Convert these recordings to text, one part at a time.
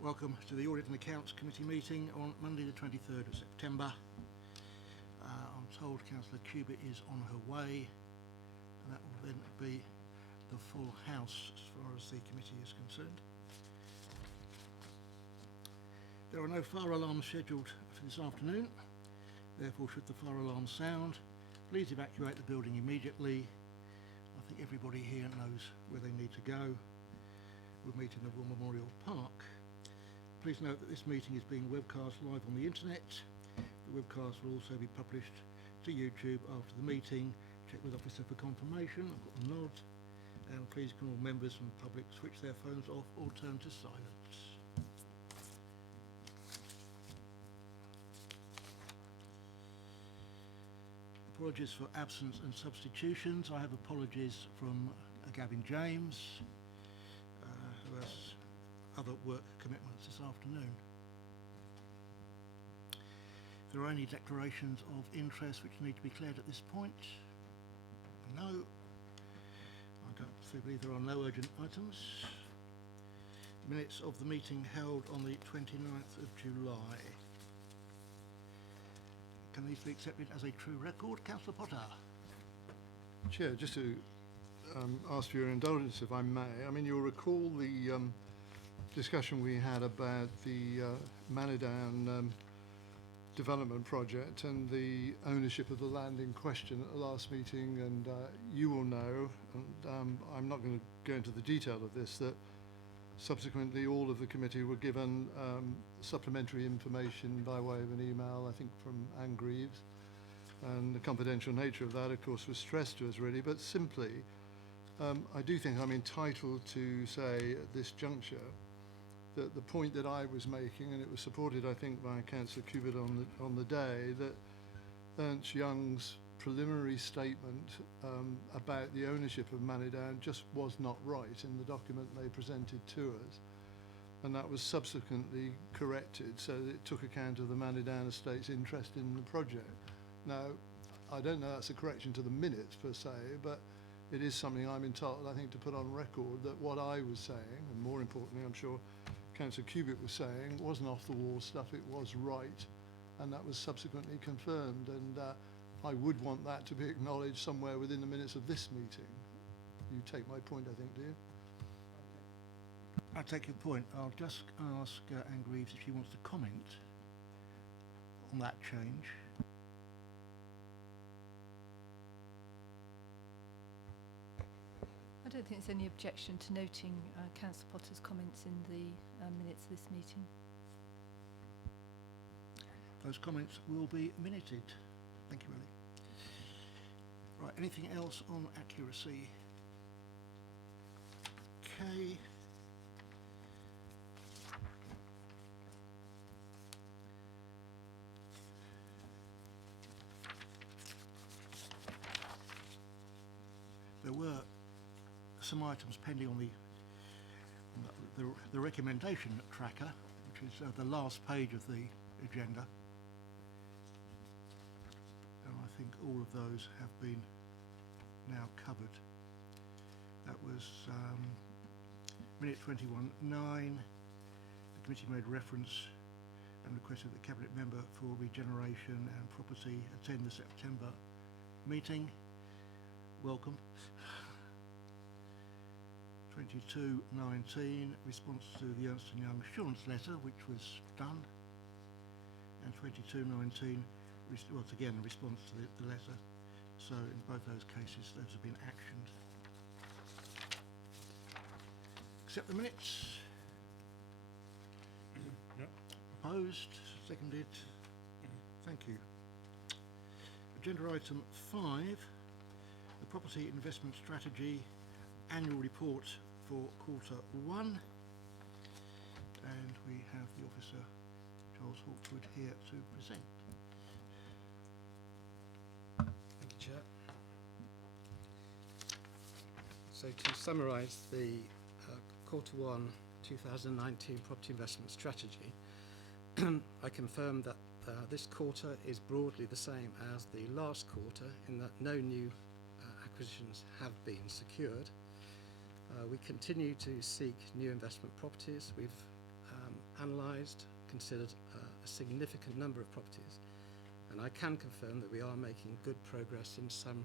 Welcome to the Audit and Accounts Committee meeting on Monday the 23rd of September. I'm told Councillor Cubitt is on her way, and that will then be the full house as far as the committee is concerned. There are no fire alarms scheduled for this afternoon. Therefore, should the fire alarm sound, please evacuate the building immediately. I think everybody here knows where they need to go. We'll meet in the War Memorial Park. Please note that this meeting is being webcast live on the internet. The webcast will also be published to YouTube after the meeting. Check with Officer for confirmation. I've got a nod. And please can all members and the public switch their phones off or turn to silence. Apologies for absence and substitutions. I have apologies from Gavin James, who has other work commitments this afternoon. If there are any declarations of interest which need to be cleared at this point? No. I don't believe there are no urgent items. Minutes of the meeting held on the 29th of July. Can these be accepted as a true record? Councillor Potter. Chair, just to ask for your indulgence, if I may. I mean, you'll recall the discussion we had about the Manidown development project and the ownership of the land in question at the last meeting, and you will know, and I'm not going to go into the detail of this, that subsequently all of the committee were given supplementary information by way of an email, I think from Anne Greaves, and the confidential nature of that, of course, was stressed to us really, but simply I do think I'm entitled to say at this juncture that the point that I was making, and it was supported, I think, by Councillor Cubitt on the day, that Ernst Young's preliminary statement about the ownership of Manidown just was not right in the document they presented to us, and that was subsequently corrected so that it took account of the Manidown estate's interest in the project. Now, I don't know that's a correction to the minutes per se, but it is something I'm entitled, I think, to put on record that what I was saying, and more importantly, I'm sure Councillor Cubitt was saying, wasn't off the wall stuff, it was right, and that was subsequently confirmed, and I would want that to be acknowledged somewhere within the minutes of this meeting. You take my point, I think, do you? I take your point. I'll just ask Anne Greaves if she wants to comment on that change. I don't think there's any objection to noting Councillor Potter's comments in the minutes of this meeting. Those comments will be minuted. Thank you, Ellie. Right, anything else on accuracy? Okay. There were some items pending on the recommendation tracker, which is the last page of the agenda. And I think all of those have been now covered. That was minute 21.9. The committee made reference and requested the Cabinet Member for Regeneration and Property attend the September meeting. Welcome. 22.19, response to the Ernst & Young assurance letter, which was done. And 22.19, once again, a response to the letter. So in both those cases, those have been actioned. Accept the minutes. Yep. Opposed? Seconded? Thank you. Agenda item 5, the Property Investment Strategy Annual Report for Q1. And we have the Officer, Charles Hawkswood, here to present. Thank you, Chair. So to summarise the Q1 2019 property investment strategy, I confirm that this quarter is broadly the same as the last quarter in that no new acquisitions have been secured. We continue to seek new investment properties. We've analysed, considered a significant number of properties, and I can confirm that we are making good progress in some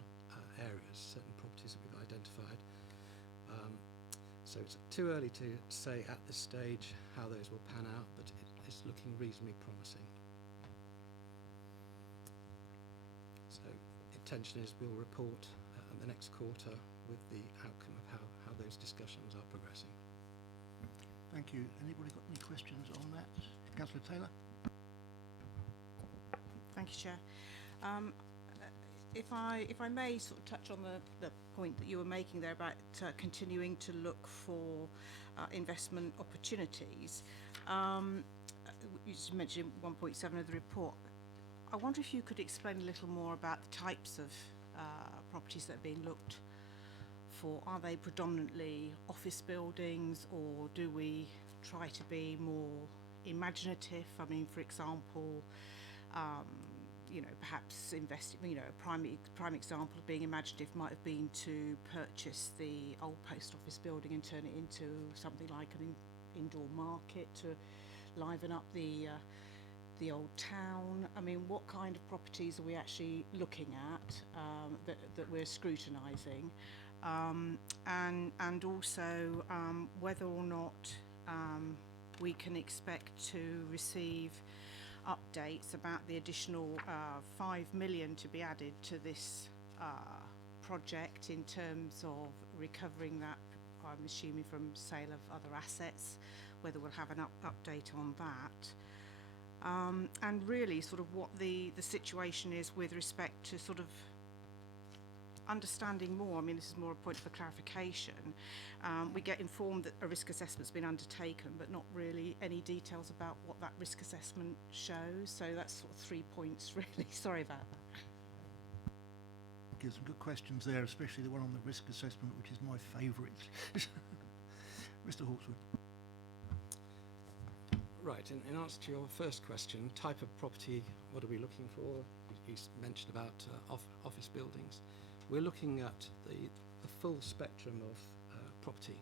areas, certain properties that we've identified. So it's too early to say at this stage how those will pan out, but it's looking reasonably promising. So the intention is we'll report at the next quarter with the outcome of how those discussions are progressing. Thank you. Anybody got any questions on that? Councillor Taylor? Thank you, Chair. If I may sort of touch on the point that you were making there about continuing to look for investment opportunities. You just mentioned 1.7 of the report. I wonder if you could explain a little more about the types of properties that are being looked for. Are they predominantly office buildings, or do we try to be more imaginative? I mean, for example, you know, perhaps investing, you know, a prime example of being imaginative might have been to purchase the old post office building and turn it into something like an indoor market to liven up the old town. I mean, what kind of properties are we actually looking at that we're scrutinising, and also whether or not we can expect to receive updates about the additional 5 million to be added to this project in terms of recovering that, I'm assuming, from sale of other assets, whether we'll have an update on that, and really sort of what the situation is with respect to sort of understanding more. I mean, this is more a point for clarification. We get informed that a risk assessment's been undertaken, but not really any details about what that risk assessment shows. So that's sort of 3 points, really. Sorry about that. Give some good questions there, especially the one on the risk assessment, which is my favourite. Mr. Hawkswood. Right, in answer to your first question, type of property, what are we looking for? You mentioned about office buildings. We're looking at the full spectrum of property,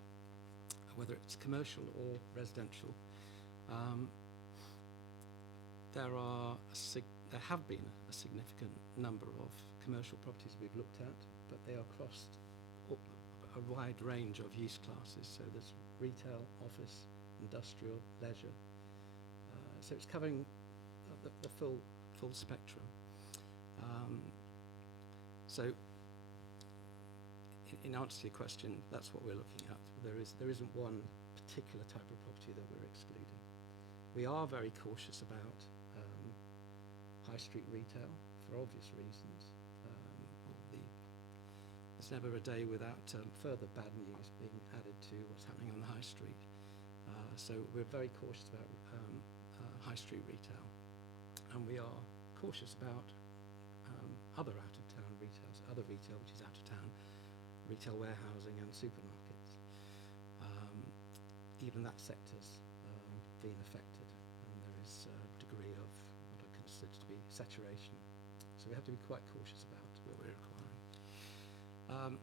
whether it's commercial or residential. There have been a significant number of commercial properties we've looked at, but they are across a wide range of use classes. So there's retail, office, industrial, leisure. So it's covering the full spectrum. So in answer to your question, that's what we're looking at. There isn't one particular type of property that we're excluding. We are very cautious about high street retail for obvious reasons. There's never a day without further bad news being added to what's happening on the high street. So we're very cautious about high street retail, and we are cautious about other out-of-town retail, other retail which is out of town, retail warehousing and supermarkets. Even that sector's being affected, and there is a degree of what I consider to be saturation. So we have to be quite cautious about what we're requiring.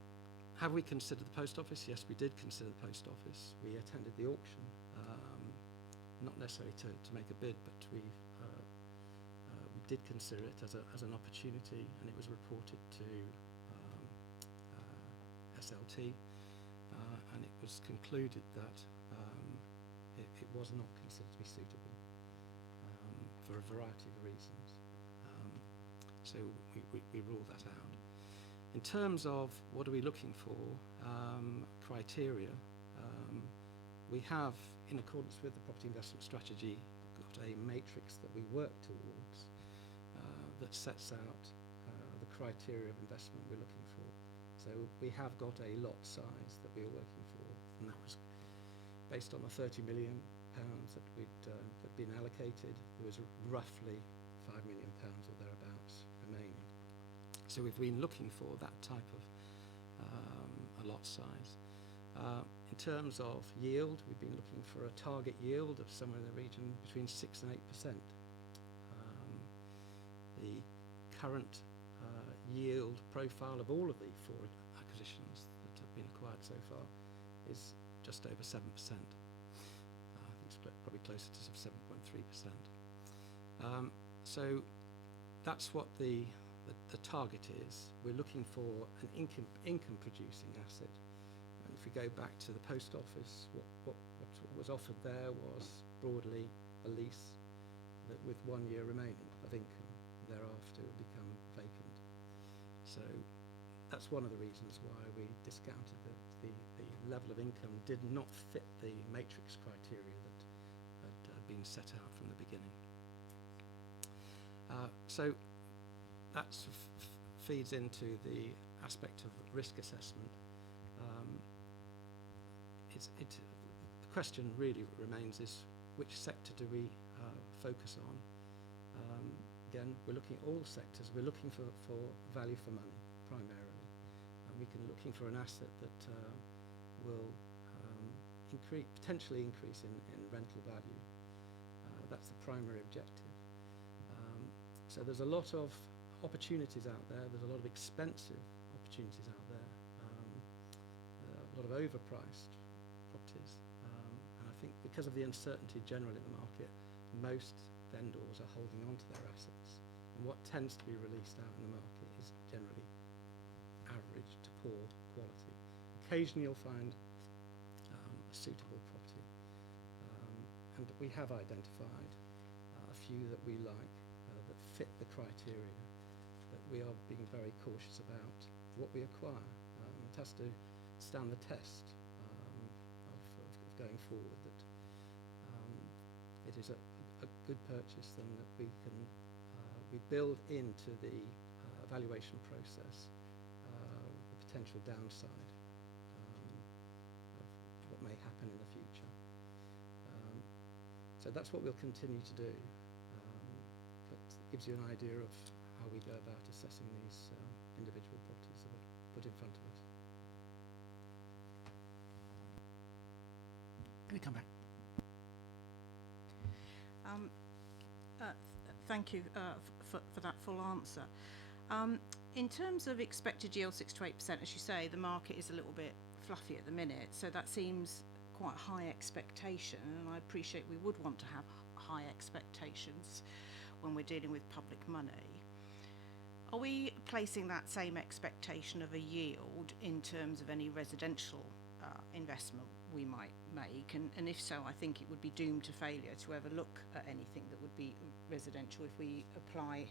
Have we considered the post office? Yes, we did consider the post office. We attended the auction, not necessarily to make a bid, but we did consider it as an opportunity, and it was reported to SLT, and it was concluded that it was not considered to be suitable for a variety of reasons. So we ruled that out. In terms of what are we looking for, criteria, we have, in accordance with the property investment strategy, got a matrix that we work towards that sets out the criteria of investment we're looking for. So we have got a lot size that we are working for, and that was based on the £30 million that had been allocated. There was roughly £5 million or thereabouts remaining. So we've been looking for that type of a lot size. In terms of yield, we've been looking for a target yield of somewhere in the region between 6 and 8%. The current yield profile of all of the 4 acquisitions that have been acquired so far is just over 7%. I think it's probably closer closer to sort of 7.3%. So that's what the target is. We're looking for an income producing asset. And if we go back to the post office, what was offered there was broadly a lease that with 1 year remaining of income. Thereafter it would become vacant. So that's one of the reasons why we discounted that the level of income did not fit the matrix criteria that had been set out from the beginning. So that feeds into the aspect of risk assessment. The question really remains is which sector do we focus on? Again, we're looking at all sectors. We're looking for value for money primarily. And we can looking for an asset that will potentially increase in rental value. That's the primary objective. So there's a lot of opportunities out there. There's a lot of expensive opportunities out there. A lot of overpriced properties. And I think because of the uncertainty generally in the market, most vendors are holding on to their assets. And what tends to be released out in the market is generally average to poor quality. Occasionally you'll find a suitable property. And we have identified a few that we like, that fit the criteria, but we are being very cautious about what we acquire. It has to stand the test of going forward, that it is a good purchase and that we can we build into the evaluation process the potential downside of what may happen in the future. So that's what we'll continue to do. But it gives you an idea of how we go about assessing these individual properties that are put in front of us. Can you come back? Thank you for that full answer. In terms of expected yield, 6 to 8%, as you say, the market is a little bit fluffy at the minute, so that seems quite high expectation, and I appreciate we would want to have high expectations when we're dealing with public money. Are we placing that same expectation of a yield in terms of any residential investment we might make, and if so, I think it would be doomed to failure to ever look at anything that would be residential if we apply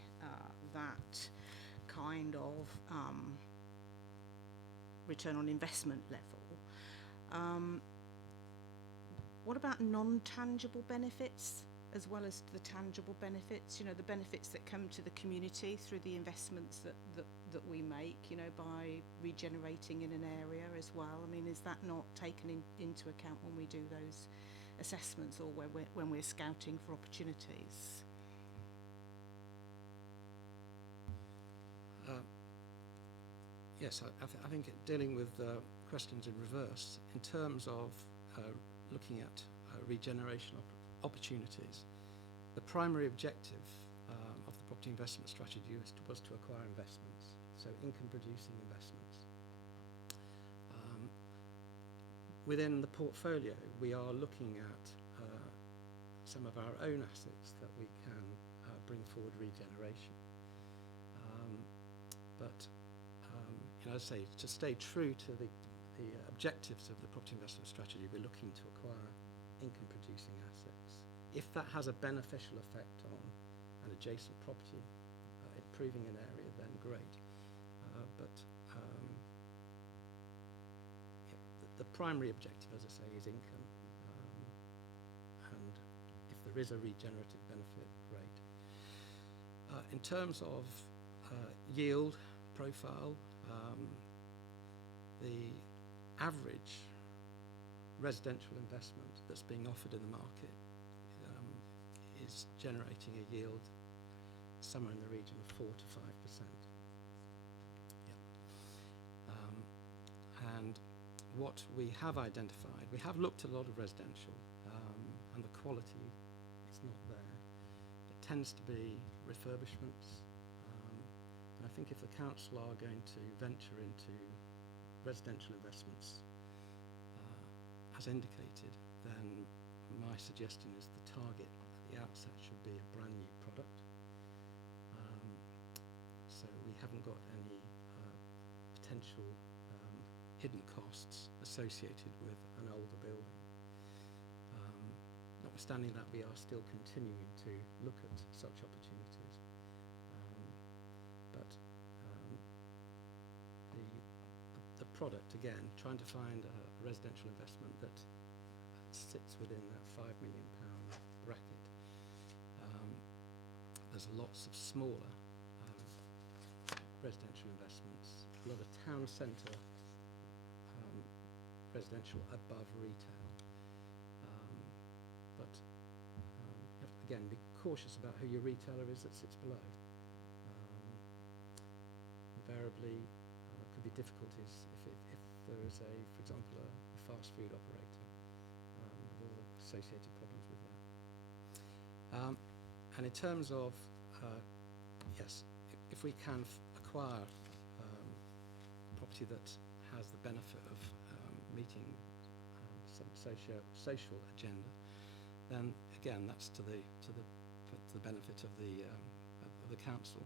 that kind of return on investment level. What about non-tangible benefits as well as the tangible benefits? You know, the benefits that come to the community through the investments that we make, you know, by regenerating in an area as well. I mean, is that not taken into account when we do those assessments or when we're scouting for opportunities? Yes, I think dealing with questions in reverse, in terms of looking at regeneration opportunities, the primary objective of the property investment strategy was to acquire investments, so income-producing investments. Within the portfolio, we are looking at some of our own assets that we can bring forward regeneration. But you know, as I say, to stay true to the objectives of the property investment strategy, we're looking to acquire income-producing assets. If that has a beneficial effect on an adjacent property, improving an area, then great. But the primary objective, as I say, is income. And if there is a regenerative benefit, great. In terms of yield profile, the average residential investment that's being offered in the market is generating a yield somewhere in the region of 4 to 5%. And what we have identified, we have looked at a lot of residential, and the quality is not there. It tends to be refurbishments. And I think if the council are going to venture into residential investments, as indicated, then my suggestion is the target at the outset should be a brand new product. So we haven't got any potential hidden costs associated with an older building. Notwithstanding that, we are still continuing to look at such opportunities. But the product, again, trying to find a residential investment that sits within that £5 million bracket. There's lots of smaller residential investments, a lot of town centre residential above retail. But you have to, again, be cautious about who your retailer is that sits below. Invariably, there could be difficulties if there is for example, a fast food operator with all the associated problems with that. And in terms of, yes, if we can acquire property that has the benefit of meeting some social agenda, then again that's to the benefit of the council.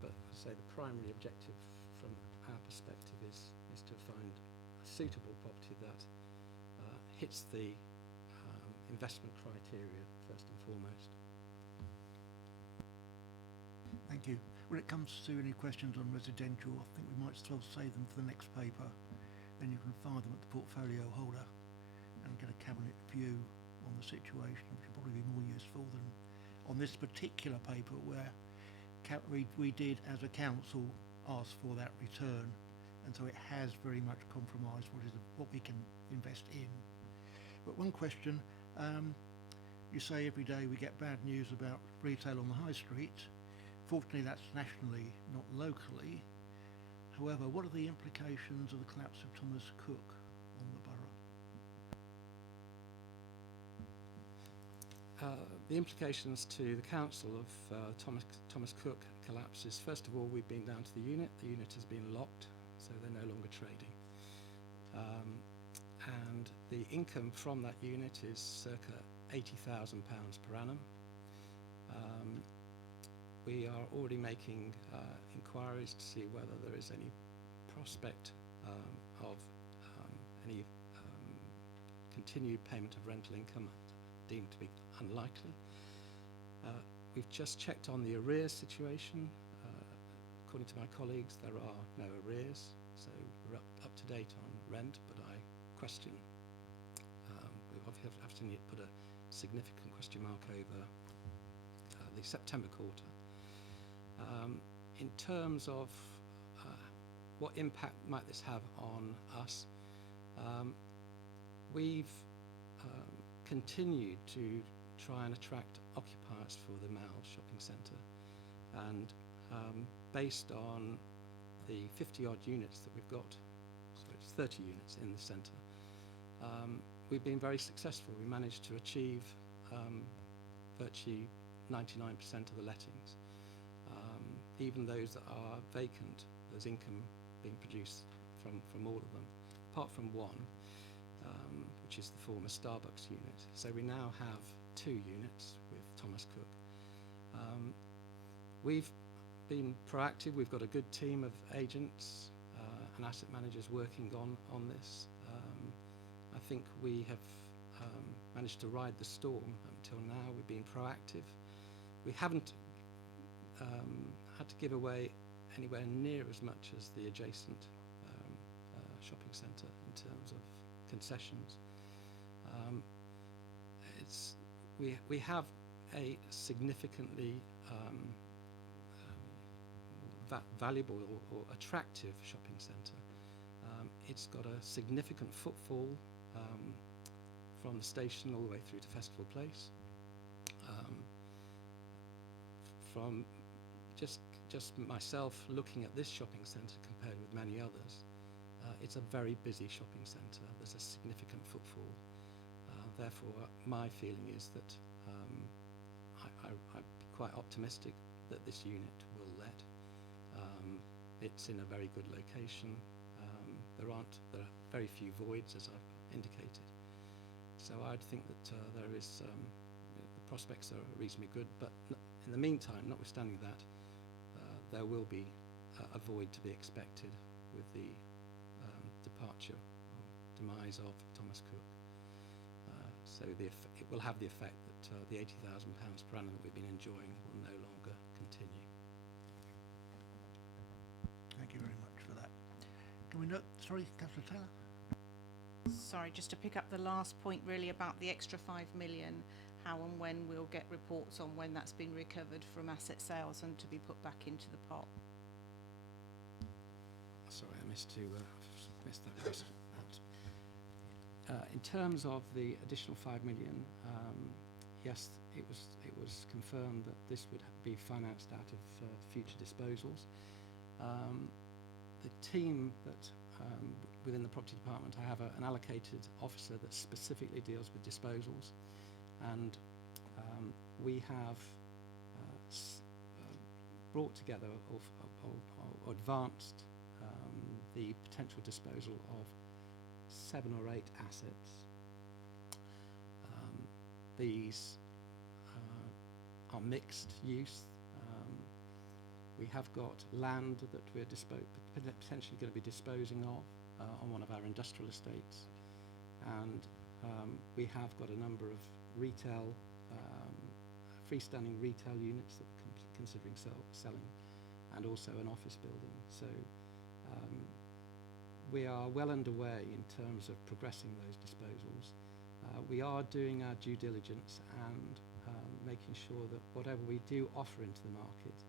But as I say, the primary objective from our perspective is to find a suitable property that hits the investment criteria first and foremost. Thank you. When it comes to any questions on residential, I think we might still save them for the next paper. Then you can find them at the portfolio holder and get a cabinet view on the situation, which will probably be more useful than on this particular paper where we did, as a council, ask for that return, and so it has very much compromised what we can invest in. But one question, you say every day we get bad news about retail on the high street. Fortunately, that's nationally, not locally. However, what are the implications of the collapse of Thomas Cook on the borough? The implications to the council of Thomas Cook collapse is, first of all, we've been down to the unit. The unit has been locked, so they're no longer trading. And the income from that unit is circa £80,000 per annum. We are already making inquiries to see whether there is any prospect of any continued payment of rental income, deemed to be unlikely. We've just checked on the arrears situation. According to my colleagues, there are no arrears, so we're up to date on rent, but I question, we have to put a significant question mark over the September quarter. In terms of what impact might this have on us, we've continued to try and attract occupiers for the Mall shopping centre, and based on the 50-odd units that we've got, so it's 30 units in the centre, we've been very successful. We managed to achieve virtually 99% of the lettings. Even those that are vacant, there's income being produced from all of them, apart from one, which is the former Starbucks unit. So we now have 2 units with Thomas Cook. We've been proactive. We've got a good team of agents and asset managers working on this. I think we have managed to ride the storm until now. We've been proactive. We haven't had to give away anywhere near as much as the adjacent shopping centre in terms of concessions. We have a significantly valuable or attractive shopping centre. It's got a significant footfall from the station all the way through to Festival Place. From just myself looking at this shopping centre compared with many others, it's a very busy shopping centre. There's a significant footfall. Therefore, my feeling is that I'd be quite optimistic that this unit will let. It's in a very good location. There are very few voids, as I've indicated. So I'd think that there is the prospects are reasonably good, but in the meantime, notwithstanding that, there will be a void to be expected with the departure or demise of Thomas Cook. So it will have the effect that the £80,000 per annum that we've been enjoying will no longer continue. Thank you very much for that. Can we note, sorry, Councillor Taylor? Sorry, just to pick up the last point really about the extra 5 million, how and when we'll get reports on when that's been recovered from asset sales and to be put back into the pot. Sorry, I missed that question. In terms of the additional 5 million, yes, it was confirmed that this would be financed out of future disposals. The team that within the property department, I have an allocated officer that specifically deals with disposals, and we have brought together or advanced the potential disposal of 7 or 8 assets. These are mixed use. We have got land that we're potentially going to be disposing of on one of our industrial estates, and we have got a number of retail, freestanding retail units that we're considering selling, and also an office building. So we are well underway in terms of progressing those disposals. We are doing our due diligence and making sure that whatever we do offer into the market,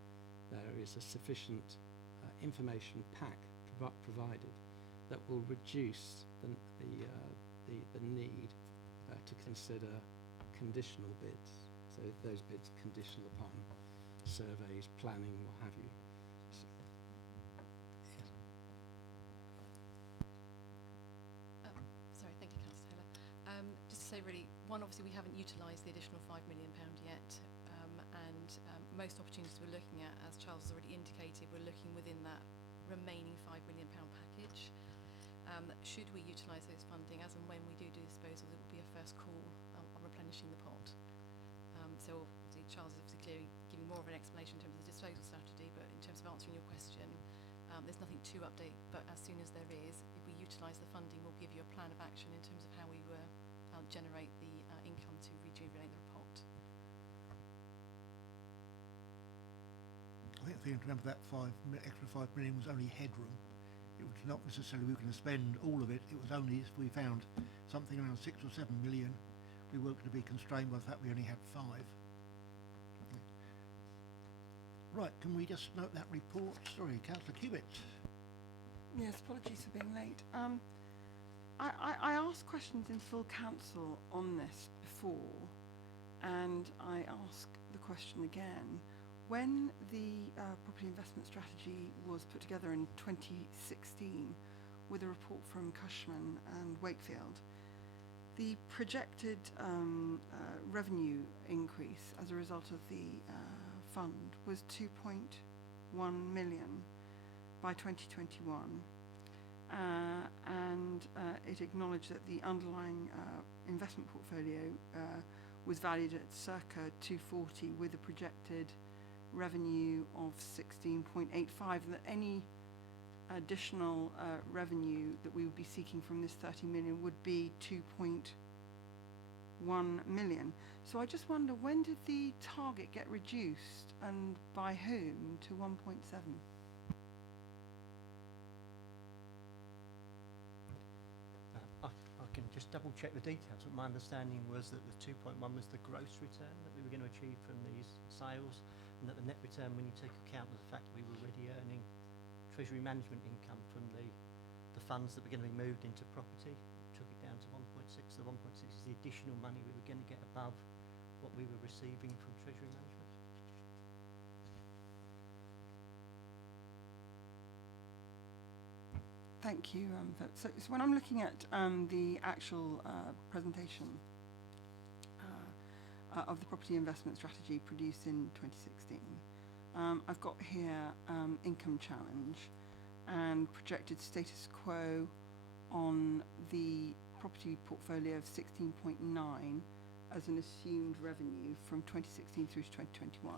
there is a sufficient information pack provided that will reduce the need to consider conditional bids. So those bids conditional upon surveys, planning, what have you. So, yes. Sorry, thank you, Councillor Taylor. Just to say really, one, obviously we haven't utilised the additional £5 million yet, and most opportunities we're looking at, as Charles has already indicated, we're looking within that remaining £5 million package. Should we utilise those funding, as and when we do disposals, it will be a first call on replenishing the pot. So obviously Charles is obviously clearly giving more of an explanation in terms of the disposal strategy, but in terms of answering your question, there's nothing to update, but as soon as there is, if we utilise the funding, we'll give you a plan of action in terms of how we generate the income to rejuvenate the pot. I think the thing to remember, that extra 5 million was only headroom. It was not necessarily we were going to spend all of it. It was only if we found something around 6 or 7 million, we weren't going to be constrained by the fact we only had 5. Right, can we just note that report? Sorry, Councillor Cubitt. Yes, apologies for being late. I asked questions in full council on this before, and I ask the question again. When the property investment strategy was put together in 2016 with a report from Cushman and Wakefield, the projected revenue increase as a result of the fund was 2.1 million by 2021, and it acknowledged that the underlying investment portfolio was valued at circa 240 with a projected revenue of 16.85, and that any additional revenue that we would be seeking from this 30 million would be 2.1 million. So I just wonder, when did the target get reduced and by whom to 1.7? I can just double check the details, but my understanding was that the 2.1 was the gross return that we were going to achieve from these sales, and that the net return, when you take account of the fact that we were already earning treasury management income from the funds that were going to be moved into property, took it down to 1.6. The 1.6 is the additional money we were going to get above what we were receiving from treasury management. Thank you. So when I'm looking at the actual presentation of the property investment strategy produced in 2016, I've got here income challenge and projected status quo on the property portfolio of 16.9 as an assumed revenue from 2016 through to 2021,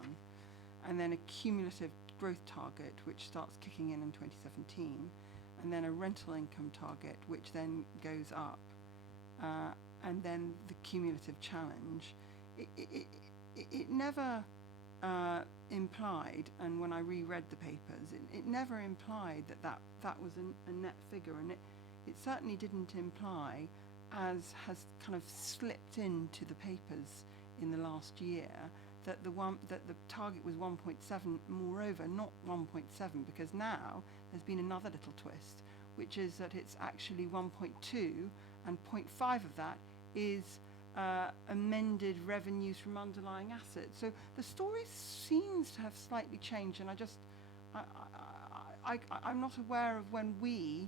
and then a cumulative growth target which starts kicking in 2017, and then a rental income target which then goes up, and then the cumulative challenge. It never implied, and when I reread the papers, it never implied that was a net figure, and it certainly didn't imply, as has kind of slipped into the papers in the last year, that the target was 1.7. Moreover, not 1.7, because now there's been another little twist, which is that it's actually 1.2, and 0.5 of that is amended revenues from underlying assets. So the story seems to have slightly changed, and I'm not aware of when we,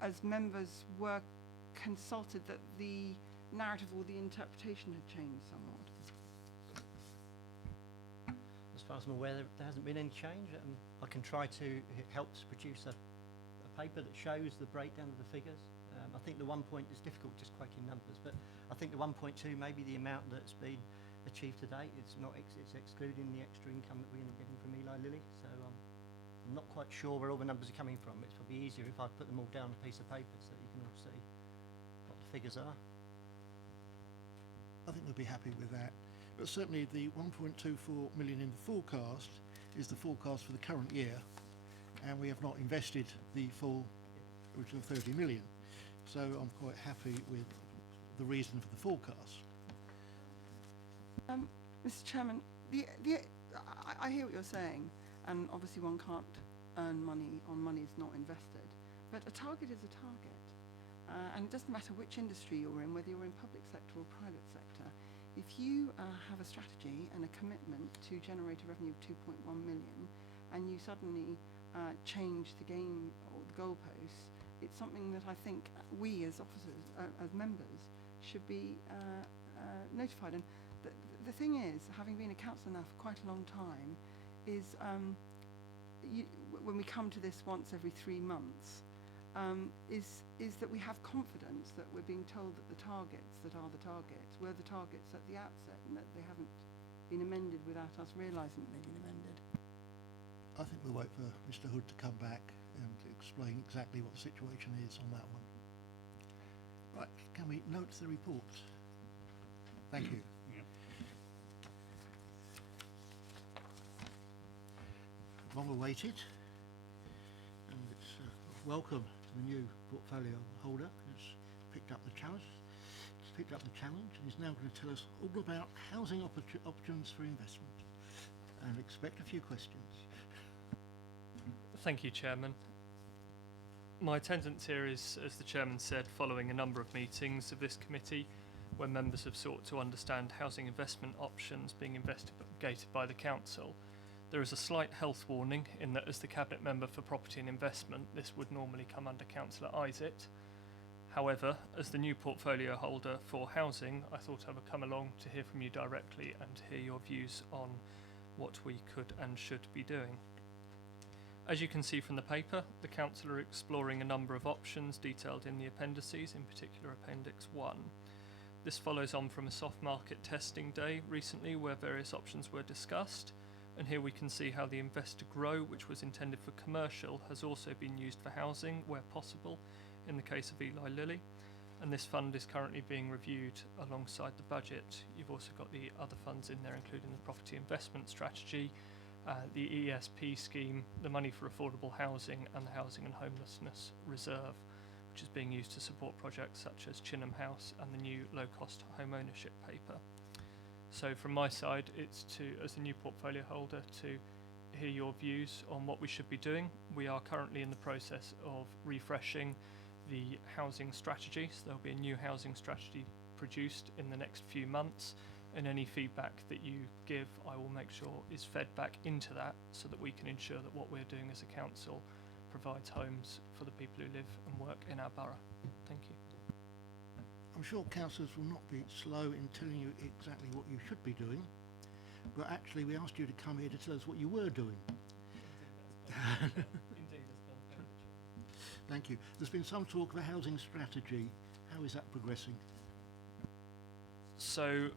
as members, were consulted that the narrative or the interpretation had changed somewhat. As far as I'm aware, there hasn't been any change. I can try to help to produce a paper that shows the breakdown of the figures. I think the 1 point is difficult just quoting numbers, but I think the 1.2 may be the amount that's been achieved to date. It's not. It's excluding the extra income that we're going to be getting from Eli Lilly. So I'm not quite sure where all the numbers are coming from. It's probably easier if I put them all down on a piece of paper so that you can all see what the figures are. I think we'll be happy with that. But certainly the 1.24 million in the forecast is the forecast for the current year, and we have not invested the full original 30 million. So I'm quite happy with the reason for the forecast. Mr. Chairman, I hear what you're saying, and obviously one can't earn money on monies not invested, but a target is a target, and it doesn't matter which industry you're in, whether you're in public sector or private sector. If you have a strategy and a commitment to generate a revenue of 2.1 million, and you suddenly change the game or the goalposts, it's something that I think we as officers, as members, should be notified. And the thing is, having been a councillor now for quite a long time, is when we come to this once every 3 months, is that we have confidence that we're being told that the targets that are the targets were the targets at the outset, and that they haven't been amended without us realising that they've been amended. I think we'll wait for Mr. Hood to come back and explain exactly what the situation is on that one. Right, can we note the report? Thank you. Long awaited, and it's welcome to the new portfolio holder who's picked up the challenge. He's picked up the challenge and is now going to tell us all about housing options for investment. And expect a few questions. Thank you, Chairman. My attendance here is, as the Chairman said, following a number of meetings of this committee where members have sought to understand housing investment options being investigated by the Council. There is a slight health warning in that, as the Cabinet Member for Property and Investment, this would normally come under Councillor Audit. However, as the new portfolio holder for housing, I thought I would come along to hear from you directly and to hear your views on what we could and should be doing. As you can see from the paper, the Council are exploring a number of options detailed in the appendices, in particular Appendix 1. This follows on from a soft market testing day recently where various options were discussed, and here we can see how the Invest to Grow, which was intended for commercial, has also been used for housing where possible in the case of Eli Lilly, and this fund is currently being reviewed alongside the budget. You've also got the other funds in there, including the Property Investment Strategy, the ESP scheme, the Money for Affordable Housing, and the Housing and Homelessness Reserve, which is being used to support projects such as Chinham House and the new low-cost home ownership paper. So from my side, it's to, as a new portfolio holder, to hear your views on what we should be doing. We are currently in the process of refreshing the housing strategy, so there'll be a new housing strategy produced in the next few months, and any feedback that you give, I will make sure is fed back into that so that we can ensure that what we're doing as a council provides homes for the people who live and work in our borough. Thank you. I'm sure councillors will not be slow in telling you exactly what you should be doing, but actually we asked you to come here to tell us what you were doing. Thank you. There's been some talk of a housing strategy. How is that progressing? So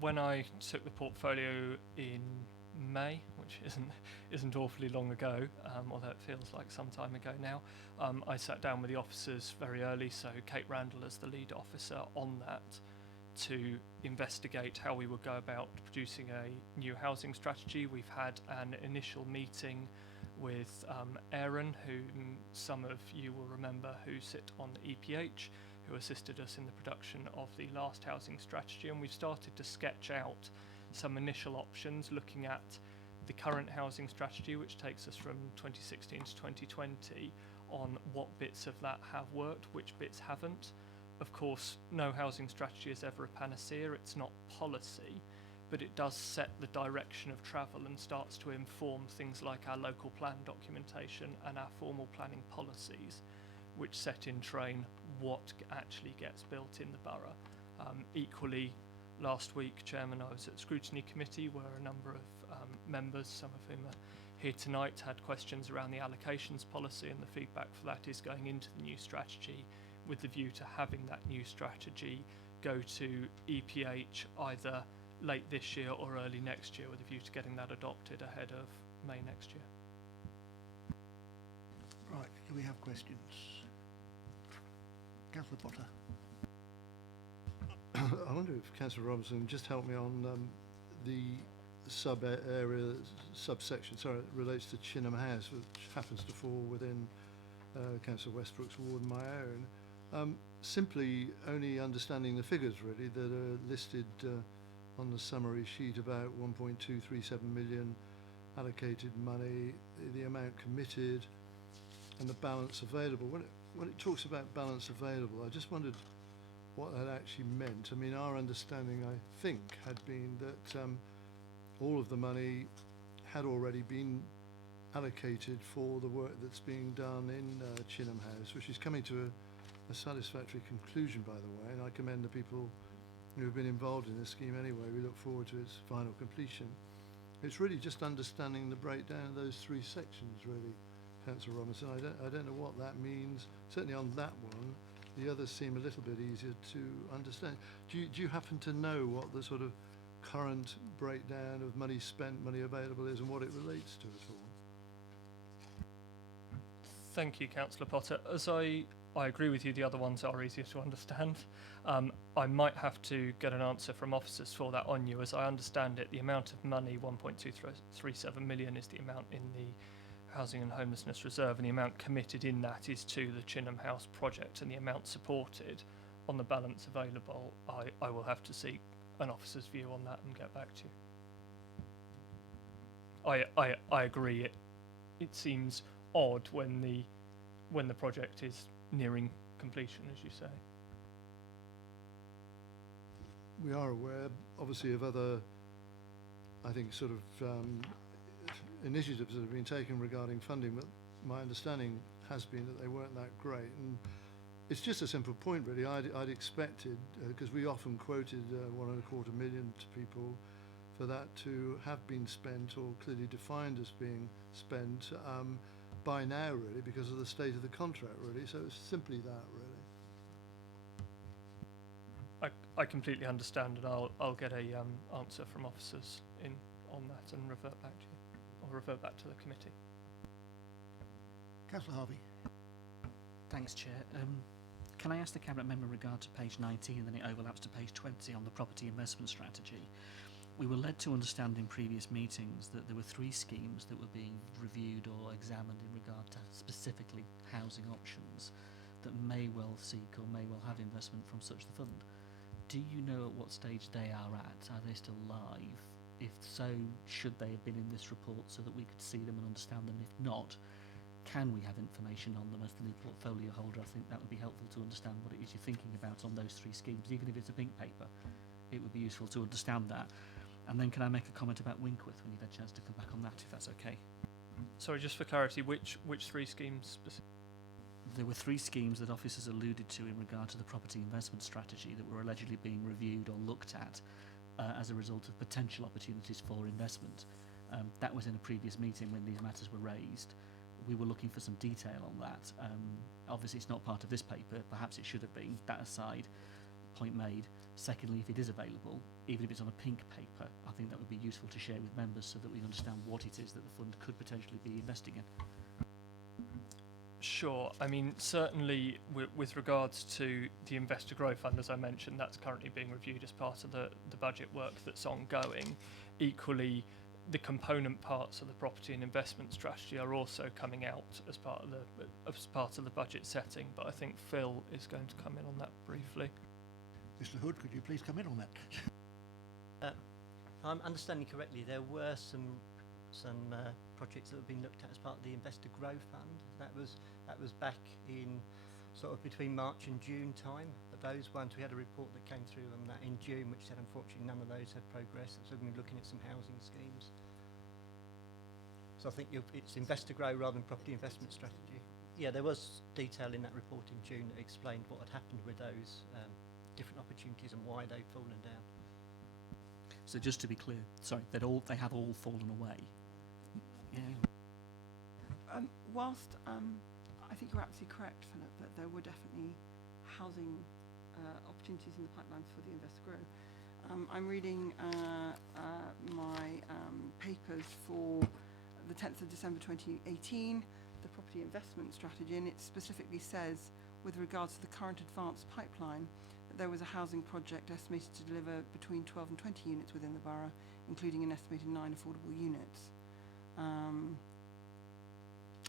when I took the portfolio in May, which isn't awfully long ago, although it feels like some time ago now, I sat down with the officers very early, so Kate Randall as the lead officer on that, to investigate how we would go about producing a new housing strategy. We've had an initial meeting with Aaron, who some of you will remember, who sit on the EPH, who assisted us in the production of the last housing strategy, and we've started to sketch out some initial options looking at the current housing strategy, which takes us from 2016 to 2020, on what bits of that have worked, which bits haven't. Of course, no housing strategy is ever a panacea, it's not policy, but it does set the direction of travel and starts to inform things like our local plan documentation and our formal planning policies, which set in train what actually gets built in the borough. Equally, last week, Chairman, I was at Scrutiny Committee where a number of members, some of whom are here tonight, had questions around the allocations policy, and the feedback for that is going into the new strategy with the view to having that new strategy go to EPH either late this year or early next year, with a view to getting that adopted ahead of May next year. Right, do we have questions? Councillor Potter. I wonder if Councillor Robinson just help me on the subsection, sorry, it relates to Chinham House, which happens to fall within Councillor Westbrook's ward in my area. Simply only understanding the figures really that are listed on the summary sheet about 1.237 million allocated money, the amount committed and the balance available. When it talks about balance available, I just wondered what that actually meant. I mean, our understanding, I think, had been that all of the money had already been allocated for the work that's being done in Chinham House, which is coming to a satisfactory conclusion, by the way, and I commend the people who have been involved in this scheme anyway. We look forward to its final completion. It's really just understanding the breakdown of those three sections, really, Councillor Robinson. I don't know what that means. Certainly on that one, the others seem a little bit easier to understand. Do you happen to know what the sort of current breakdown of money spent, money available is, and what it relates to at all? Thank you, Councillor Potter. As I agree with you, the other ones are easier to understand. I might have to get an answer from officers for that on you. As I understand it, the amount of money, 1.237 million, is the amount in the Housing and Homelessness Reserve, and the amount committed in that is to the Chinham House project, and the amount supported on the balance available, I will have to seek an officer's view on that and get back to you. I agree, it seems odd when the project is nearing completion, as you say. We are aware, obviously, of other, I think, sort of initiatives that have been taken regarding funding, but my understanding has been that they weren't that great. And it's just a simple point, really. I'd expected, because we often quoted 1.25 million to people, for that to have been spent or clearly defined as being spent by now, really, because of the state of the contract, really. So it's simply that, really. I completely understand, and I'll get a answer from officers on that and revert back to you, or revert back to the committee. Councillor Harvey. Thanks, Chair. Can I ask the Cabinet Member in regard to page 19, and then it overlaps to page 20 on the property investment strategy? We were led to understand in previous meetings that there were 3 schemes that were being reviewed or examined in regard to specifically housing options that may well seek or may well have investment from such the fund. Do you know at what stage they are at? Are they still live? If so, should they have been in this report so that we could see them and understand them? If not, can we have information on them as the new portfolio holder? I think that would be helpful to understand what it is you're thinking about on those 3 schemes. Even if it's a pink paper, it would be useful to understand that. And then can I make a comment about Winkworth when you've had a chance to come back on that, if that's okay? Sorry, just for clarity, which 3 schemes specifically? There were 3 schemes that officers alluded to in regard to the property investment strategy that were allegedly being reviewed or looked at as a result of potential opportunities for investment. That was in a previous meeting when these matters were raised. we were looking for some detail on that. Obviously, it's not part of this paper. Perhaps it should have been. That aside, point made. Secondly, if it is available, even if it's on a pink paper, I think that would be useful to share with members so that we understand what it is that the fund could potentially be investing in. Sure. I mean, certainly with regards to the Investor Growth Fund, as I mentioned, that's currently being reviewed as part of the budget work that's ongoing. Equally, the component parts of the property and investment strategy are also coming out as part of the budget setting. But I think Phil is going to come in on that briefly. Mr. Hood, could you please come in on that? If I'm understanding correctly, there were some projects that have been looked at as part of the Investor Growth Fund. That was back in sort of between March and June time. But those ones, we had a report that came through on that in June, which said unfortunately none of those had progressed. So we're looking at some housing schemes. So I think it's Investor Grow rather than Property Investment Strategy. Yeah, there was detail in that report in June that explained what had happened with those different opportunities and why they've fallen down. So just to be clear, sorry, they have all fallen away. Yeah. Whilst I think you're absolutely correct, Philip, that there were definitely housing opportunities in the pipelines for the Investor Grow. I'm reading my papers for the 10th of December 2018, the Property Investment Strategy, and it specifically says, with regards to the current advanced pipeline, that there was a housing project estimated to deliver between 12 and 20 units within the borough, including an estimated 9 affordable units.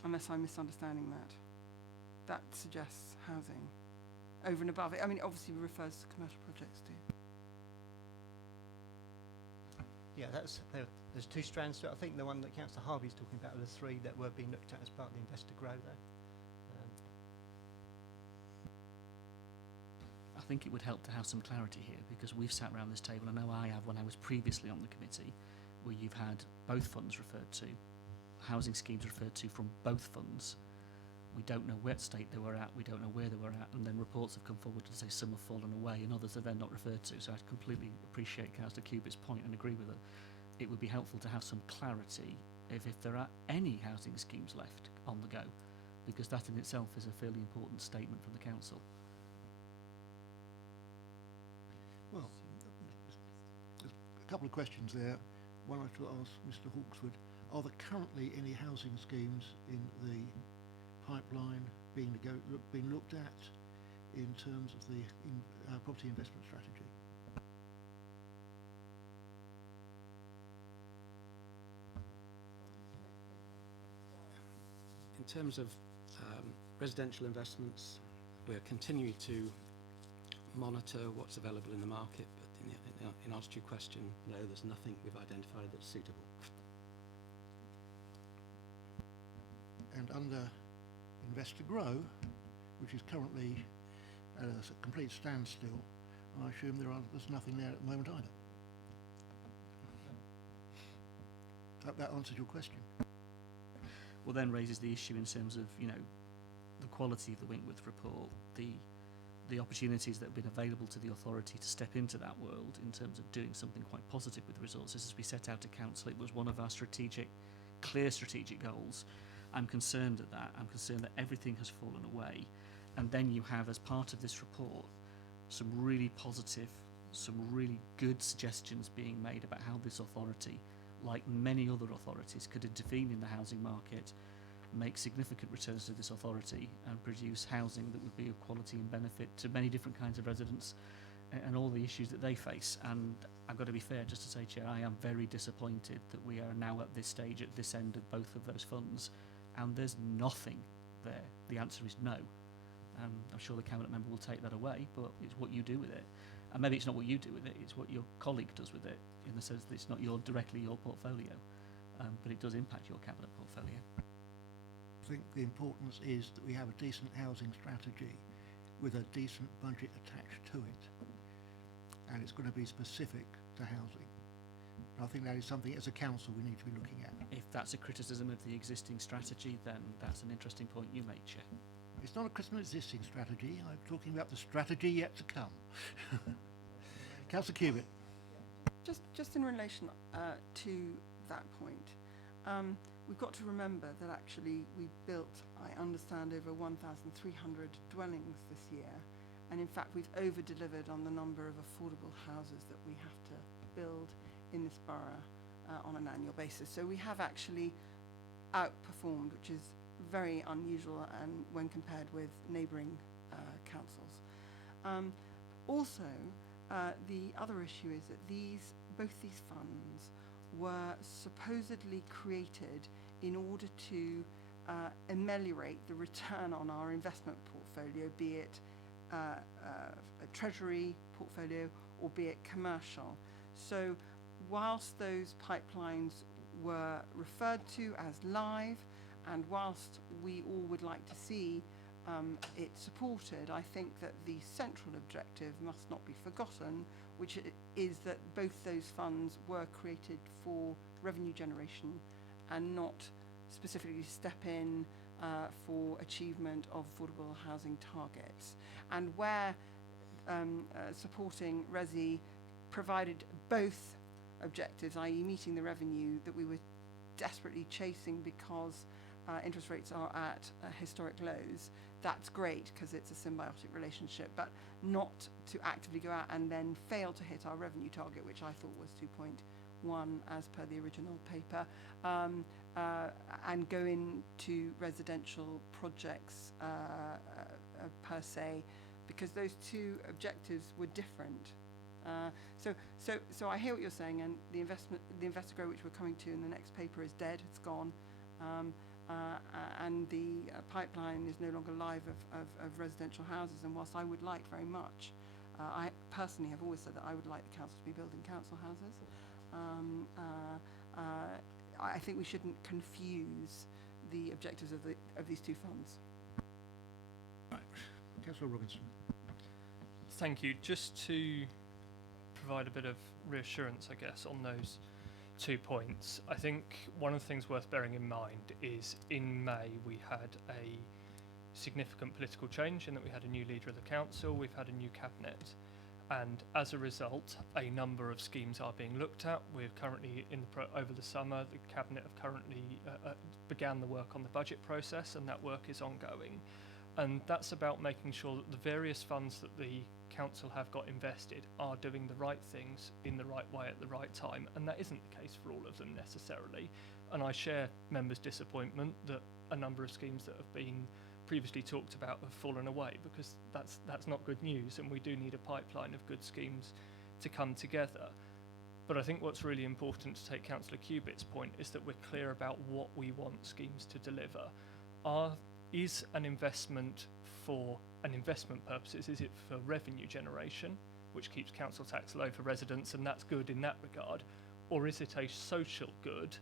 Unless I'm misunderstanding that. That suggests housing over and above it. I mean, it obviously refers to commercial projects too. Yeah, there's two strands to it. I think the one that Councillor Harvey's talking about are the three that were being looked at as part of the Investor Grow though. I think it would help to have some clarity here because we've sat around this table, I know I have when I was previously on the committee, where you've had both funds referred to, housing schemes referred to from both funds. We don't know what state they were at, we don't know where they were at, and then reports have come forward to say some have fallen away and others are then not referred to. So I completely appreciate Councillor Cubitt's point and agree with it. It would be helpful to have some clarity if there are any housing schemes left on the go, because that in itself is a fairly important statement from the council. Well, there's a couple of questions there. One I should ask Mr. Hawkswood. Are there currently any housing schemes in the pipeline being looked at in terms of the property investment strategy? In terms of residential investments, we're continuing to monitor what's available in the market, but in answer to your question, no, there's nothing we've identified that's suitable. And under Investor Grow, which is currently at a complete standstill, I assume there's nothing there at the moment either. Hope that answers your question. Well, then raises the issue in terms of, you know, the quality of the Winkworth report, the opportunities that have been available to the authority to step into that world in terms of doing something quite positive with resources. As we set out to council, it was one of our clear strategic goals. I'm concerned at that. I'm concerned that everything has fallen away. And then you have, as part of this report, some really positive, some really good suggestions being made about how this authority, like many other authorities, could intervene in the housing market, make significant returns to this authority and produce housing that would be of quality and benefit to many different kinds of residents and all the issues that they face. And I've got to be fair just to say, Chair, I am very disappointed that we are now at this stage, at this end of both of those funds, and there's nothing there. The answer is no. I'm sure the Cabinet member will take that away, but it's what you do with it. And maybe it's not what you do with it, it's what your colleague does with it, in the sense that it's not directly your portfolio, but it does impact your Cabinet portfolio. I think the importance is that we have a decent housing strategy with a decent budget attached to it, and it's going to be specific to housing. I think that is something as a council we need to be looking at. If that's a criticism of the existing strategy, then that's an interesting point you make, Chair. It's not a criticism of existing strategy, I'm talking about the strategy yet to come. Councillor Cubitt. Just in relation to that point, we've got to remember that actually we built, I understand, over 1,300 dwellings this year, and in fact we've over-delivered on the number of affordable houses that we have to build in this borough on an annual basis. So we have actually outperformed, which is very unusual and when compared with neighbouring councils. Also, the other issue is that both these funds were supposedly created in order to ameliorate the return on our investment portfolio, be it a treasury portfolio or be it commercial. So whilst those pipelines were referred to as live, and whilst we all would like to see it supported, I think that the central objective must not be forgotten, which is that both those funds were created for revenue generation and not specifically step in for achievement of affordable housing targets. And where supporting Resi provided both objectives, i.e. meeting the revenue that we were desperately chasing because interest rates are at historic lows, that's great because it's a symbiotic relationship, but not to actively go out and then fail to hit our revenue target, which I thought was 2.1 as per the original paper, and go into residential projects per se, because those two objectives were different. So I hear what you're saying, and the investor grow, which we're coming to in the next paper, is dead. It's gone, and the pipeline is no longer live of residential houses. And whilst I would like very much, I personally have always said that I would like the council to be building council houses. I think we shouldn't confuse the objectives of these two funds. Right, Councillor Robinson. Thank you. Just to provide a bit of reassurance, I guess, on those 2 points, I think one of the things worth bearing in mind is in May we had a significant political change in that we had a new leader of the council, we've had a new cabinet, and as a result a number of schemes are being looked at. We're currently over the summer the cabinet have currently began the work on the budget process, and that work is ongoing, and that's about making sure that the various funds that the council have got invested are doing the right things in the right way at the right time, and that isn't the case for all of them necessarily. And I share members' disappointment that a number of schemes that have been previously talked about have fallen away, because that's not good news, and we do need a pipeline of good schemes to come together. But I think what's really important, to take Councillor Cubitt's point, is that we're clear about what we want schemes to deliver. Is an investment for an investment purposes, is it for revenue generation, which keeps council tax low for residents, and that's good in that regard, or is it a social good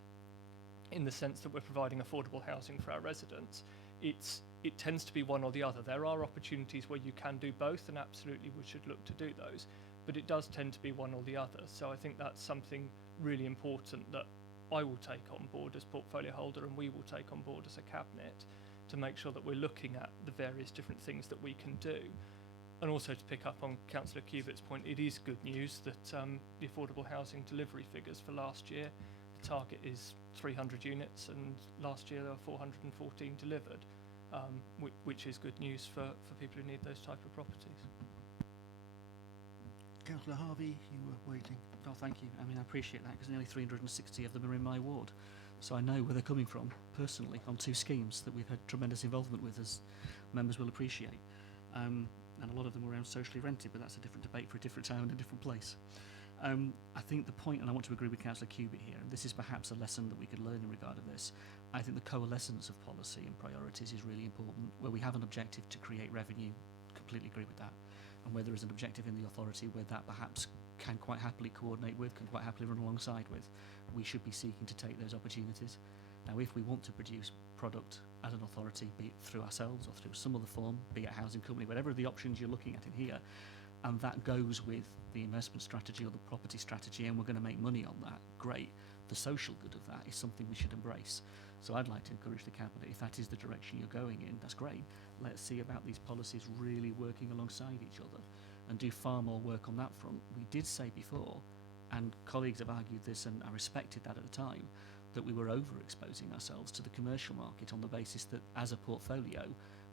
in the sense that we're providing affordable housing for our residents? It tends to be one or the other. There are opportunities where you can do both, and absolutely we should look to do those, but it does tend to be one or the other. So I think that's something really important that I will take on board as portfolio holder, and we will take on board as a cabinet, to make sure that we're looking at the various different things that we can do. And also to pick up on Councillor Cubitt's point, it is good news that the affordable housing delivery figures for last year, the target is 300 units, and last year there were 414 delivered, which is good news for people who need those type of properties. Councillor Harvey, you were waiting. Oh, thank you. I mean, I appreciate that, because nearly 360 of them are in my ward. So I know where they're coming from, personally, on two schemes that we've had tremendous involvement with, as members will appreciate. And a lot of them were around socially rented, but that's a different debate for a different time and a different place. I think the point, and I want to agree with Councillor Cubitt here, and this is perhaps a lesson that we could learn in regard of this, I think the coalescence of policy and priorities is really important. Where we have an objective to create revenue, completely agree with that. And where there is an objective in the authority where that perhaps can quite happily coordinate with, can quite happily run alongside with, we should be seeking to take those opportunities. Now, if we want to produce product as an authority, be it through ourselves or through some other form, be it a housing company, whatever the options you're looking at in here, and that goes with the investment strategy or the property strategy, and we're going to make money on that, great. The social good of that is something we should embrace. So I'd like to encourage the cabinet, if that is the direction you're going in, that's great. Let's see about these policies really working alongside each other, and do far more work on that front. We did say before, and colleagues have argued this, and I respected that at the time, that we were overexposing ourselves to the commercial market on the basis that as a portfolio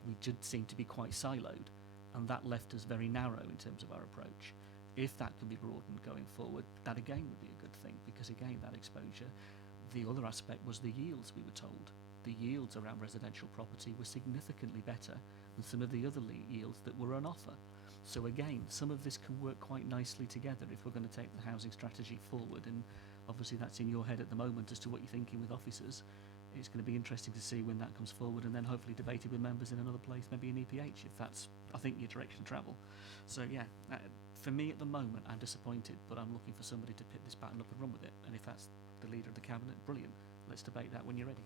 we did seem to be quite siloed, and that left us very narrow in terms of our approach. If that can be broadened going forward, that again would be a good thing, because again that exposure. The other aspect was the yields, we were told. The yields around residential property were significantly better than some of the other yields that were on offer. So again, some of this can work quite nicely together if we're going to take the housing strategy forward, and obviously that's in your head at the moment as to what you're thinking with officers. It's going to be interesting to see when that comes forward, and then hopefully debated with members in another place, maybe in EPH, if that's, I think, your direction of travel. So yeah, for me at the moment, I'm disappointed, but I'm looking for somebody to pick this baton up and run with it. And if that's the leader of the cabinet, brilliant. Let's debate that when you're ready.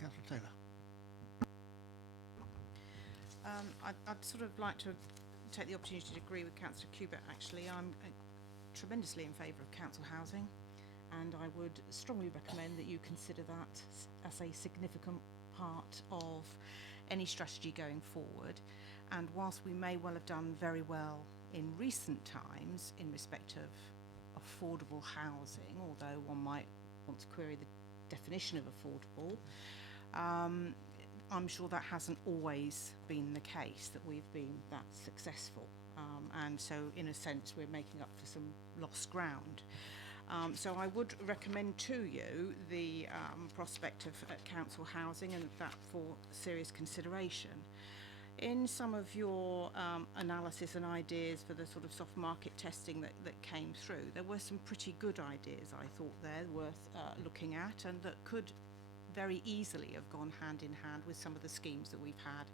Councillor Taylor. I'd sort of like to take the opportunity to agree with Councillor Cubitt, actually. I'm tremendously in favour of council housing, and I would strongly recommend that you consider that as a significant part of any strategy going forward. And whilst we may well have done very well in recent times in respect of affordable housing, although one might want to query the definition of affordable, I'm sure that hasn't always been the case, that we've been that successful. And so in a sense we're making up for some lost ground. So I would recommend to you the prospect of council housing, and that for serious consideration. In some of your analysis and ideas for the sort of soft market testing that came through, there were some pretty good ideas, I thought, there worth looking at, and that could very easily have gone hand in hand with some of the schemes that we've had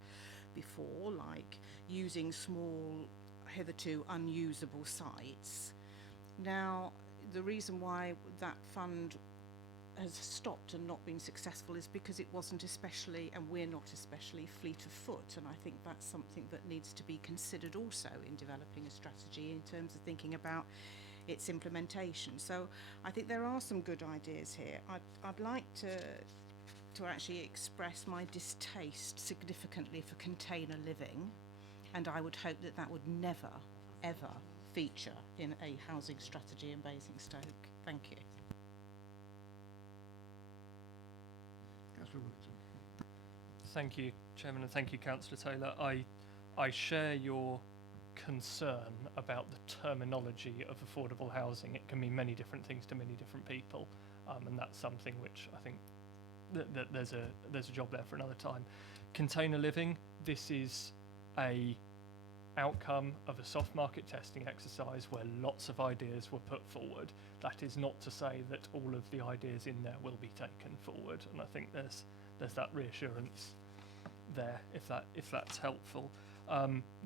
before, like using small, hitherto unusable sites. Now, the reason why that fund has stopped and not been successful is because it wasn't especially, and we're not especially, fleet of foot, and I think that's something that needs to be considered also in developing a strategy in terms of thinking about its implementation. So I think there are some good ideas here. I'd like to actually express my distaste significantly for container living, and I would hope that that would never, ever feature in a housing strategy in Basingstoke. Thank you. Councillor Wilson. Thank you, Chairman, and thank you, Councillor Taylor. I share your concern about the terminology of affordable housing. It can mean many different things to many different people, and that's something which I think that there's a job there for another time. Container living, this is a outcome of a soft market testing exercise where lots of ideas were put forward. That is not to say that all of the ideas in there will be taken forward, and I think there's that reassurance there, if that's helpful.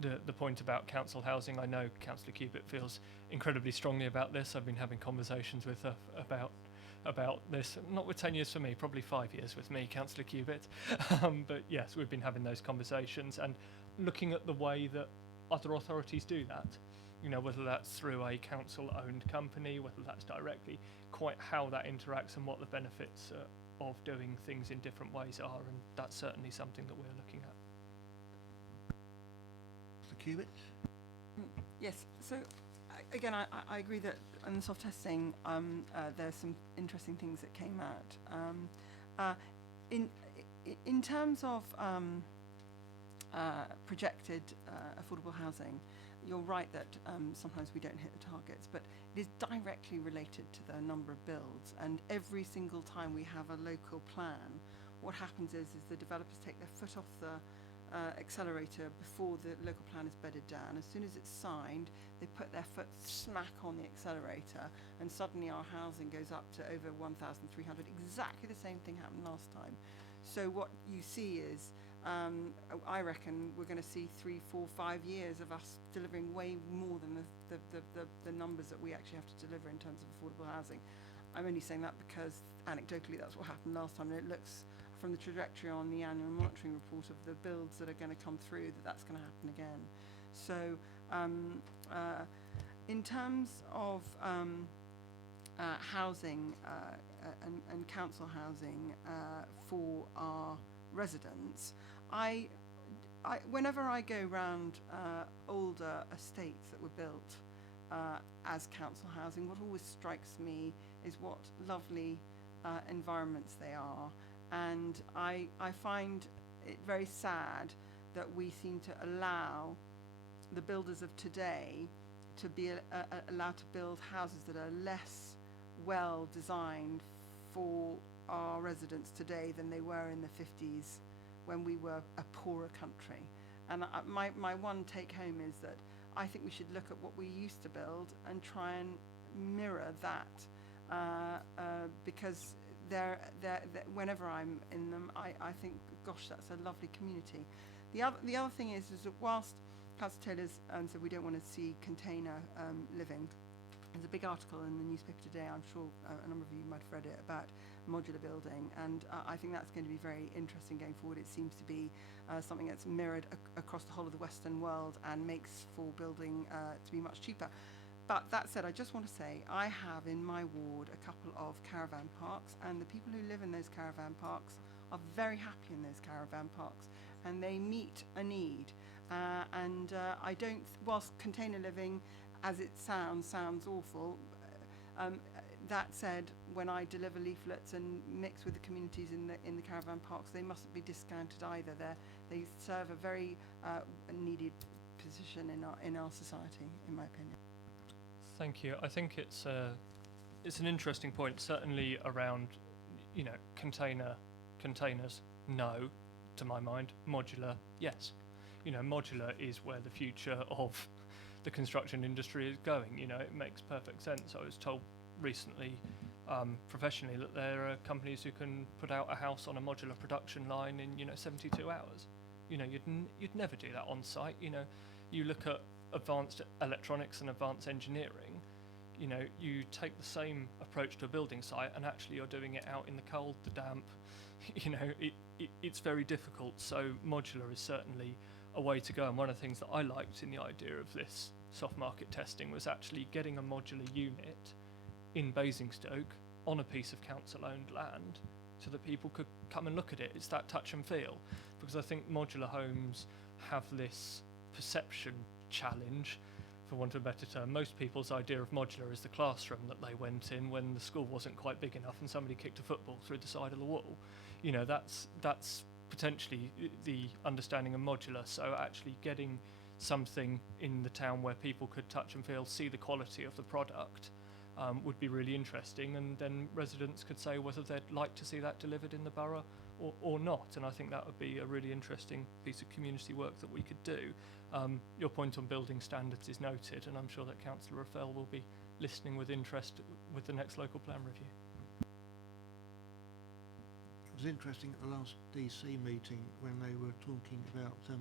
The point about council housing, I know Councillor Cubitt feels incredibly strongly about this. I've been having conversations with her about this, not with 10 years for me, probably 5 years with me, Councillor Cubitt. But yes, we've been having those conversations and looking at the way that other authorities do that, you know, whether that's through a council-owned company, whether that's directly, quite how that interacts and what the benefits of doing things in different ways are, and that's certainly something that we're looking at. Mr. Cubitt. Yes, so again, I agree that in the soft testing there's some interesting things that came out. In terms of projected affordable housing, you're right that sometimes we don't hit the targets, but it is directly related to the number of builds, and every single time we have a local plan, what happens is the developers take their foot off the accelerator before the local plan is bedded down. As soon as it's signed, they put their foot smack on the accelerator, and suddenly our housing goes up to over 1,300. Exactly the same thing happened last time. So what you see is, I reckon we're going to see 3, 4, 5 years of us delivering way more than the numbers that we actually have to deliver in terms of affordable housing. I'm only saying that because anecdotally that's what happened last time, and it looks from the trajectory on the annual monitoring report of the builds that are going to come through that's going to happen again. So in terms of housing and council housing for our residents, whenever I go round older estates that were built as council housing, what always strikes me is what lovely environments they are. And I find it very sad that we seem to allow the builders of today to be allowed to build houses that are less well designed for our residents today than they were in the 50s when we were a poorer country. And my one take home is that I think we should look at what we used to build and try and mirror that, because whenever I'm in them, I think, gosh, that's a lovely community. The other thing is that whilst Councillor Taylor's said we don't want to see container living, there's a big article in the newspaper today, I'm sure a number of you might have read it, about modular building, and I think that's going to be very interesting going forward. It seems to be something that's mirrored across the whole of the Western world and makes for building to be much cheaper. But that said, I just want to say I have in my ward a couple of caravan parks, and the people who live in those caravan parks are very happy in those caravan parks, and they meet a need. I don't, whilst container living, as it sounds awful, that said, when I deliver leaflets and mix with the communities in the caravan parks, they mustn't be discounted either. They serve a very needed position in our society, in my opinion. Thank you. I think it's an interesting point, certainly around, containers, no, to my mind. Modular, yes. Modular is where the future of the construction industry is going. It makes perfect sense. I was told recently, professionally, that there are companies who can put out a house on a modular production line in 72 hours. You'd never do that on site. You look at advanced electronics and advanced engineering. You take the same approach to a building site, and actually you're doing it out in the cold, the damp. It's very difficult. So modular is certainly a way to go. And one of the things that I liked in the idea of this soft market testing was actually getting a modular unit in Basingstoke on a piece of council-owned land so that people could come and look at it. It's that touch and feel, because I think modular homes have this perception challenge, for want of a better term. Most people's idea of modular is the classroom that they went in when the school wasn't quite big enough and somebody kicked a football through the side of the wall. That's potentially the understanding of modular. So actually getting something in the town where people could touch and feel, see the quality of the product, would be really interesting, and then residents could say whether they'd like to see that delivered in the borough or not. And I think that would be a really interesting piece of community work that we could do. Your point on building standards is noted, and I'm sure that Councillor Raffel will be listening with interest with the next local plan review. It was interesting at the last DC meeting when they were talking about the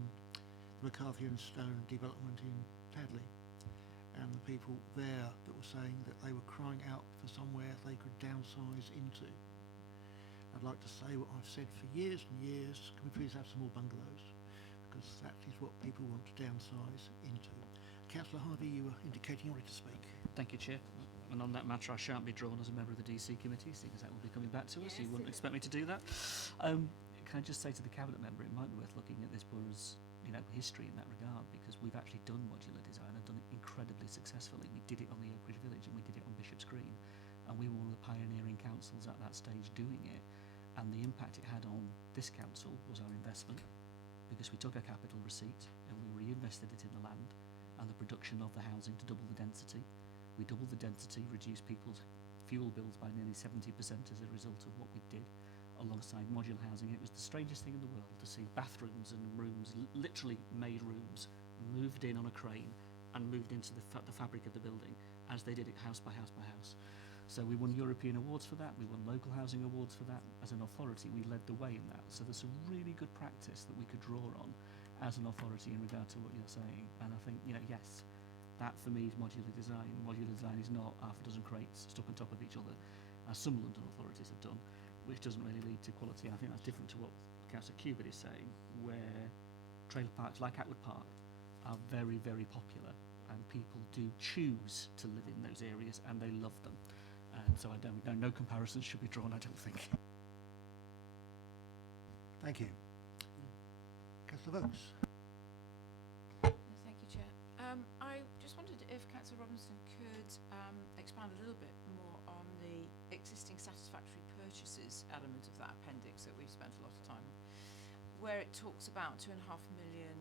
McCarthy and Stone development in Tadley, and the people there that were saying that they were crying out for somewhere they could downsize into. I'd like to say what I've said for years and years: can we please have some more bungalows? Because that is what people want to downsize into. Councillor Harvey, you were indicating you wanted to speak. Thank you, Chair. And on that matter, I shan't be drawn as a member of the DC committee, seeing as that will be coming back to us. You wouldn't expect me to do that. Can I just say to the cabinet member, it might be worth looking at this borough's history in that regard, because we've actually done modular design and done it incredibly successfully. We did it on the Oakridge Village and we did it on Bishop's Green, and we were one of the pioneering councils at that stage doing it. And the impact it had on this council was our investment, because we took a capital receipt and we reinvested it in the land and the production of the housing to double the density. We doubled the density, reduced people's fuel bills by nearly 70% as a result of what we did alongside modular housing. It was the strangest thing in the world to see bathrooms and rooms, literally made rooms, moved in on a crane and moved into the fabric of the building as they did it house by house by house. So we won European awards for that, we won local housing awards for that. As an authority, we led the way in that. So there's some really good practice that we could draw on as an authority in regard to what you're saying. And I think, yes, that for me is modular design. Modular design is not half a dozen crates stuck on top of each other, as some London authorities have done, which doesn't really lead to quality. And I think that's different to what Councillor Cubitt is saying, where trailer parks like Atwood Park are very, very popular, and people do choose to live in those areas and they love them. And so no comparisons should be drawn, I don't think. Thank you. Councillor Vokes. Thank you, Chair. I just wondered if Councillor Robinson could expand a little bit more on the existing satisfactory purchases element of that appendix that we've spent a lot of time on, where it talks about 2.5 million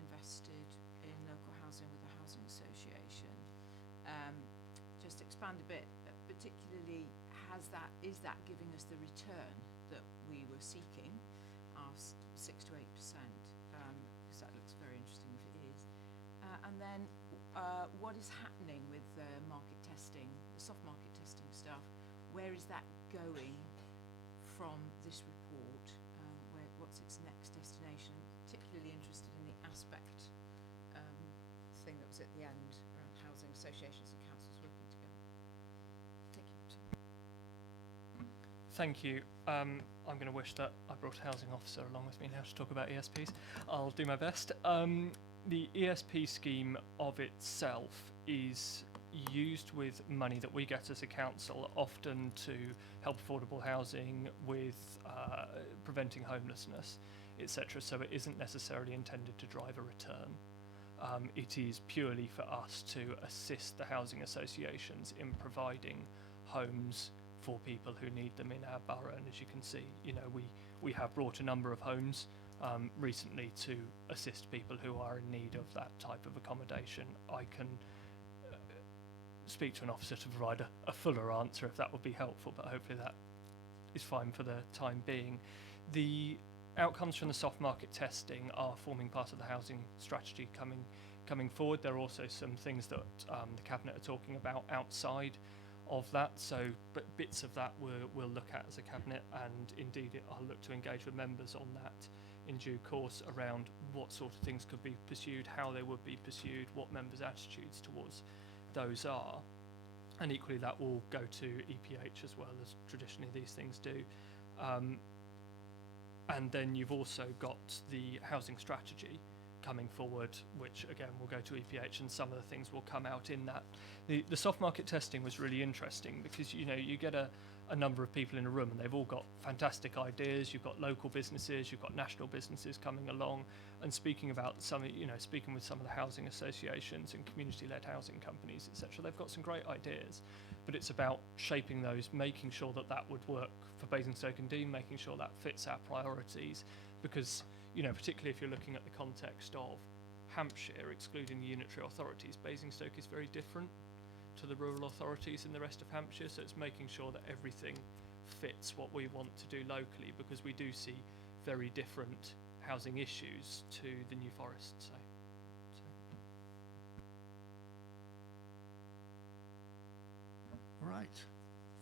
invested in local housing with the housing association. Just expand a bit, particularly is that giving us the return that we were seeking, our 6 to 8%, because that looks very interesting if it is. And then what is happening with the market testing, the soft market testing stuff? Where is that going from this report? What's its next destination? Particularly interested in the aspect thing that was at the end around housing associations and councils working together. Thank you. Thank you. I'm going to wish that I brought a housing officer along with me now to talk about ESPs. I'll do my best. The ESP scheme of itself is used with money that we get as a council, often to help affordable housing, with preventing homelessness, etc. So it isn't necessarily intended to drive a return. It is purely for us to assist the housing associations in providing homes for people who need them in our borough. And as you can see, we have brought a number of homes recently to assist people who are in need of that type of accommodation. I can speak to an officer to provide a fuller answer if that would be helpful, but hopefully that is fine for the time being. The outcomes from the soft market testing are forming part of the housing strategy coming forward. There are also some things that the Cabinet are talking about outside of that, but bits of that we'll look at as a Cabinet, and indeed I'll look to engage with members on that in due course around what sort of things could be pursued, how they would be pursued, what members' attitudes towards those are. And equally that will go to EPH as well, as traditionally these things do. And then you've also got the housing strategy coming forward, which again will go to EPH, and some of the things will come out in that. The soft market testing was really interesting because you get a number of people in a room and they've all got fantastic ideas. You've got local businesses, you've got national businesses coming along and speaking with some of the housing associations and community-led housing companies, etc. They've got some great ideas, but it's about shaping those, making sure that would work for Basingstoke and Deane, making sure that fits our priorities, because particularly if you're looking at the context of Hampshire, excluding the unitary authorities, Basingstoke is very different to the rural authorities in the rest of Hampshire, so it's making sure that everything fits what we want to do locally, because we do see very different housing issues to the New Forest, say. Right.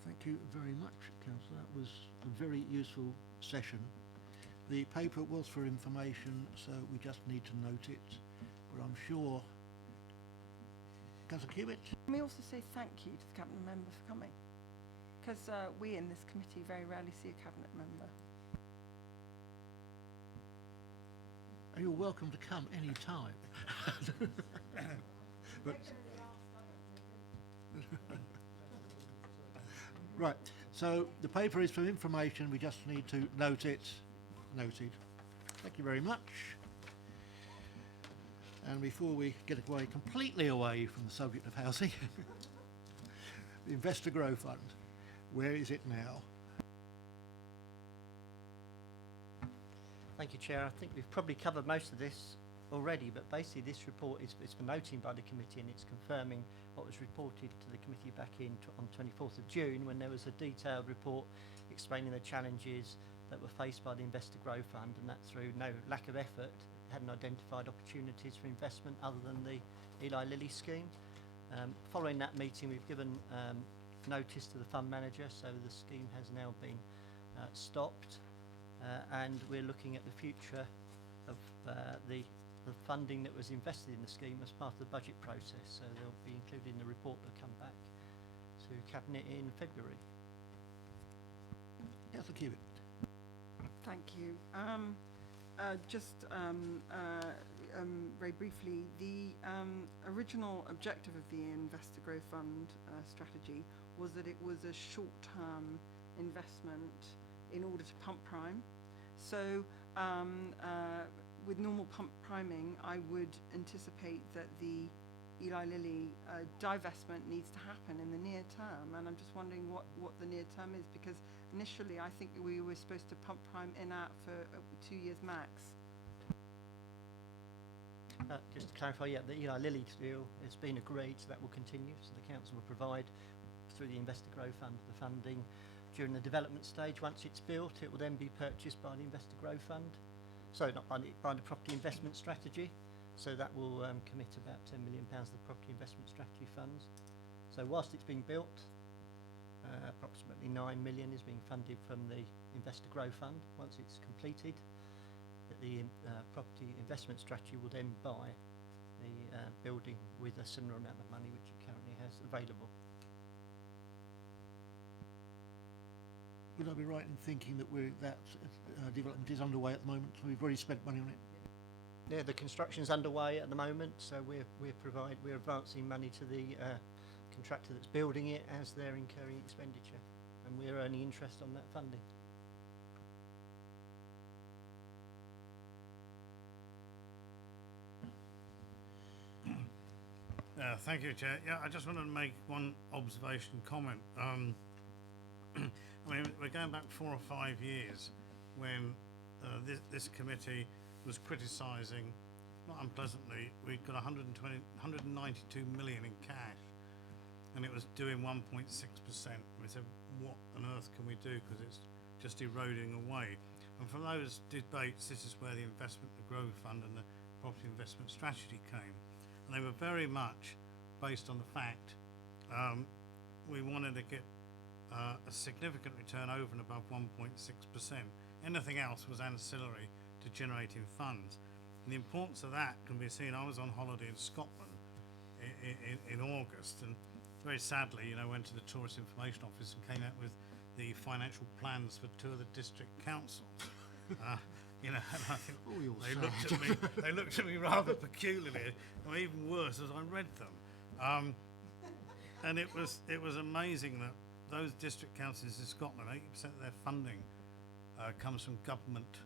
Thank you very much, Councillor. That was a very useful session. The paper was for information, so we just need to note it, but I'm sure Councillor Hewitt. Let me also say thank you to the Cabinet member for coming, because we in this committee very rarely see a Cabinet member. You're welcome to come any time. Right, so the paper is for information, we just need to note it. Noted. Thank you very much. And before we get completely away from the subject of housing, the Investor Grow Fund, where is it now? Thank you, Chair. I think we've probably covered most of this already, but basically this report is for noting by the committee, and it's confirming what was reported to the committee back on 24th of June, when there was a detailed report explaining the challenges that were faced by the Investor Grow Fund, and that through no lack of effort hadn't identified opportunities for investment other than the Eli Lilly scheme. Following that meeting, we've given notice to the fund manager, so the scheme has now been stopped, and we're looking at the future of the funding that was invested in the scheme as part of the budget process, so they'll be included in the report that come back to Cabinet in February. Councillor Hewitt. Thank you. Very briefly, the original objective of the Investor Grow Fund strategy was that it was a short-term investment in order to pump prime. So with normal pump priming, I would anticipate that the Eli Lilly divestment needs to happen in the near term, and I'm just wondering what the near term is, because initially I think we were supposed to pump prime in out for 2 years max. Just to clarify, yeah, the Eli Lilly deal has been agreed, so that will continue. So the council will provide, through the Investor Grow Fund, the funding during the development stage. Once it's built, it will then be purchased by the Investor Grow Fund. So not by the Property Investment Strategy. So that will commit about £10 million of the Property Investment Strategy funds. So whilst it's being built, approximately 9 million is being funded from the Investor Grow Fund. Once it's completed, the Property Investment Strategy will then buy the building with a similar amount of money which it currently has available. Would I be right in thinking that development is underway at the moment? We've already spent money on it. Yeah, the construction's underway at the moment, so we're advancing money to the contractor that's building it as they're incurring expenditure, and we're earning interest on that funding. Thank you, Chair. Yeah, I just wanted to make one observation comment. I mean, we're going back 4 or 5 years when this committee was criticising, not unpleasantly, we'd got 192 million in cash, and it was doing 1.6%. We said, what on earth can we do, because it's just eroding away. And from those debates, this is where the Investment to Grow Fund and the Property Investment Strategy came. And they were very much based on the fact we wanted to get a significant return over and above 1.6%. Anything else was ancillary to generating funds. And the importance of that can be seen. I was on holiday in Scotland in August, and very sadly, went to the Tourist Information Office and came out with the financial plans for 2 of the district councils. And I think they looked at me rather peculiarly, or even worse, as I read them. And it was amazing that those district councils in Scotland, 80% of their funding comes from government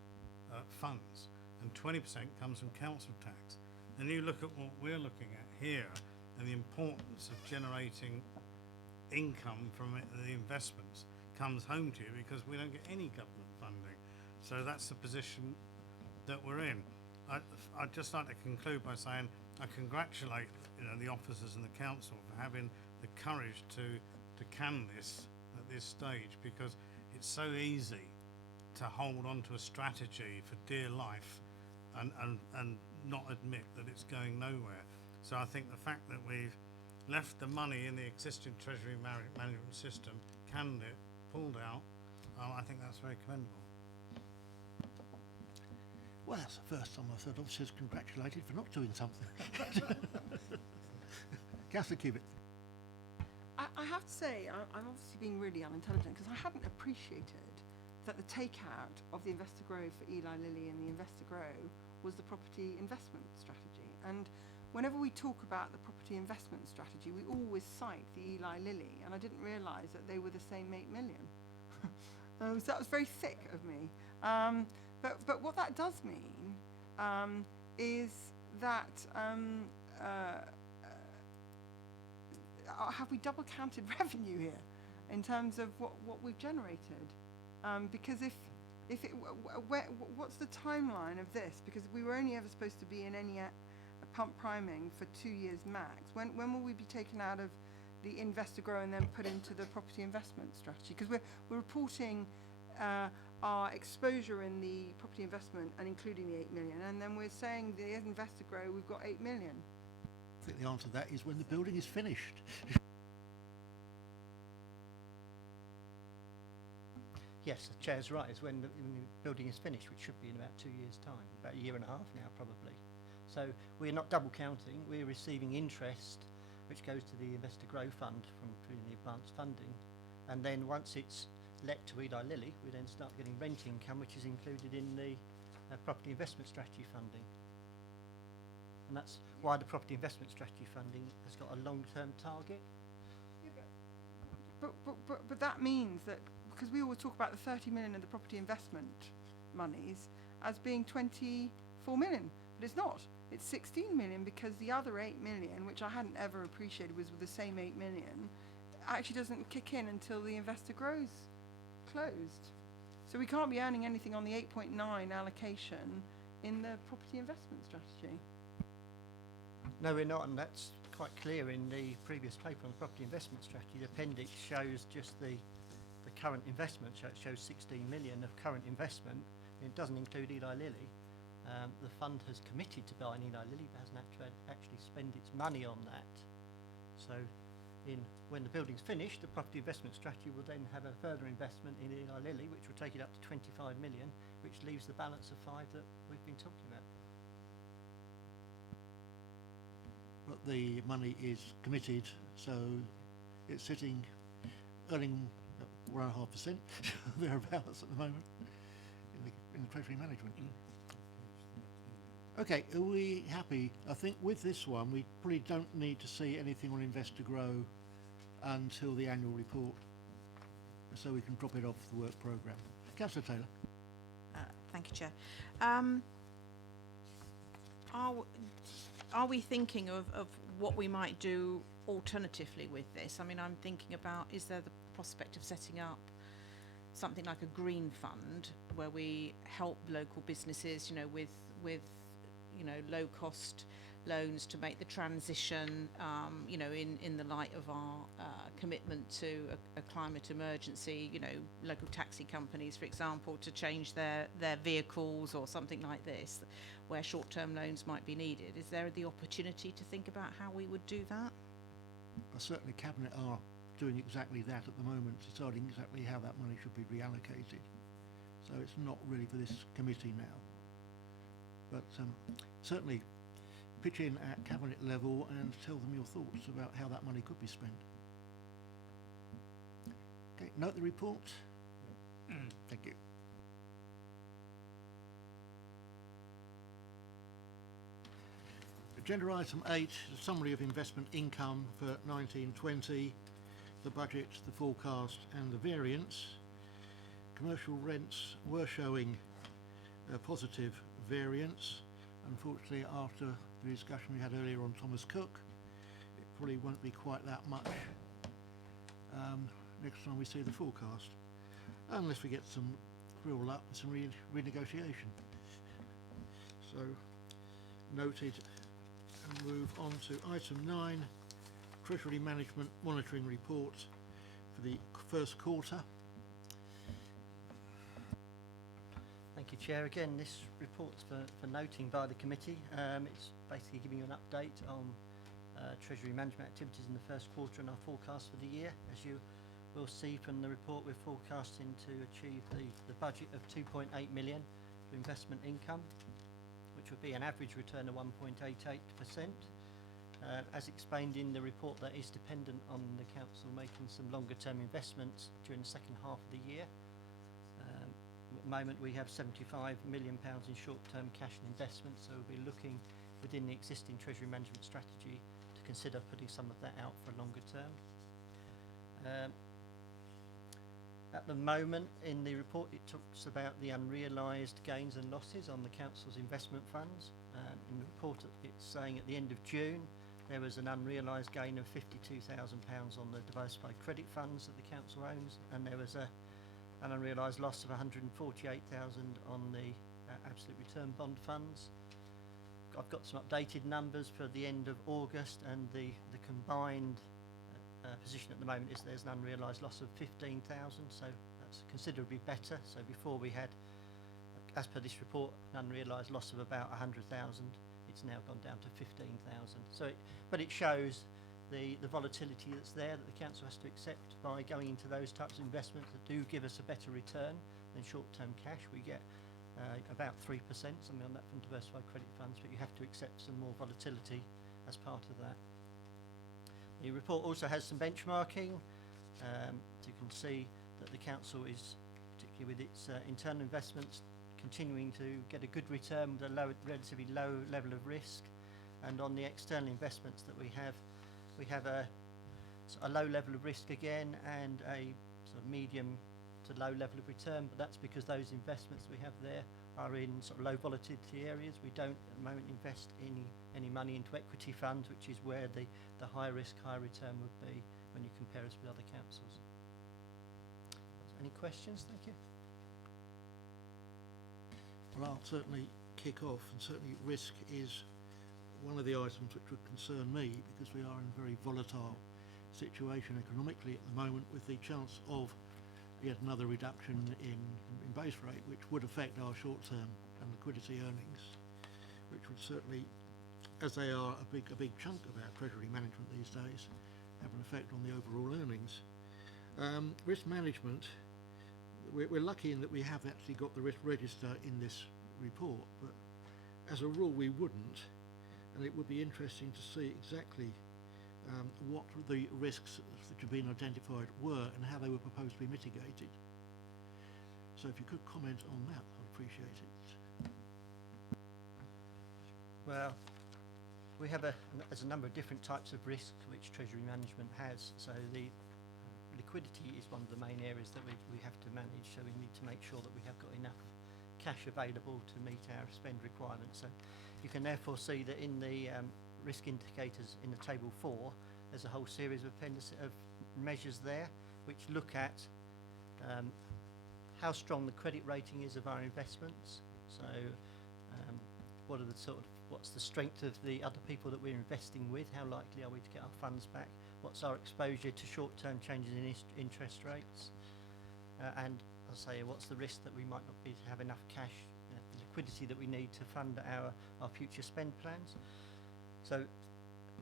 funds, and 20% comes from council tax. And you look at what we're looking at here, and the importance of generating income from the investments comes home to you, because we don't get any government funding. So that's the position that we're in. I'd just like to conclude by saying I congratulate the officers and the council for having the courage to can this at this stage, because it's so easy to hold on to a strategy for dear life and not admit that it's going nowhere. So I think the fact that we've left the money in the existing Treasury management system, canned it, pulled out, I think that's very commendable. Well, that's the first time I've heard officers congratulated for not doing something. Councillor Cubitt. I have to say, I'm obviously being really unintelligent, because I hadn't appreciated that the takeout of the Investor Grow for Eli Lilly and the Investor Grow was the property investment strategy. And whenever we talk about the property investment strategy, we always cite the Eli Lilly, and I didn't realise that they were the same 8 million. So that was very thick of me. But what that does mean is that have we double counted revenue here in terms of what we've generated? Because if it, what's the timeline of this? Because we were only ever supposed to be in any pump priming for 2 years max. When will we be taken out of the Investor Grow and then put into the property investment strategy? Because we're reporting our exposure in the property investment and including the 8 million, and then we're saying the Investor Grow we've got 8 million. I think the answer to that is when the building is finished. Yes, the Chair's right. It's when the building is finished, which should be in about 2 years' time, about a year and a half now probably. So we're not double counting. We're receiving interest, which goes to the Investor Grow Fund from the advanced funding, and then once it's let to Eli Lilly, we then start getting rent income, which is included in the property investment strategy funding. And that's why the property investment strategy funding has got a long-term target. But that means that, because we always talk about the 30 million of the property investment monies as being 24 million, but it's not. It's 16 million because the other 8 million, which I hadn't ever appreciated was the same 8 million, actually doesn't kick in until the investor grows closed. So we can't be earning anything on the 8.9 allocation in the property investment strategy. No, we're not, and that's quite clear in the previous paper on the property investment strategy. The appendix shows just the current investment, so it shows 16 million of current investment. It doesn't include Eli Lilly. The fund has committed to buying Eli Lilly, but hasn't actually spent its money on that. So when the building's finished, the property investment strategy will then have a further investment in Eli Lilly, which will take it up to 25 million, which leaves the balance of 5 that we've been talking about. But the money is committed, so it's sitting, earning 1.5% thereabouts at the moment in the Treasury management. Okay, are we happy? I think with this one, we probably don't need to see anything on Invest to Grow until the annual report, so we can drop it off the work programme. Councillor Taylor. Thank you, Chair. Are we thinking of what we might do alternatively with this? I mean, I'm thinking about, is there the prospect of setting up something like a green fund where we help local businesses, with low cost loans to make the transition, in the light of our commitment to a climate emergency, local taxi companies, for example, to change their vehicles or something like this, where short-term loans might be needed. Is there the opportunity to think about how we would do that? Well, certainly Cabinet are doing exactly that at the moment, deciding exactly how that money should be reallocated. So it's not really for this committee now. But certainly pitch in at Cabinet level and tell them your thoughts about how that money could be spent. Okay, note the report. Thank you. Agenda item 8, a summary of investment income for 1920, the budget, the forecast and the variance. Commercial rents were showing a positive variance. Unfortunately, after the discussion we had earlier on Thomas Cook, it probably won't be quite that much next time we see the forecast, unless we get some real luck with some renegotiation. So, noted, and move on to item 9, Treasury Management Monitoring Report for the first quarter. Thank you, Chair. Again, this report's for noting by the committee. It's basically giving you an update on Treasury management activities in the first quarter and our forecast for the year. As you will see from the report, we're forecasting to achieve the budget of 2.8 million for investment income, which would be an average return of 1.88%. As explained in the report, that is dependent on the council making some longer term investments during the second half of the year. At the moment we have £75 million in short-term cash and investments, so we'll be looking within the existing Treasury management strategy to consider putting some of that out for longer term. At the moment in the report it talks about the unrealised gains and losses on the council's investment funds. In the report it's saying at the end of June there was an unrealised gain of £52,000 on the diversified credit funds that the council owns, and there was an unrealised loss of £148,000 on the absolute return bond funds. I've got some updated numbers for the end of August, and the combined position at the moment is there's an unrealised loss of 15,000, so that's considerably better. So before we had, as per this report, an unrealised loss of about 100,000. It's now gone down to 15,000. So, but it shows the volatility that's there that the council has to accept by going into those types of investments that do give us a better return than short-term cash. We get about 3%, something on that from diversified credit funds, but you have to accept some more volatility as part of that. The report also has some benchmarking. So you can see that the council is, particularly with its internal investments, continuing to get a good return with a relatively low level of risk. And on the external investments that we have a low level of risk again and a sort of medium to low level of return, but that's because those investments we have there are in sort of low volatility areas. We don't at the moment invest any money into equity funds, which is where the high risk, high return would be when you compare us with other councils. Any questions? Thank you. Well, I'll certainly kick off, and certainly risk is one of the items which would concern me, because we are in a very volatile situation economically at the moment, with the chance of yet another reduction in base rate, which would affect our short-term and liquidity earnings, which would certainly, as they are a big chunk of our treasury management these days, have an effect on the overall earnings. Risk management, we're lucky in that we have actually got the risk register in this report, but as a rule we wouldn't, and it would be interesting to see exactly what the risks that have been identified were and how they were proposed to be mitigated. So if you could comment on that, I'd appreciate it. Well, we have there's a number of different types of risks which Treasury Management has. So the liquidity is one of the main areas that we have to manage. So we need to make sure that we have got enough cash available to meet our spend requirements. So you can therefore see that in the risk indicators in the table 4, there's a whole series of measures there which look at how strong the credit rating is of our investments. So what's the strength of the other people that we're investing with? How likely are we to get our funds back? What's our exposure to short-term changes in interest rates? And I'll say, what's the risk that we might not be to have enough cash, liquidity that we need to fund our future spend plans? So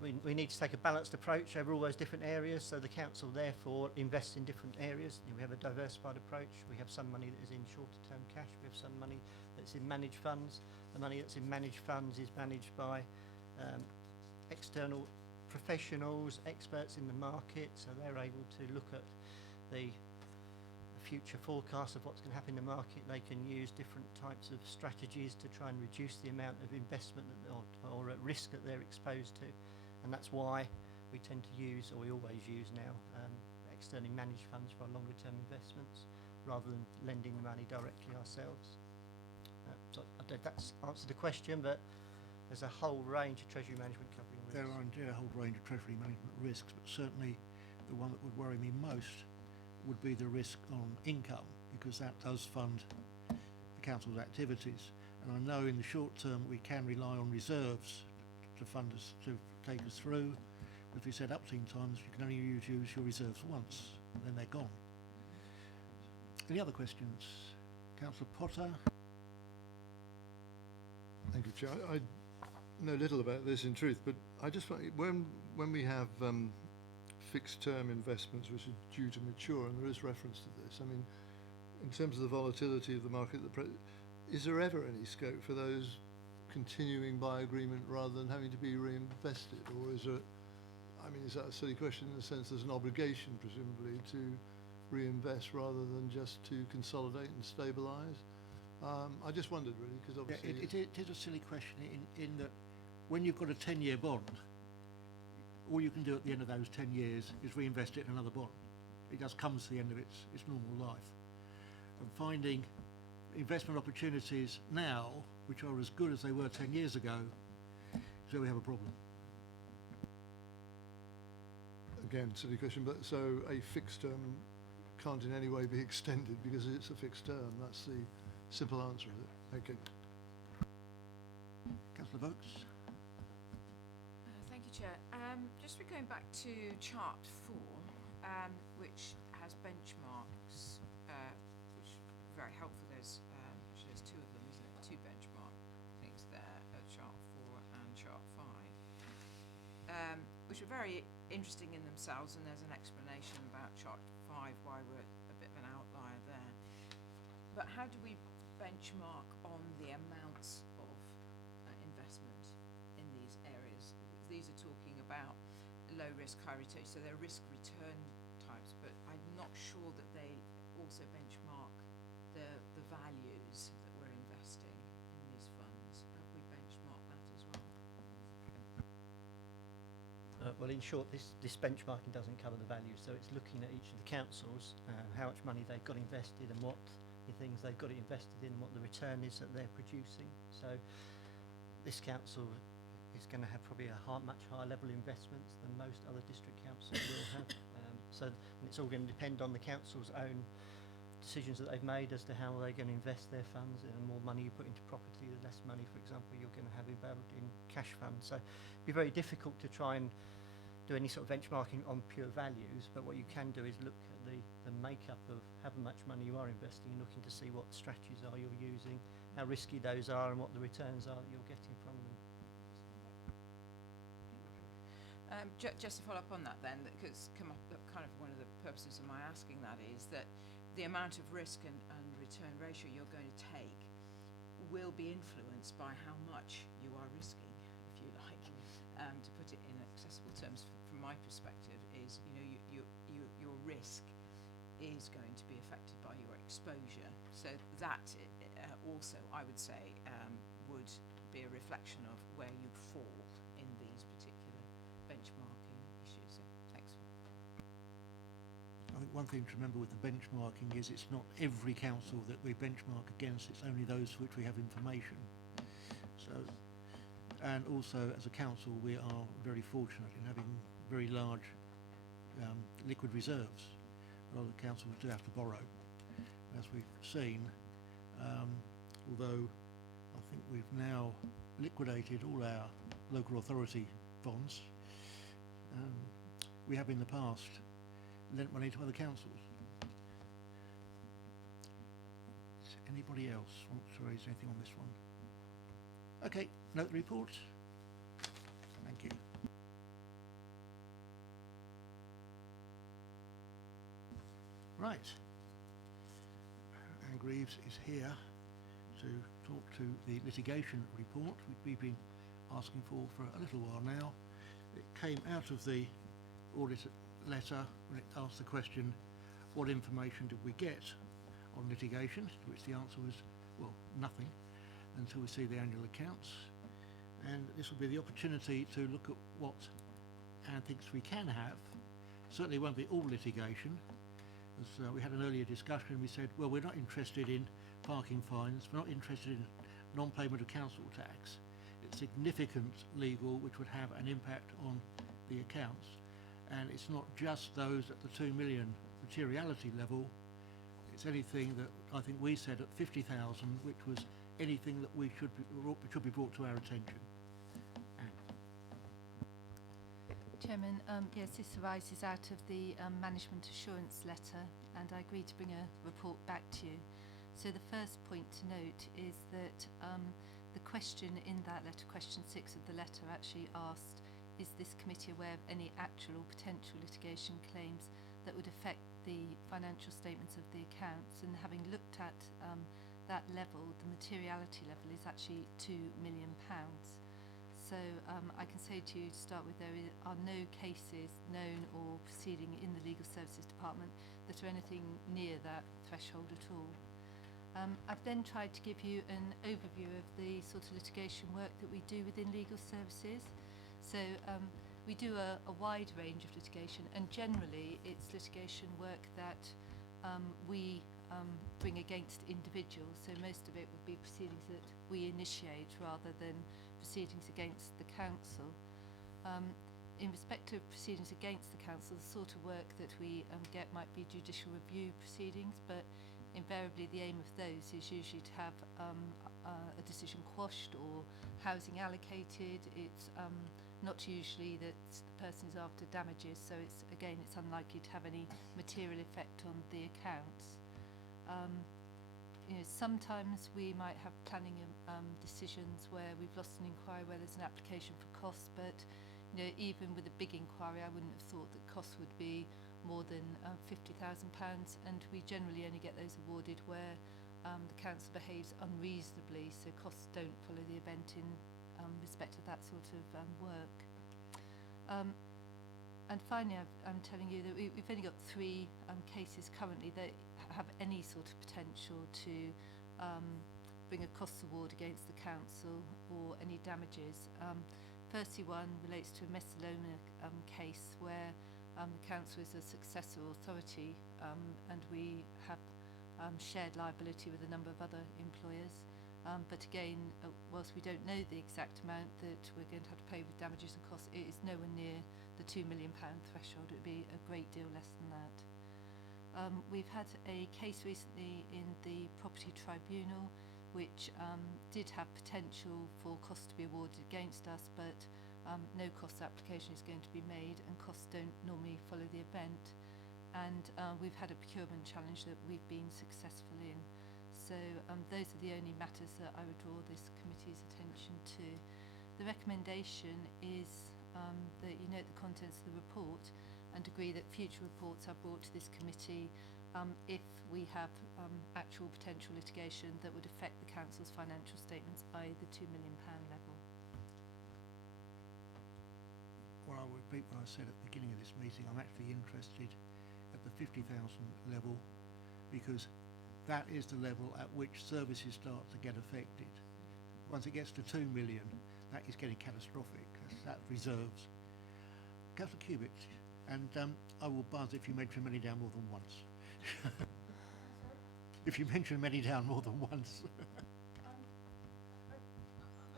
we need to take a balanced approach over all those different areas. So the council therefore invests in different areas. We have a diversified approach. We have some money that is in shorter term cash. We have some money that's in managed funds. The money that's in managed funds is managed by external professionals, experts in the market, so they're able to look at the future forecast of what's going to happen in the market. They can use different types of strategies to try and reduce the amount of investment or at risk that they're exposed to, and that's why we tend to use, or we always use now, externally managed funds for our longer term investments rather than lending the money directly ourselves. So I don't know if that's answered the question, but there's a whole range of treasury management covering risks. There are indeed a whole range of treasury management risks, but certainly the one that would worry me most would be the risk on income, because that does fund the council's activities. And I know in the short term we can rely on reserves to fund us, to take us through. But as we said upteen times, you can only use your reserves once, and then they're gone. Any other questions? Councillor Potter? Thank you, Chair. I know little about this in truth, but I just want, when we have fixed term investments which are due to mature, and there is reference to this, I mean, in terms of the volatility of the market, is there ever any scope for those continuing by agreement rather than having to be reinvested? Or is there, I mean, is that a silly question in the sense there's an obligation presumably to reinvest rather than just to consolidate and stabilise? I just wondered really, because obviously it is a silly question in that when you've got a 10-year bond, all you can do at the end of those 10 years is reinvest it in another bond. It just comes to the end of its normal life. And finding investment opportunities now, which are as good as they were 10 years ago, so we have a problem. again, silly question, but so a fixed term can't in any way be extended because it's a fixed term. That's the simple answer of it. Thank you. Councillor Vokes? Thank you, Chair. Just going back to chart 4, which has benchmarks, which is very helpful. There's actually there's two of them, isn't it? Two benchmark things there, chart 4 and chart 5, which are very interesting in themselves, and there's an explanation about chart 5 why we're a bit of an outlier there. But how do we benchmark on the amounts of investment in these areas? These are talking about low risk, high return, so they're risk return types, but I'm not sure that they also benchmark the values that we're investing in these funds. Have we benchmarked that as well? Well, in short, this benchmarking doesn't cover the value, so it's looking at each of the councils, how much money they've got invested and what things they've got it invested in, what the return is that they're producing. So this council is going to have probably a much higher level of investments than most other district councils will have. So and it's all going to depend on the council's own decisions that they've made as to how they're going to invest their funds. And the more money you put into property, the less money, for example, you're going to have involved in cash funds. So it'd be very difficult to try and do any sort of benchmarking on pure values, but what you can do is look at the makeup of how much money you are investing and looking to see what strategies are you're using, how risky those are and what the returns are that you're getting from them. Just to follow up on that then, because come up kind of one of the purposes of my asking that is that the amount of risk and return ratio you're going to take will be influenced by how much you are risking, if you like. To put it in accessible terms, from my perspective, is your risk is going to be affected by your exposure. So that also, I would say, would be a reflection of where you fall in these particular benchmarking issues. So, thanks. I think one thing to remember with the benchmarking is it's not every council that we benchmark against, it's only those for which we have information. So, and also as a council we are very fortunate in having very large liquid reserves. A lot of councils do have to borrow, as we've seen, although I think we've now liquidated all our local authority bonds. We have in the past lent money to other councils. Does anybody else want to raise anything on this one? Okay, note the report. Thank you. Right. Anne Greaves is here to talk to the litigation report, which we've been asking for a little while now. It came out of the audit letter when it asked the question, what information did we get on litigation, to which the answer was, well, nothing until we see the annual accounts. And this will be the opportunity to look at what Anne thinks we can have. Certainly won't be all litigation. As we had an earlier discussion, we said, well, we're not interested in parking fines, we're not interested in non-payment of council tax. It's significant legal which would have an impact on the accounts. And it's not just those at the 2 million materiality level, it's anything that I think we said at 50,000, which was anything that we should be brought to our attention. Chairman, yes, this arises out of the management assurance letter, and I agreed to bring a report back to you. So the first point to note is that the question in that letter, question 6 of the letter, actually asked, is this committee aware of any actual or potential litigation claims that would affect the financial statements of the accounts? And having looked at that level, the materiality level is actually £2 million. So I can say to you, to start with, there are no cases known or proceeding in the Legal Services Department that are anything near that threshold at all. I've then tried to give you an overview of the sort of litigation work that we do within legal services. So we do a wide range of litigation, and generally it's litigation work that we bring against individuals. So most of it would be proceedings that we initiate rather than proceedings against the council. In respect of proceedings against the council, the sort of work that we get might be judicial review proceedings, but invariably the aim of those is usually to have a decision quashed or housing allocated. It's not usually that the person is after damages, so it's unlikely to have any material effect on the accounts. Sometimes we might have planning decisions where we've lost an inquiry where there's an application for costs, but even with a big inquiry, I wouldn't have thought that costs would be more than £50,000, and we generally only get those awarded where the council behaves unreasonably, so costs don't follow the event in respect of that sort of work. And finally, I'm telling you that we've only got 3 cases currently that have any sort of potential to bring a costs award against the council or any damages. Firstly, one relates to a Messalona case where the council is a successor authority, and we have shared liability with a number of other employers. But again, whilst we don't know the exact amount that we're going to have to pay with damages and costs, it is nowhere near the £2 million threshold. It would be a great deal less than that. We've had a case recently in the property tribunal which did have potential for costs to be awarded against us, but no cost application is going to be made, and costs don't normally follow the event. And we've had a procurement challenge that we've been successful in. So those are the only matters that I would draw this committee's attention to. The recommendation is that you note the contents of the report and agree that future reports are brought to this committee if we have actual potential litigation that would affect the Council's financial statements, i.e. the £2 million level. Well, I'll repeat what I said at the beginning of this meeting. I'm actually interested at the 50,000 level because that is the level at which services start to get affected. Once it gets to 2 million, that is getting catastrophic. That reserves. Councillor Cubitt, and I will buzz if you mention money down more than once. If you mention money down more than once. I'm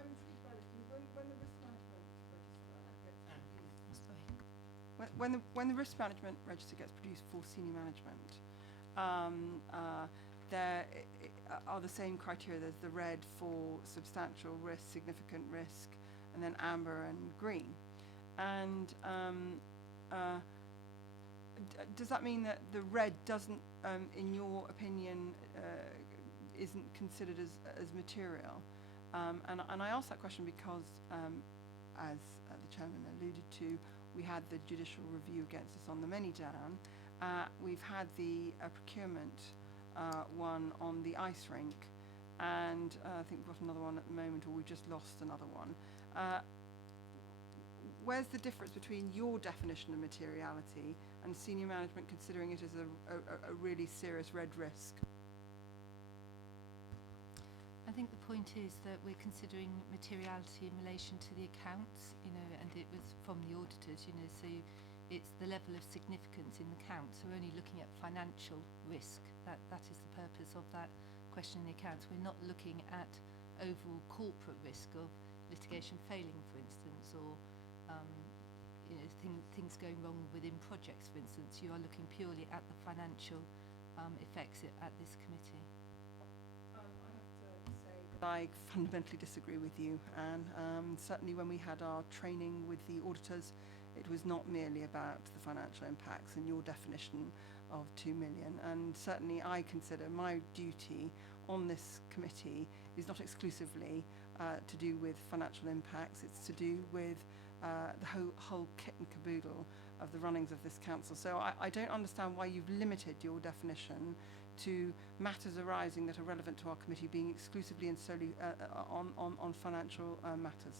intrigued by this. When the risk management register gets produced, when the risk management register gets produced for senior management, there are the same criteria. There's the red for substantial risk, significant risk, and then amber and green. And does that mean that the red doesn't, in your opinion, isn't considered as material? And I ask that question because, as the chairman alluded to, we had the judicial review against us on the many down. We've had the procurement one on the ice rink, and I think we've got another one at the moment, or we've just lost another one. Where's the difference between your definition of materiality and senior management considering it as a really serious red risk? I think the point is that we're considering materiality in relation to the accounts, and it was from the auditors, so it's the level of significance in the accounts. So we're only looking at financial risk. That is the purpose of that question in the accounts. We're not looking at overall corporate risk of litigation failing, for instance, or things going wrong within projects, for instance. You are looking purely at the financial effects at this committee. I have to say that I fundamentally disagree with you, Anne. Certainly when we had our training with the auditors, it was not merely about the financial impacts and your definition of 2 million. And certainly I consider my duty on this committee is not exclusively to do with financial impacts. It's to do with the whole kit and caboodle of the runnings of this council. So I don't understand why you've limited your definition to matters arising that are relevant to our committee being exclusively and solely on financial matters.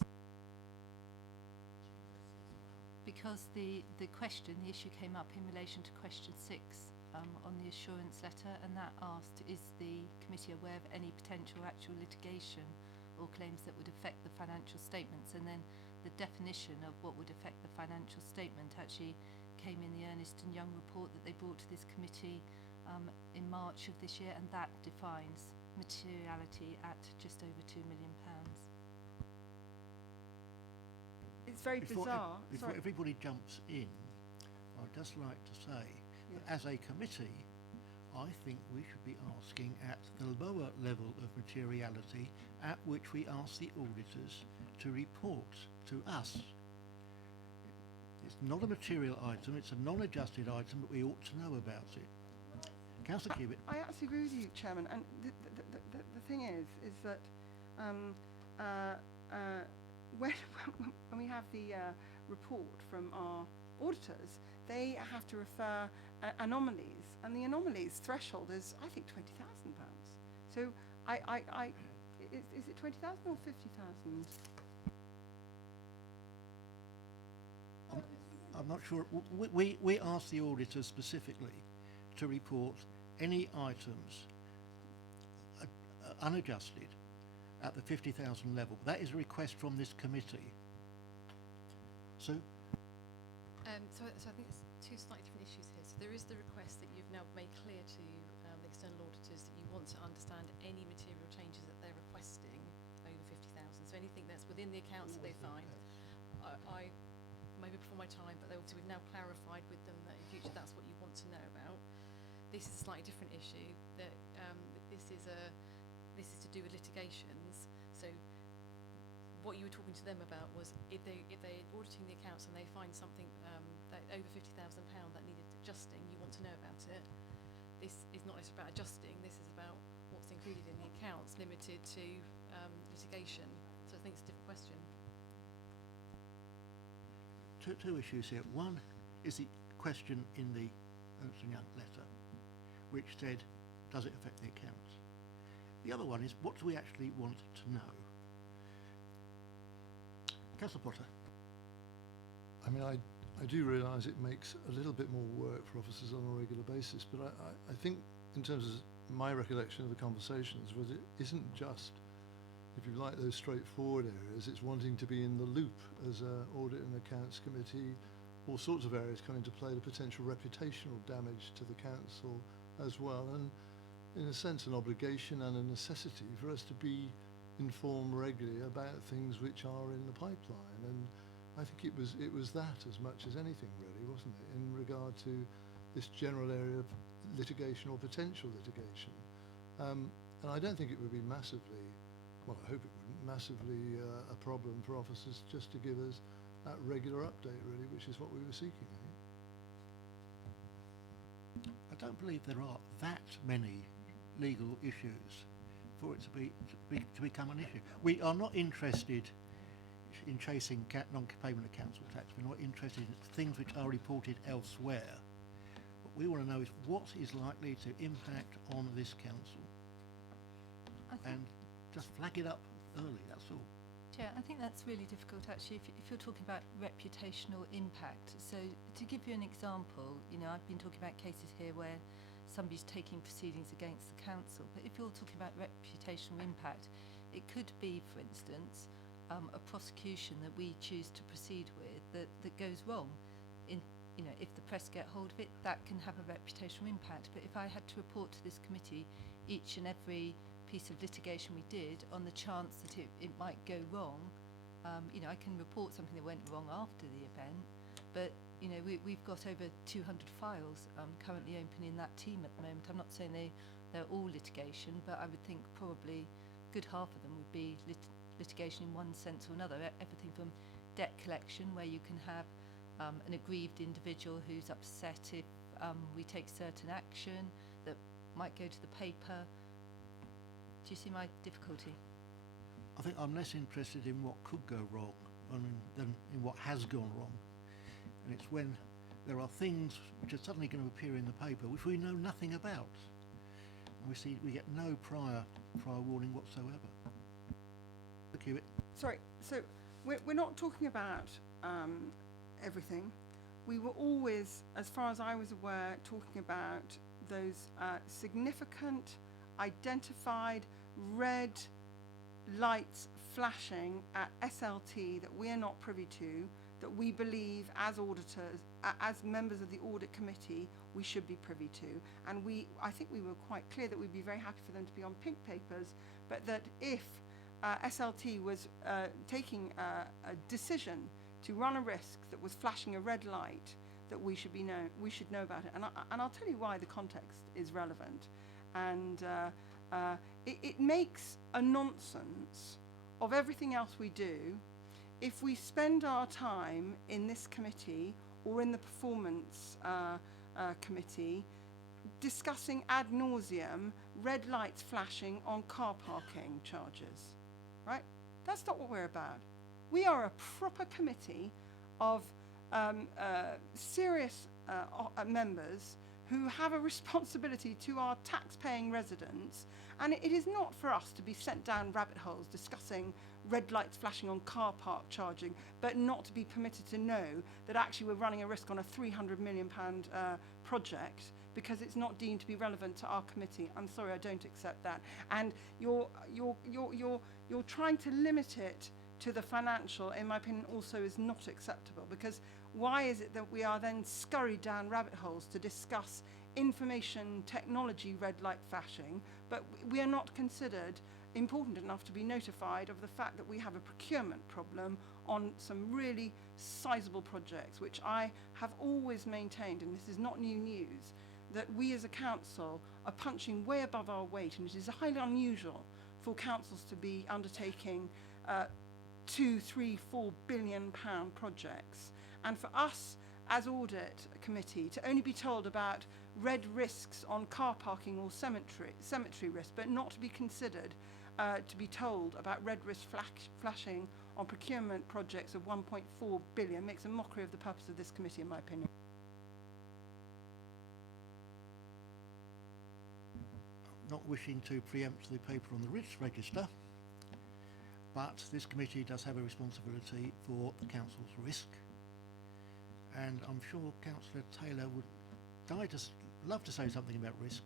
Because the issue came up in relation to question 6 on the assurance letter, and that asked, is the committee aware of any potential actual litigation or claims that would affect the financial statements? And then the definition of what would affect the financial statement actually came in the Ernst & Young report that they brought to this committee in March of this year, and that defines materiality at just over £2 million. It's very bizarre. Before everybody jumps in, I'd just like to say that as a committee, I think we should be asking at the lower level of materiality at which we ask the auditors to report to us. It's not a material item, it's a non-adjusted item, but we ought to know about it. Councillor Cubitt. I absolutely agree with you, Chairman. And the thing is that when we have the report from our auditors, they have to refer anomalies, and the anomalies threshold is, I think, £20,000. So is it 20,000 or 50,000? I'm not sure. We asked the auditors specifically to report any items unadjusted at the 50,000 level. That is a request from this committee. So I think it's two slightly different issues here. So there is the request that you've now made clear to the external auditors that you want to understand any material changes that they're requesting over 50,000. So anything that's within the accounts that they find, I maybe before my time, but obviously we've now clarified with them that in future that's what you want to know about. This is a slightly different issue. That this is to do with litigations. So what you were talking to them about was if they're auditing the accounts and they find something that over £50,000 that needed adjusting, you want to know about it. This is not necessarily about adjusting. This is about what's included in the accounts, limited to litigation. So I think it's a different question. Two issues here. One is the question in the Ernst & Young letter, which said, does it affect the accounts? The other one is, what do we actually want to know? Councillor Potter. I mean, I do realise it makes a little bit more work for officers on a regular basis, but I think in terms of my recollection of the conversations was it isn't just, if you like, those straightforward areas, it's wanting to be in the loop as an audit and accounts committee. All sorts of areas come into play, the potential reputational damage to the council as well, and in a sense an obligation and a necessity for us to be informed regularly about things which are in the pipeline. And I think it was that as much as anything really, wasn't it, in regard to this general area of litigation or potential litigation. And I don't think it would be massively, well, I hope it wouldn't, massively a problem for officers just to give us that regular update really, which is what we were seeking, I think. I don't believe there are that many legal issues for it to become an issue. We are not interested in chasing non-payment of council tax. We're not interested in things which are reported elsewhere. What we want to know is what is likely to impact on this council, and just flag it up early, that's all. Chair, I think that's really difficult actually if you're talking about reputational impact. So to give you an example, I've been talking about cases here where somebody's taking proceedings against the council, but if you're talking about reputational impact, it could be, for instance, a prosecution that we choose to proceed with that goes wrong. If the press get hold of it, that can have a reputational impact. But if I had to report to this committee each and every piece of litigation we did on the chance that it might go wrong, I can report something that went wrong after the event, but we've got over 200 files currently open in that team at the moment. I'm not saying they're all litigation, but I would think probably a good half of them would be litigation in one sense or another. Everything from debt collection, where you can have an aggrieved individual who's upset if we take certain action that might go to the paper. Do you see my difficulty? I think I'm less interested in what could go wrong than in what has gone wrong. And it's when there are things which are suddenly going to appear in the paper which we know nothing about. And we get no prior warning whatsoever. Sorry, so we're not talking about everything. We were always, as far as I was aware, talking about those significant, identified red lights flashing at SLT that we are not privy to, that we believe as auditors, as members of the audit committee, we should be privy to. And I think we were quite clear that we'd be very happy for them to be on pink papers, but that if SLT was taking a decision to run a risk that was flashing a red light, that we should know about it. And I'll tell you why the context is relevant. And it makes a nonsense of everything else we do if we spend our time in this committee or in the performance committee discussing ad nauseum red lights flashing on car parking charges, right? That's not what we're about. We are a proper committee of serious members who have a responsibility to our tax-paying residents, and it is not for us to be sent down rabbit holes discussing red lights flashing on car park charging, but not to be permitted to know that actually we're running a risk on a £300 million project because it's not deemed to be relevant to our committee. I'm sorry, I don't accept that. And you're trying to limit it to the financial, in my opinion, also is not acceptable, because why is it that we are then scurried down rabbit holes to discuss information technology red light flashing, but we are not considered important enough to be notified of the fact that we have a procurement problem on some really sizable projects, which I have always maintained, and this is not new news, that we as a council are punching way above our weight, and it is highly unusual for councils to be undertaking 2, 3, 4 billion pound projects, and for us as audit committee to only be told about red risks on car parking or cemetery risk, but not to be considered to be told about red risk flashing on procurement projects of 1.4 billion makes a mockery of the purpose of this committee, in my opinion. Not wishing to preempt the paper on the risk register, but this committee does have a responsibility for the council's risk, and I'm sure Councillor Taylor would love to say something about risk.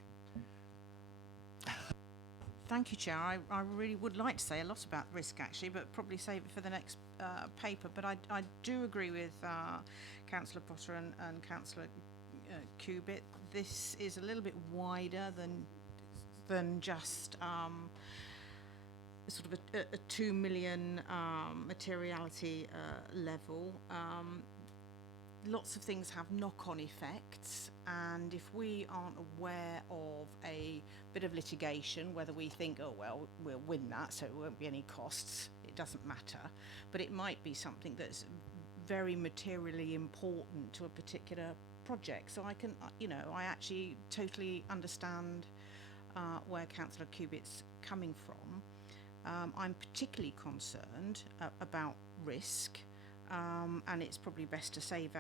Thank you, Chair. I really would like to say a lot about risk, actually, but probably save it for the next paper. But I do agree with Councillor Potter and Councillor Cubitt. This is a little bit wider than just sort of a 2 million materiality level. Lots of things have knock-on effects, and if we aren't aware of a bit of litigation, whether we think, oh well, we'll win that, so it won't be any costs, it doesn't matter, but it might be something that's very materially important to a particular project. So I can, I actually totally understand where Councillor Cubitt's coming from. I'm particularly concerned about risk. And it's probably best to save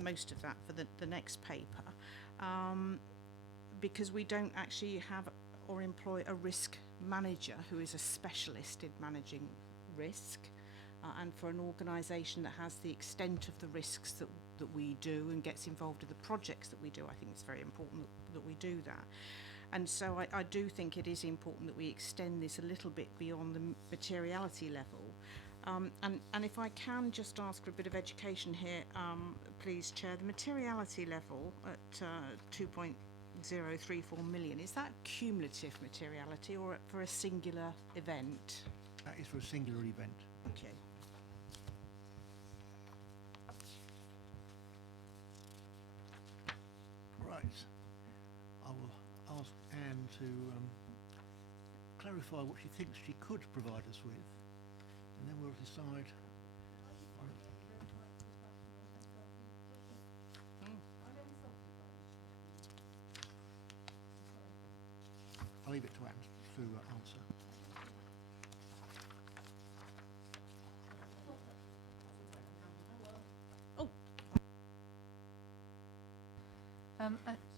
most of that for the next paper, because we don't actually have or employ a risk manager who is a specialist in managing risk, and for an organisation that has the extent of the risks that we do and gets involved in the projects that we do, I think it's very important that we do that. And so I do think it is important that we extend this a little bit beyond the materiality level. And if I can just ask for a bit of education here, please, Chair, the materiality level at 2.034 million, is that cumulative materiality or for a singular event? That is for a singular event. Okay. Right. I will ask Anne to clarify what she thinks she could provide us with, and then we'll decide. I'll leave it to Anne to answer.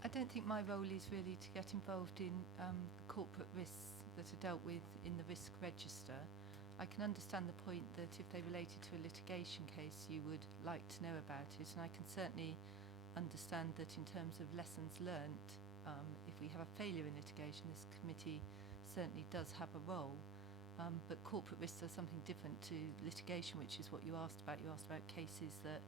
I don't think my role is really to get involved in the corporate risks that are dealt with in the risk register. I can understand the point that if they related to a litigation case, you would like to know about it, and I can certainly understand that in terms of lessons learnt, if we have a failure in litigation, this committee certainly does have a role. But corporate risks are something different to litigation, which is what you asked about. You asked about cases that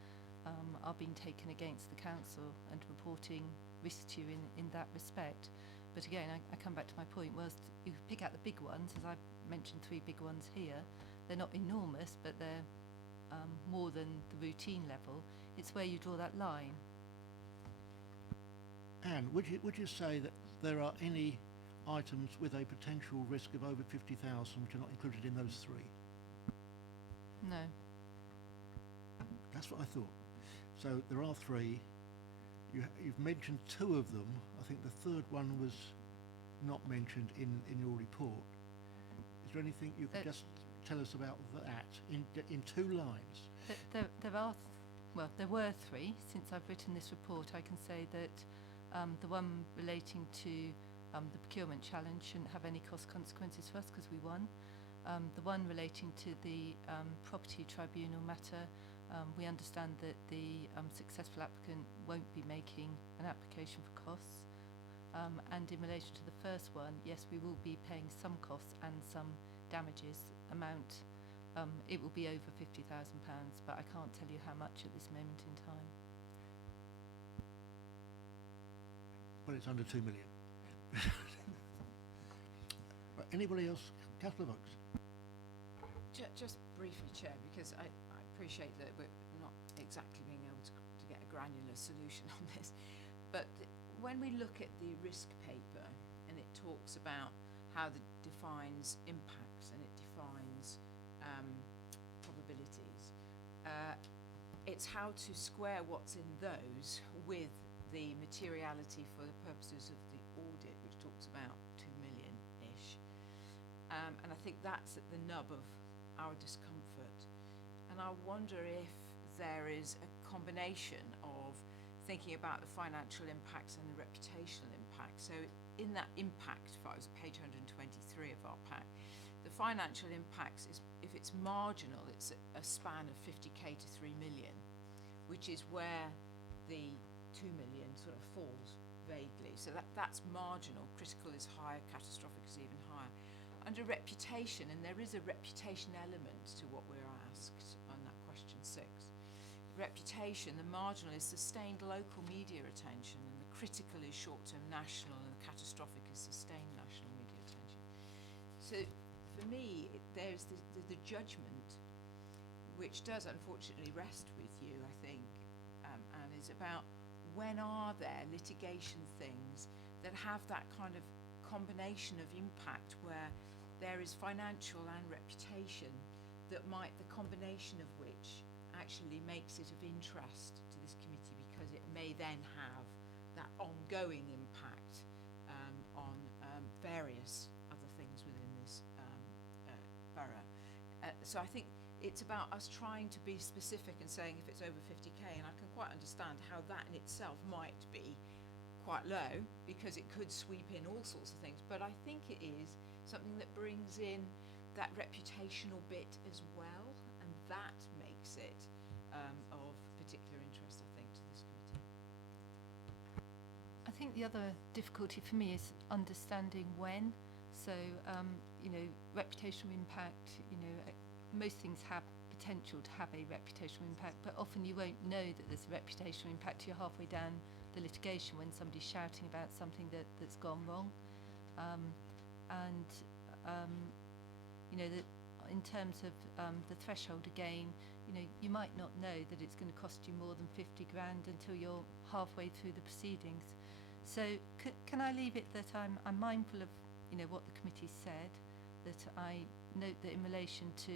are being taken against the council and reporting risk to you in that respect. But again, I come back to my point, whilst you pick out the big ones, as I've mentioned 3 big ones here, they're not enormous, but they're more than the routine level. It's where you draw that line. Anne, would you say that there are any items with a potential risk of over 50,000 which are not included in those 3? No. That's what I thought. So there are 3. You've mentioned 2 of them. I think the third one was not mentioned in your report. Is there anything you could just tell us about that in 2 lines? There were 3. Since I've written this report, I can say that the one relating to the procurement challenge shouldn't have any cost consequences for us because we won. The one relating to the property tribunal matter, we understand that the successful applicant won't be making an application for costs. And in relation to the first one, yes, we will be paying some costs and some damages amount. It will be over £50,000, but I can't tell you how much at this moment in time. but it's under 2 million. Right, anybody else? Councillor Vokes. Just briefly, Chair, because I appreciate that we're not exactly being able to get a granular solution on this, but when we look at the risk paper and it talks about how it defines impacts and it defines probabilities, it's how to square what's in those with the materiality for the purposes of the audit, which talks about 2 million-ish. And I think that's at the nub of our discomfort. And I wonder if there is a combination of thinking about the financial impacts and the reputational impact. So in that impact files, page 123 of our pack, the financial impacts is, if it's marginal, it's a span of 50k to 3 million, which is where the 2 million sort of falls vaguely. So that's marginal. Critical is higher, catastrophic is even higher. Under reputation, and there is a reputation element to what we're asked on that question 6. Reputation, the marginal is sustained local media attention, and the critical is short-term national, and the catastrophic is sustained national media attention. So for me, there's the judgment, which does unfortunately rest with you, I think, and is about when are there litigation things that have that kind of combination of impact where there is financial and reputation that might, the combination of which actually makes it of interest to this committee because it may then have that ongoing impact on various other things within this borough. So I think it's about us trying to be specific and saying if it's over 50k, and I can quite understand how that in itself might be quite low because it could sweep in all sorts of things, but I think it is something that brings in that reputational bit as well, and that makes it of particular interest, I think, to this committee. I think the other difficulty for me is understanding when. So, reputational impact, most things have potential to have a reputational impact, but often you won't know that there's a reputational impact till you're halfway down the litigation when somebody's shouting about something that's gone wrong. That in terms of the threshold again, you might not know that it's going to cost you more than 50 grand until you're halfway through the proceedings. So can I leave it that I'm mindful of what the committee said, that I note that in relation to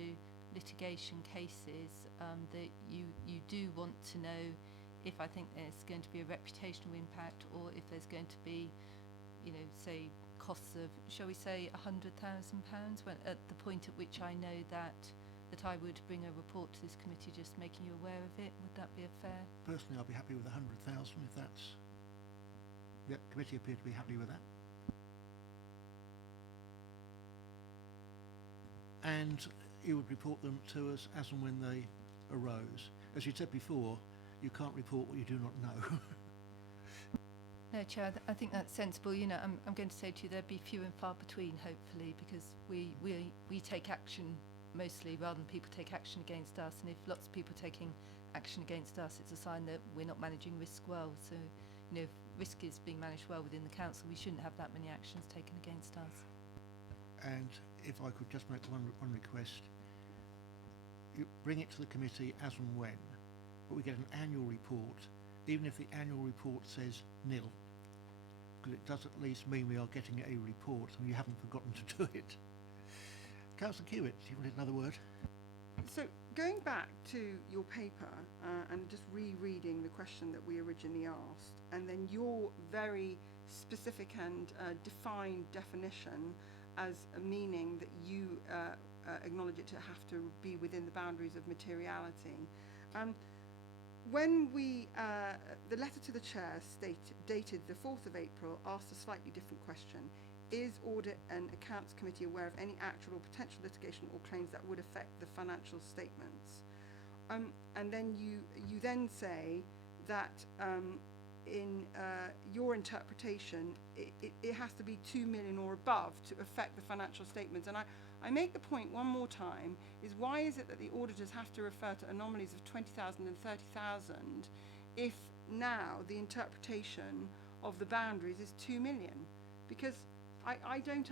litigation cases that you do want to know if I think there's going to be a reputational impact or if there's going to be, say, costs of, shall we say, £100,000, when at the point at which I know that I would bring a report to this committee just making you aware of it. Would that be a fair? Personally, I'll be happy with 100,000 if that's... The committee appear to be happy with that. And you would report them to us as and when they arose. As you said before, you can't report what you do not know. No, Chair, I think that's sensible. I'm going to say to you there'd be few and far between, hopefully, because we take action mostly rather than people take action against us. And if lots of people taking action against us, it's a sign that we're not managing risk well. So, if risk is being managed well within the council, we shouldn't have that many actions taken against us. And if I could just make one request, you bring it to the committee as and when, but we get an annual report, even if the annual report says nil, because it does at least mean we are getting a report and you haven't forgotten to do it. Councillor Kewitt, you wanted another word? So going back to your paper and just rereading the question that we originally asked, and then your very specific and defined definition as a meaning that you acknowledge it to have to be within the boundaries of materiality. When we, the letter to the chair dated the 4th of April asked a slightly different question. Is Audit and Accounts Committee aware of any actual or potential litigation or claims that would affect the financial statements? And then you then say that in your interpretation, it has to be 2 million or above to affect the financial statements. And I make the point one more time, is why is it that the auditors have to refer to anomalies of 20,000 and 30,000 if now the interpretation of the boundaries is 2 million? Because I don't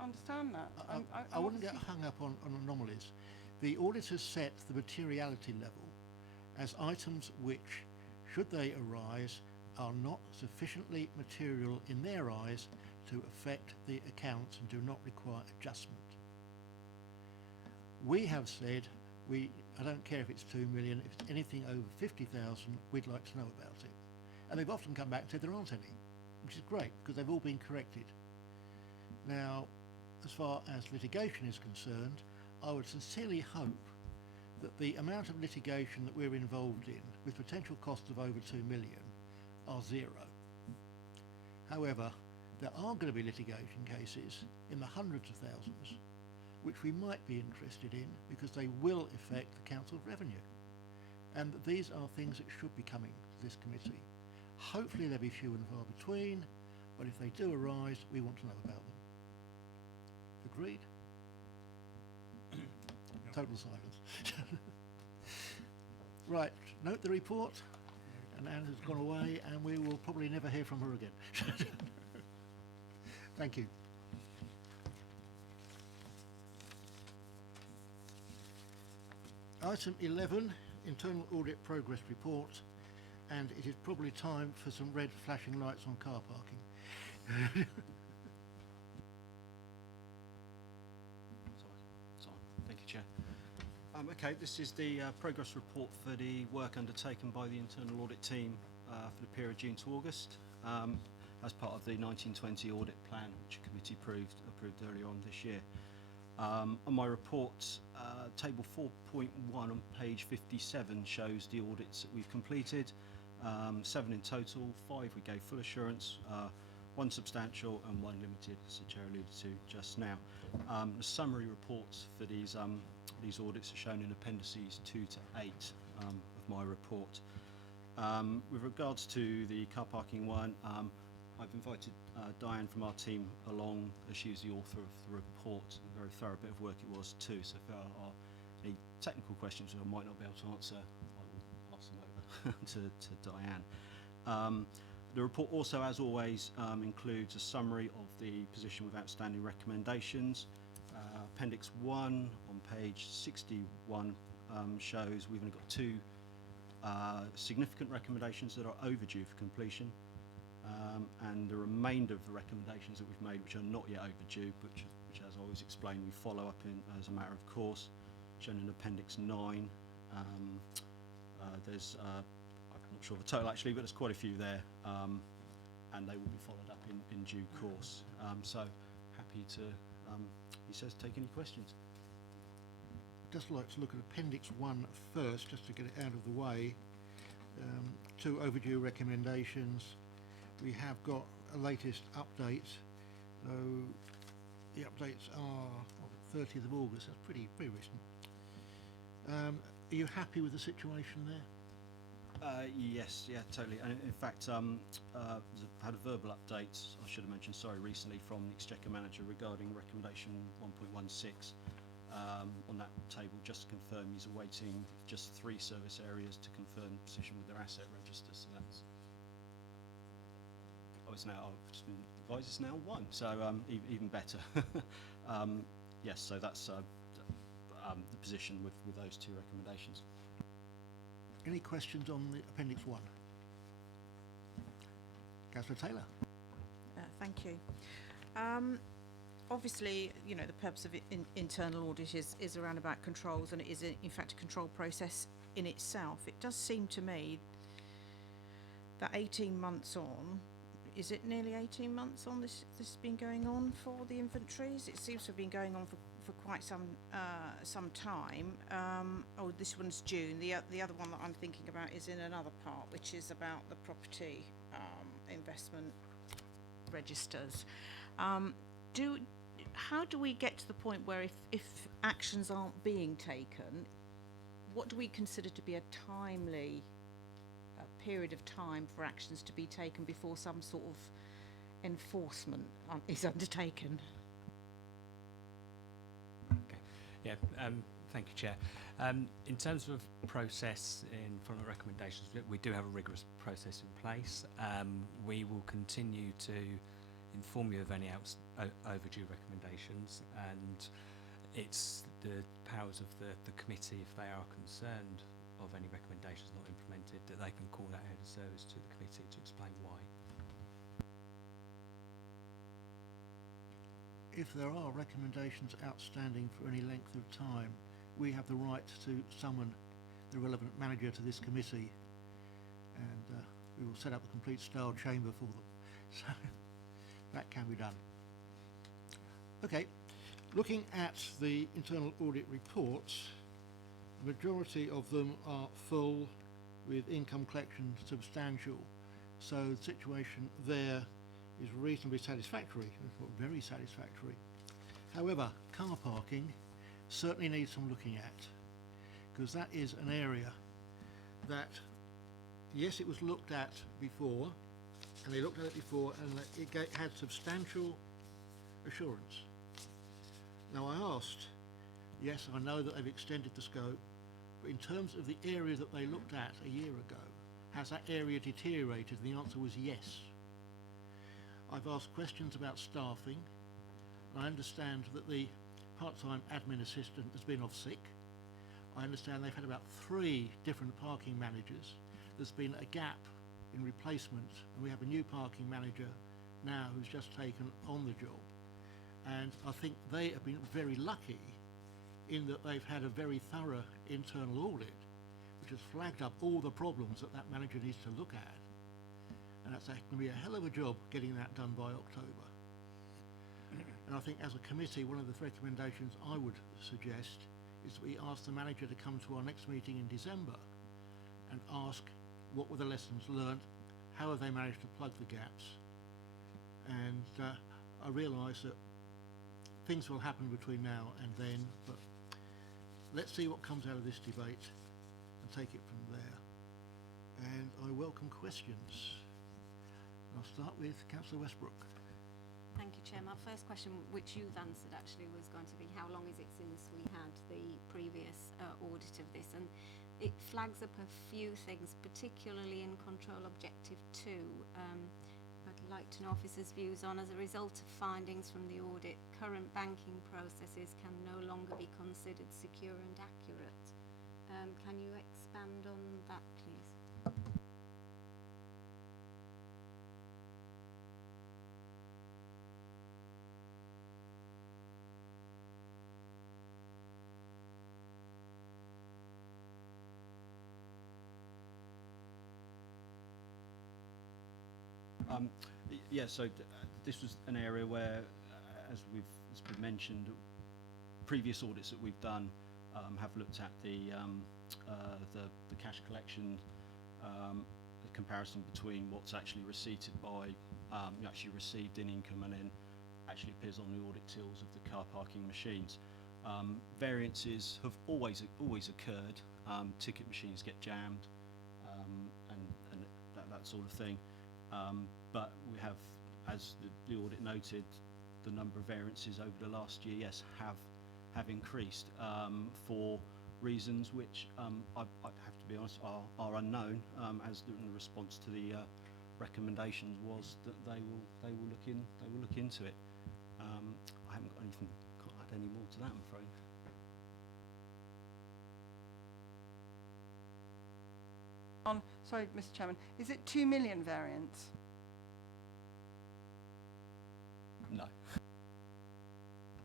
understand that. I wouldn't get hung up on anomalies. The auditors set the materiality level as items which, should they arise, are not sufficiently material in their eyes to affect the accounts and do not require adjustment. We have said, I don't care if it's 2 million, if it's anything over 50,000, we'd like to know about it. And they've often come back and said there aren't any, which is great because they've all been corrected. Now, as far as litigation is concerned, I would sincerely hope that the amount of litigation that we're involved in, with potential costs of over 2 million, are zero. However, there are going to be litigation cases in the hundreds of thousands, which we might be interested in because they will affect the council's revenue. And these are things that should be coming to this committee. Hopefully they'll be few and far between, but if they do arise, we want to know about them. Agreed? Total silence. Right, note the report, and Anne has gone away, and we will probably never hear from her again. Thank you. Item 11, Internal Audit Progress Report, and it is probably time for some red flashing lights on car parking. Sorry. Thank you, Chair. Okay, this is the progress report for the work undertaken by the internal audit team for the period June to August, as part of the 1920 audit plan, which the committee approved earlier on this year. On my report, table 4.1 on page 57 shows the audits that we've completed. 7 in total, 5 we gave full assurance, 1 substantial and 1 limited, as the Chair alluded to just now. The summary reports for these audits are shown in appendices 2 to 8 of my report. With regards to the car parking one, I've invited Diane from our team along, as she is the author of the report. A very thorough bit of work it was too, so if there are any technical questions that I might not be able to answer, I will pass them over to Diane. The report also, as always, includes a summary of the position with outstanding recommendations. Appendix 1 on page 61 shows we've only got 2 significant recommendations that are overdue for completion, and the remainder of the recommendations that we've made which are not yet overdue, which as I always explain, we follow up in as a matter of course, shown in Appendix 9. There's I'm not sure of the total actually, but there's quite a few there, and they will be followed up in due course. So happy to, he says, take any questions. Just like to look at Appendix 1 first, just to get it out of the way. 2 overdue recommendations. We have got a latest update. The updates are 30th of August. That's pretty recent. Are you happy with the situation there? Yes, yeah, totally. And in fact, had a verbal update, I should have mentioned, sorry, recently from the Exchequer Manager regarding recommendation 1.16 on that table, just to confirm he's awaiting just 3 service areas to confirm position with their asset register. So that's, it's now, I've just been advised it's now 1, so even better. Yes, so that's the position with those 2 recommendations. Any questions on the Appendix 1? Councillor Taylor. Thank you. Obviously, you know, the purpose of internal audit is around about controls, and it is in fact a control process in itself. It does seem to me that 18 months on, is it nearly 18 months on this has been going on for the inventories? It seems to have been going on for quite some time. Oh, this one's June. The other one that I'm thinking about is in another part, which is about the property investment registers. How do we get to the point where if actions aren't being taken, what do we consider to be a timely period of time for actions to be taken before some sort of enforcement is undertaken? Yeah, Thank you, Chair. In terms of process in following recommendations, we do have a rigorous process in place. We will continue to inform you of any overdue recommendations, and it's the powers of the committee, if they are concerned of any recommendations not implemented, that they can call that head of service to the committee to explain why. If there are recommendations outstanding for any length of time, we have the right to summon the relevant manager to this committee, and we will set up a complete style chamber for them. So that can be done. Okay, looking at the internal audit reports, the majority of them are full, with income collection substantial. So the situation there is reasonably satisfactory, if not very satisfactory. However, car parking certainly needs some looking at, because that is an area that, yes, it was looked at before, and they looked at it before, and it had substantial assurance. Now, I asked, yes, I know that they've extended the scope, but in terms of the area that they looked at a year ago, has that area deteriorated? And the answer was yes. I've asked questions about staffing. I understand that the part-time admin assistant has been off sick. I understand they've had about 3 different parking managers. There's been a gap in replacement, and we have a new parking manager now who's just taken on the job. And I think they have been very lucky in that they've had a very thorough internal audit, which has flagged up all the problems that that manager needs to look at. And that's going to be a hell of a job getting that done by October. And I think as a committee, one of the recommendations I would suggest is that we ask the manager to come to our next meeting in December and ask what were the lessons learned, how have they managed to plug the gaps. And I realise that things will happen between now and then, but let's see what comes out of this debate and take it from there. And I welcome questions. I'll start with Councillor Westbrook. Thank you, Chair. My first question, which you've answered actually, was going to be how long is it since we had the previous audit of this? And it flags up a few things, particularly in Control Objective 2. I'd like to know officers' views on, as a result of findings from the audit, current banking processes can no longer be considered secure and accurate. Can you expand on that, please? Yeah, so this was an area where, as it's been mentioned, previous audits that we've done have looked at the cash collection, the comparison between what's actually receipted by, actually received in income, and then actually appears on the audit tills of the car parking machines. Variances have always occurred. Ticket machines get jammed, and that sort of thing. But we have, as the audit noted, the number of variances over the last year, yes, have increased for reasons which I have to be honest are unknown, as the response to the recommendations was that they will look into it. I haven't got anything, can't add any more to that, I'm afraid. Sorry, Mr. Chairman, is it 2 million variance? No.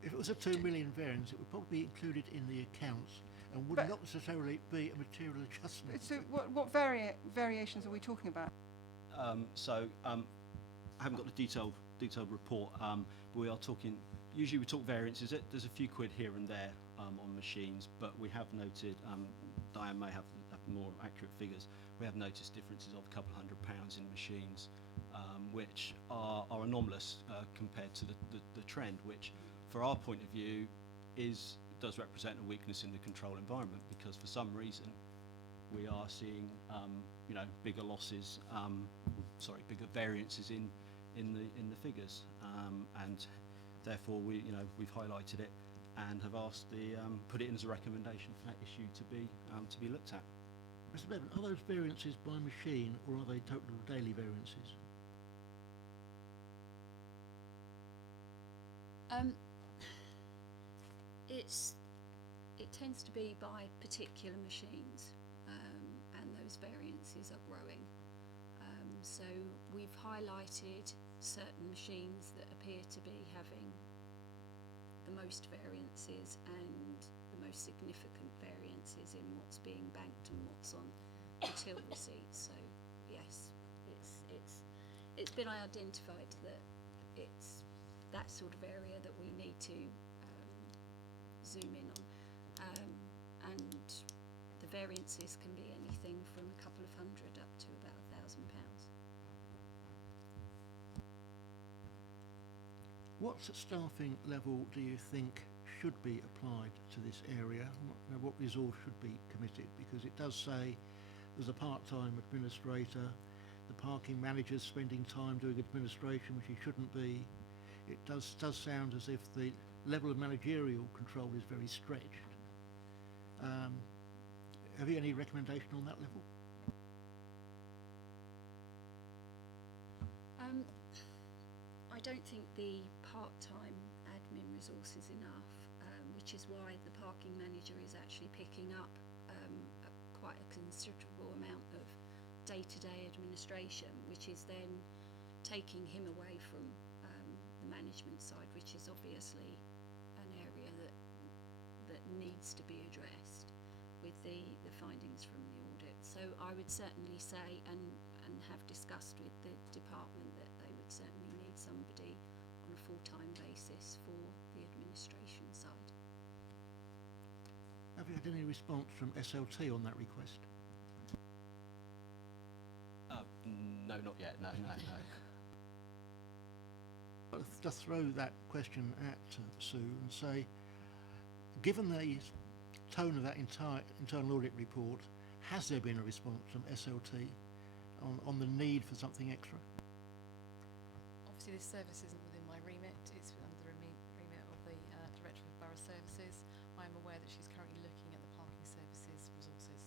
If it was a 2 million variance, it would probably be included in the accounts and would But- not necessarily be a material adjustment. So what variations are we talking about? I haven't got the detailed report, but we are talking, usually we talk variances, there's a few quid here and there on machines, but we have noted, Diane may have more accurate figures, we have noticed differences of a couple £100 in machines, which are anomalous compared to the trend, which for our point of view does represent a weakness in the control environment, because for some reason we are seeing bigger losses, bigger variances in the figures, and therefore we've highlighted it, and have asked put it in as a recommendation for that issue to be looked at. Mr. Bevan, are those variances by machine or are they total daily variances? It tends to be by particular machines, and those variances are growing. So we've highlighted certain machines that appear to be having the most variances and the most significant variances in what's being banked and what's on the till receipts. So yes, it's been identified that it's that sort of area that we need to zoom in on, and the variances can be anything from a couple of hundred up to about £1,000. What staffing level do you think should be applied to this area? What resource should be committed? Because it does say there's a part-time administrator, the parking manager's spending time doing administration, which he shouldn't be. It does sound as if the level of managerial control is very stretched. Have you any recommendation on that level? I don't think the part-time admin resource is enough, which is why the parking manager is actually picking up quite a considerable amount of day-to-day administration, which is then taking him away from the management side, which is obviously an area that needs to be addressed with the findings from the audit. So I would certainly say and have discussed with the department that they would certainly need somebody on a full-time basis for the administration side. Have you had any response from SLT on that request? No, not yet. No. I'll just throw that question at Sue and say, given the tone of that entire internal audit report, has there been a response from SLT on the need for something extra? Obviously this service isn't within my remit, it's under the remit of the Director of Borough Services. I'm aware that she's currently looking at the parking services resources,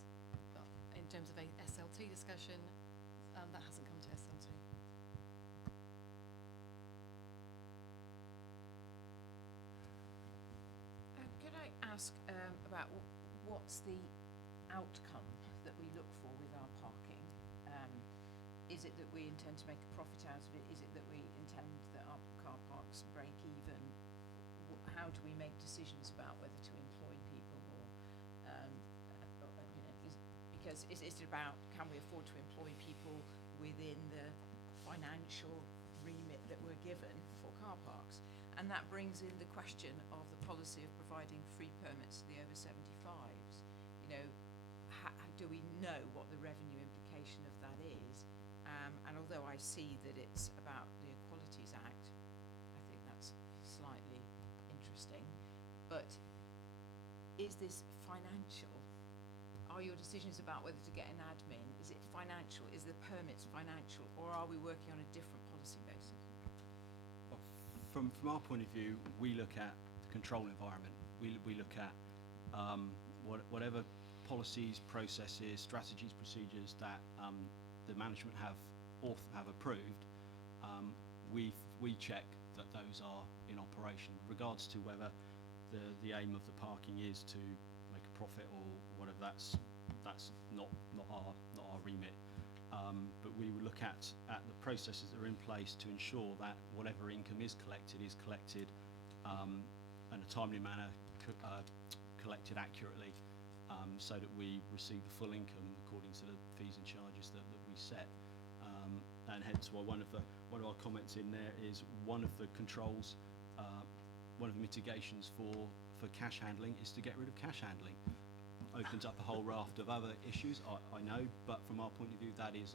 but in terms of a SLT discussion, that hasn't come to SLT. Could I ask about what's the outcome that we look for with our parking? Is it that we intend to make a profit out of it? Is it that we intend that our car parks break even? How do we make decisions about whether to employ people or because is it about can we afford to employ people within the financial remit that we're given for car parks? And that brings in the question of the policy of providing free permits to the over 75s. Do we know what the revenue implication of that is? And although I see that it's about the Equalities Act, I think that's slightly interesting. But is this financial? Are your decisions about whether to get an admin, is it financial? Is the permits financial? Or are we working on a different policy basis? From our point of view, we look at the control environment. We look at whatever policies, processes, strategies, procedures that the management have approved. We check that those are in operation. With regards to whether the aim of the parking is to make a profit or whatever, that's not our remit. But we will look at the processes that are in place to ensure that whatever income is collected in a timely manner, collected accurately, so that we receive the full income according to the fees and charges that we set. And hence why one of our comments in there is one of the controls, one of the mitigations for cash handling is to get rid of cash handling. Opens up a whole raft of other issues, I know, but from our point of view, that is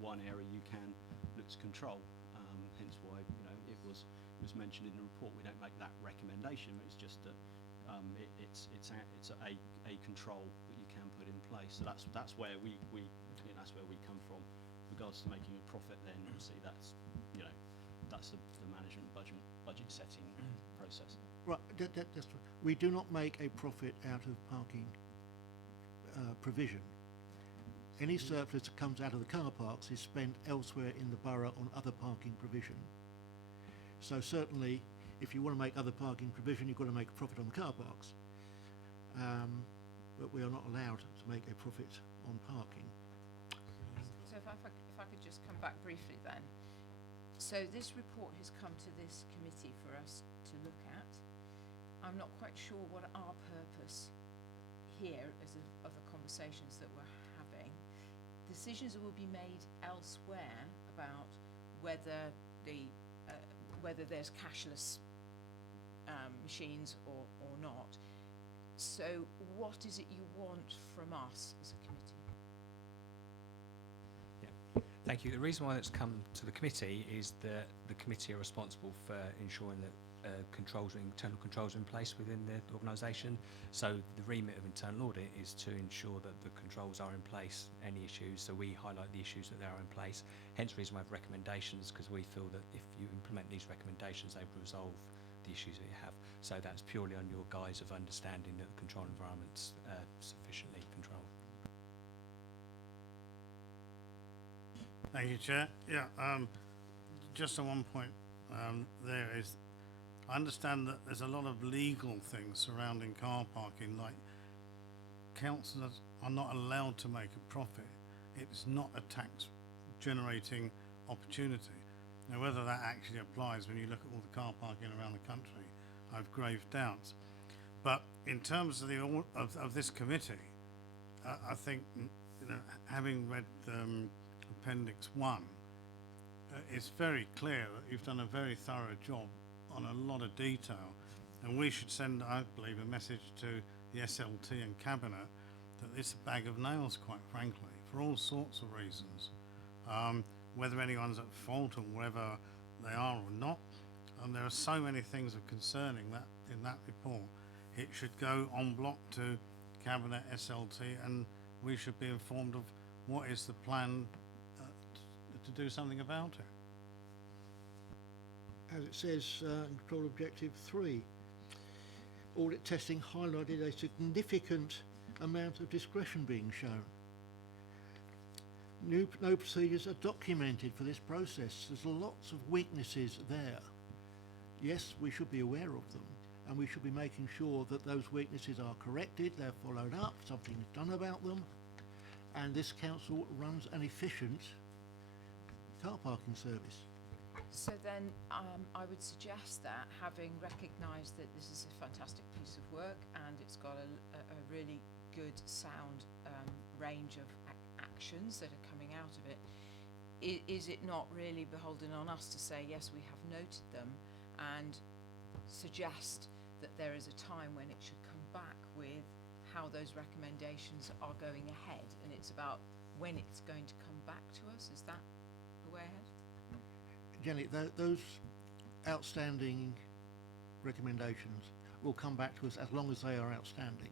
one area you can look to control. Hence why it was mentioned in the report. We don't make that recommendation. It's just that it's a control that you can put in place. So that's where we come from. With regards to making a profit, then obviously that's the management budget setting process. Right, that's right. We do not make a profit out of parking provision. Any surplus that comes out of the car parks is spent elsewhere in the borough on other parking provision. So certainly, if you want to make other parking provision, you've got to make a profit on the car parks. But we are not allowed to make a profit on parking. So if I could just come back briefly then. So this report has come to this committee for us to look at. I'm not quite sure what our purpose here of the conversations that we're having. Decisions will be made elsewhere about whether whether there's cashless machines or not. So what is it you want from us as a committee? Thank you. The reason why it's come to the committee is that the committee are responsible for ensuring that internal controls are in place within the organisation. So the remit of internal audit is to ensure that the controls are in place, any issues, so we highlight the issues that they are in place. Hence the reason we have recommendations, because we feel that if you implement these recommendations, they will resolve the issues that you have. So that's purely on your guise of understanding that the control environment's sufficiently controlled. Thank you, Chair. Yeah, just on one point there is, I understand that there's a lot of legal things surrounding car parking, like councillors are not allowed to make a profit. It's not a tax generating opportunity. Now, whether that actually applies when you look at all the car parking around the country, I've grave doubts. But in terms of of this committee, I think, you know, having read Appendix 1, it's very clear that you've done a very thorough job on a lot of detail, and we should send, I believe, a message to the SLT and Cabinet that it's a bag of nails, quite frankly, for all sorts of reasons. Whether anyone's at fault or whether they are or not, and there are so many things of concerning that in that report. It should go en bloc to Cabinet, SLT, and we should be informed of what is the plan to do something about it. As it says in Control Objective 3, audit testing highlighted a significant amount of discretion being shown. No procedures are documented for this process. There's lots of weaknesses there. Yes, we should be aware of them, and we should be making sure that those weaknesses are corrected, they're followed up, something is done about them, and this council runs an efficient car parking service. So then I would suggest that, having recognised that this is a fantastic piece of work and it's got a really good sound range of actions that are coming out of it, is it not really beholden on us to say, yes, we have noted them, and suggest that there is a time when it should come back with how those recommendations are going ahead, and it's about when it's going to come back to us? Is that the way ahead? Jenny, those outstanding recommendations will come back to us as long as they are outstanding.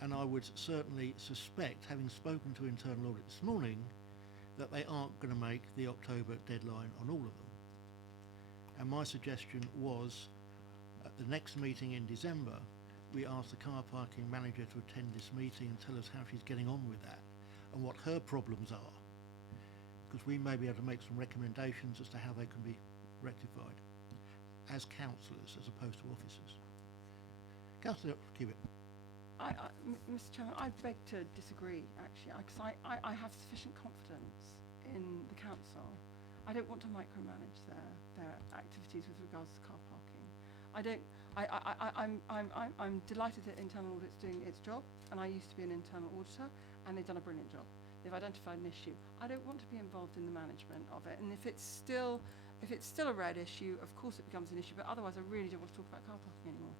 And I would certainly suspect, having spoken to Internal Audit this morning, that they aren't going to make the October deadline on all of them. And my suggestion was, at the next meeting in December, we ask the car parking manager to attend this meeting and tell us how she's getting on with that and what her problems are. Because we may be able to make some recommendations as to how they can be rectified as councillors as opposed to officers. Councillor Kiewit. Mr. Chairman, I beg to disagree, actually, because I have sufficient confidence in the council. I don't want to micromanage their activities with regards to car parking. I'm delighted that Internal Audit's doing its job, and I used to be an internal auditor, and they've done a brilliant job. They've identified an issue. I don't want to be involved in the management of it, and if it's still a red issue, of course it becomes an issue, but otherwise I really don't want to talk about car parking anymore,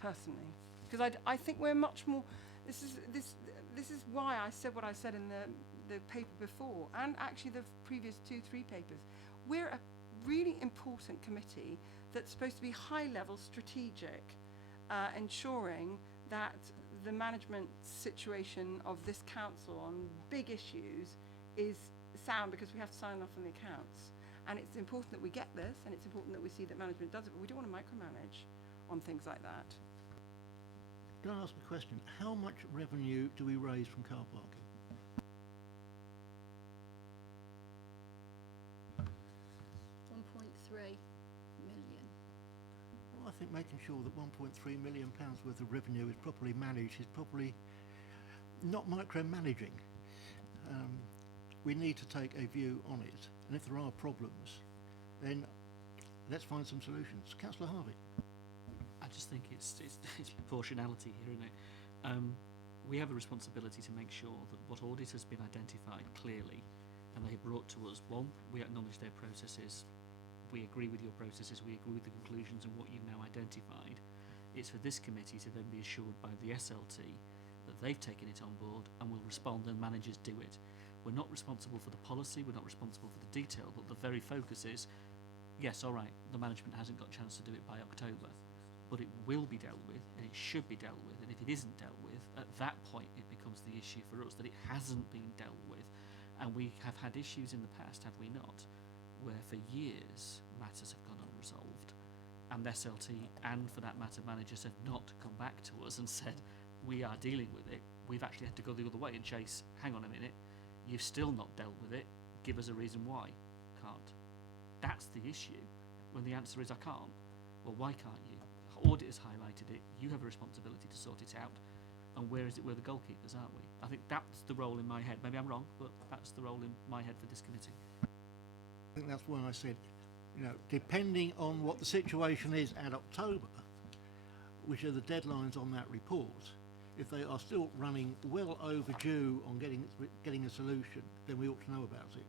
personally. Because I think we're much more, this is why I said what I said in the paper before, and actually the previous 2-3 papers. We're a really important committee that's supposed to be high-level strategic, ensuring that the management situation of this council on big issues is sound, because we have to sign off on the accounts. And it's important that we get this, and it's important that we see that management does it, but we don't want to micromanage on things like that. Can I ask a question? How much revenue do we raise from car parking? 1.3 million. Well, I think making sure that £1.3 million worth of revenue is properly managed is probably not micromanaging. We need to take a view on it, and if there are problems, then let's find some solutions. Councillor Harvey. I just think it's proportionality here, isn't it? We have a responsibility to make sure that what audit has been identified clearly, and they have brought to us, one, we acknowledge their processes, we agree with your processes, we agree with the conclusions and what you've now identified. It's for this committee to then be assured by the SLT that they've taken it on board and will respond and managers do it. We're not responsible for the policy, we're not responsible for the detail, but the very focus is, yes, all right, the management hasn't got a chance to do it by October, but it will be dealt with and it should be dealt with, and if it isn't dealt with, at that point it becomes the issue for us that it hasn't been dealt with. And we have had issues in the past, have we not, where for years matters have gone unresolved, and SLT and for that matter managers have not come back to us and said, we are dealing with it. We've actually had to go the other way and chase, hang on a minute, you've still not dealt with it, give us a reason why. Can't. That's the issue, when the answer is I can't. Well, why can't you? Audit has highlighted it, you have a responsibility to sort it out, and where is it we're the goalkeepers, aren't we? I think that's the role in my head. Maybe I'm wrong, but that's the role in my head for this committee. I think that's why I said, you know, depending on what the situation is at October, which are the deadlines on that report, if they are still running well overdue on getting a solution, then we ought to know about it.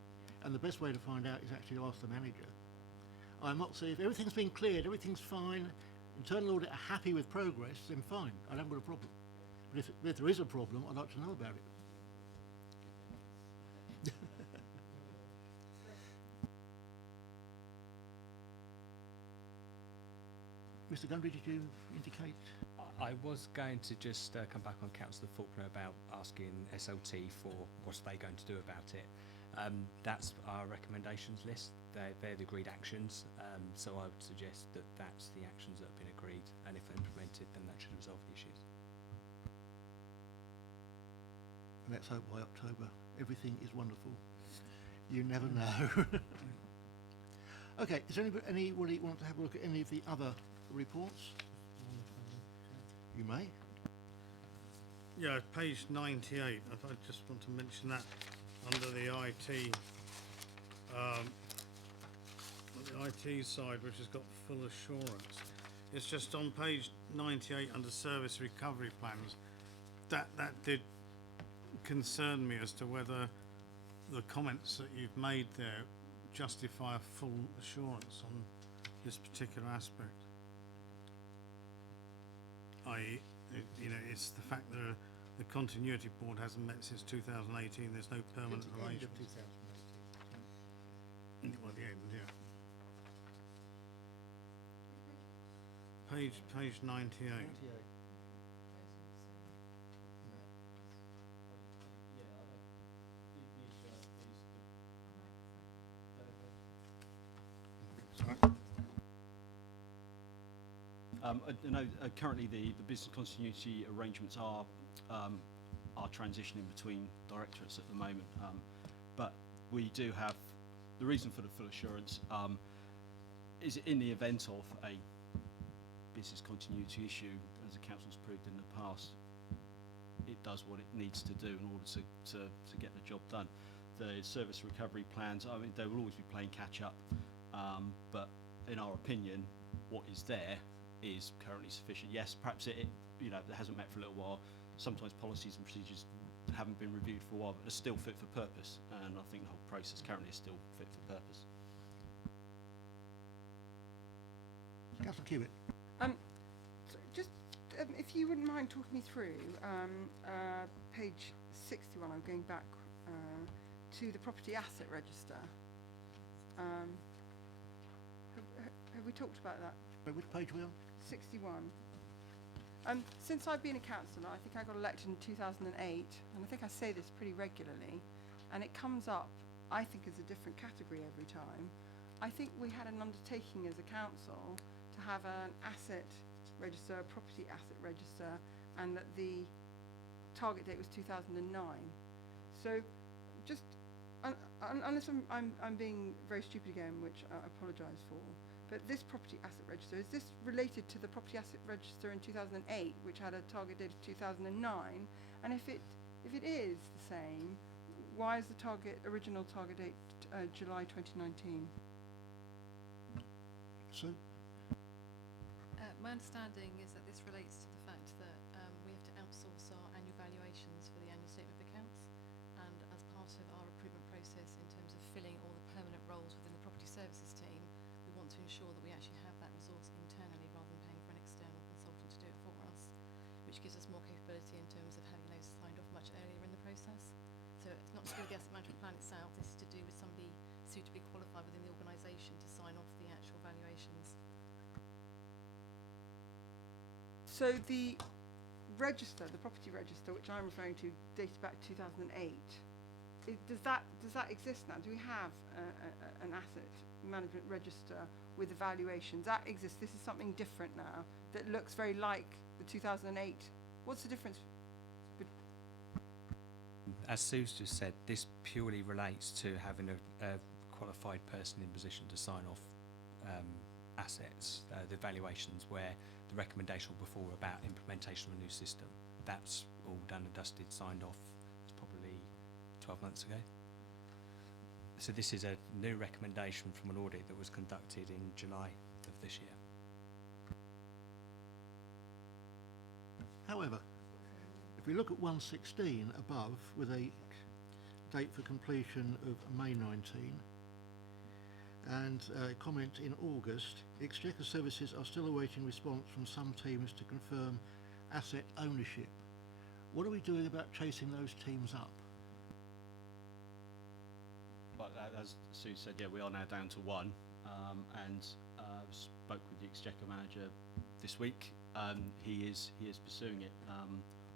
And the best way to find out is actually to ask the manager. I'm not saying if everything's been cleared, everything's fine, internal audit are happy with progress, then fine, I haven't got a problem. But if there is a problem, I'd like to know about it. Mr. Gundry, did you indicate? I was going to just come back on Councillor Faulkner about asking SLT for what are they going to do about it. That's our recommendations list. They're the agreed actions. So I would suggest that that's the actions that have been agreed, and if implemented, then that should resolve the issues. And let's hope by October everything is wonderful. You never know. Okay, is anybody want to have a look at any of the other reports? You may. Yeah, page 98. I just want to mention that under the IT, the IT side, which has got full assurance. It's just on page 98 under service recovery plans. That did concern me as to whether the comments that you've made there justify a full assurance on this particular aspect. I.e., you know, it's the fact that the continuity board hasn't met since 2018. There's no permanent arrangements. Well, the end, yeah. Page 98. Currently the business continuity arrangements are transitioning between directorates at the moment, but we do have the reason for the full assurance is in the event of a business continuity issue, as the council's proved in the past, it does what it needs to do in order to get the job done. The service recovery plans, I mean, they will always be playing catch up, but in our opinion, what is there is currently sufficient. Yes, perhaps it hasn't met for a little while. Sometimes policies and procedures haven't been reviewed for a while, but they're still fit for purpose, and I think the whole process currently is still fit for purpose. Councillor Hewitt. If you wouldn't mind talking me through page 61, I'm going back to the property asset register. Have we talked about that? Which page are we on? 61. Since I've been a councillor, I think I got elected in 2008, and I think I say this pretty regularly, and it comes up, I think, as a different category every time. I think we had an undertaking as a council to have an asset register, a property asset register, and that the target date was 2009. So, just unless I'm being very stupid again, which I apologise for, but this property asset register, is this related to the property asset register in 2008, which had a target date of 2009? And if it is the same, why is the original target date July 2019? So, My understanding is that this relates to the fact that we have to outsource our annual valuations for the annual statement of accounts, and as part of our recruitment process in terms of filling all the permanent roles within the property services team, we want to ensure that we actually have that resource internally rather than paying for an external consultant to do it for us, which gives us more capability in terms of having those signed off much earlier in the process. So it's not to do with the asset management plan itself, this is to do with somebody suitably qualified within the organisation to sign off the actual valuations. So the register, the property register, which I'm referring to, dates back 2008. Does that exist now? Do we have an asset management register with evaluations? That exists. This is something different now that looks very like the 2008. What's the difference? As Sue's just said, this purely relates to having a qualified person in position to sign off assets, the valuations where the recommendation before about implementation of a new system. That's all done and dusted, signed off. It's probably 12 months ago. So this is a new recommendation from an audit that was conducted in July of this year. however, if we look at 116 above with a date for completion of May 19 and a comment in August, Exchequer Services are still awaiting response from some teams to confirm asset ownership. What are we doing about chasing those teams up? But as Sue said, yeah, we are now down to one, and spoke with the Exchequer manager this week. He is pursuing it.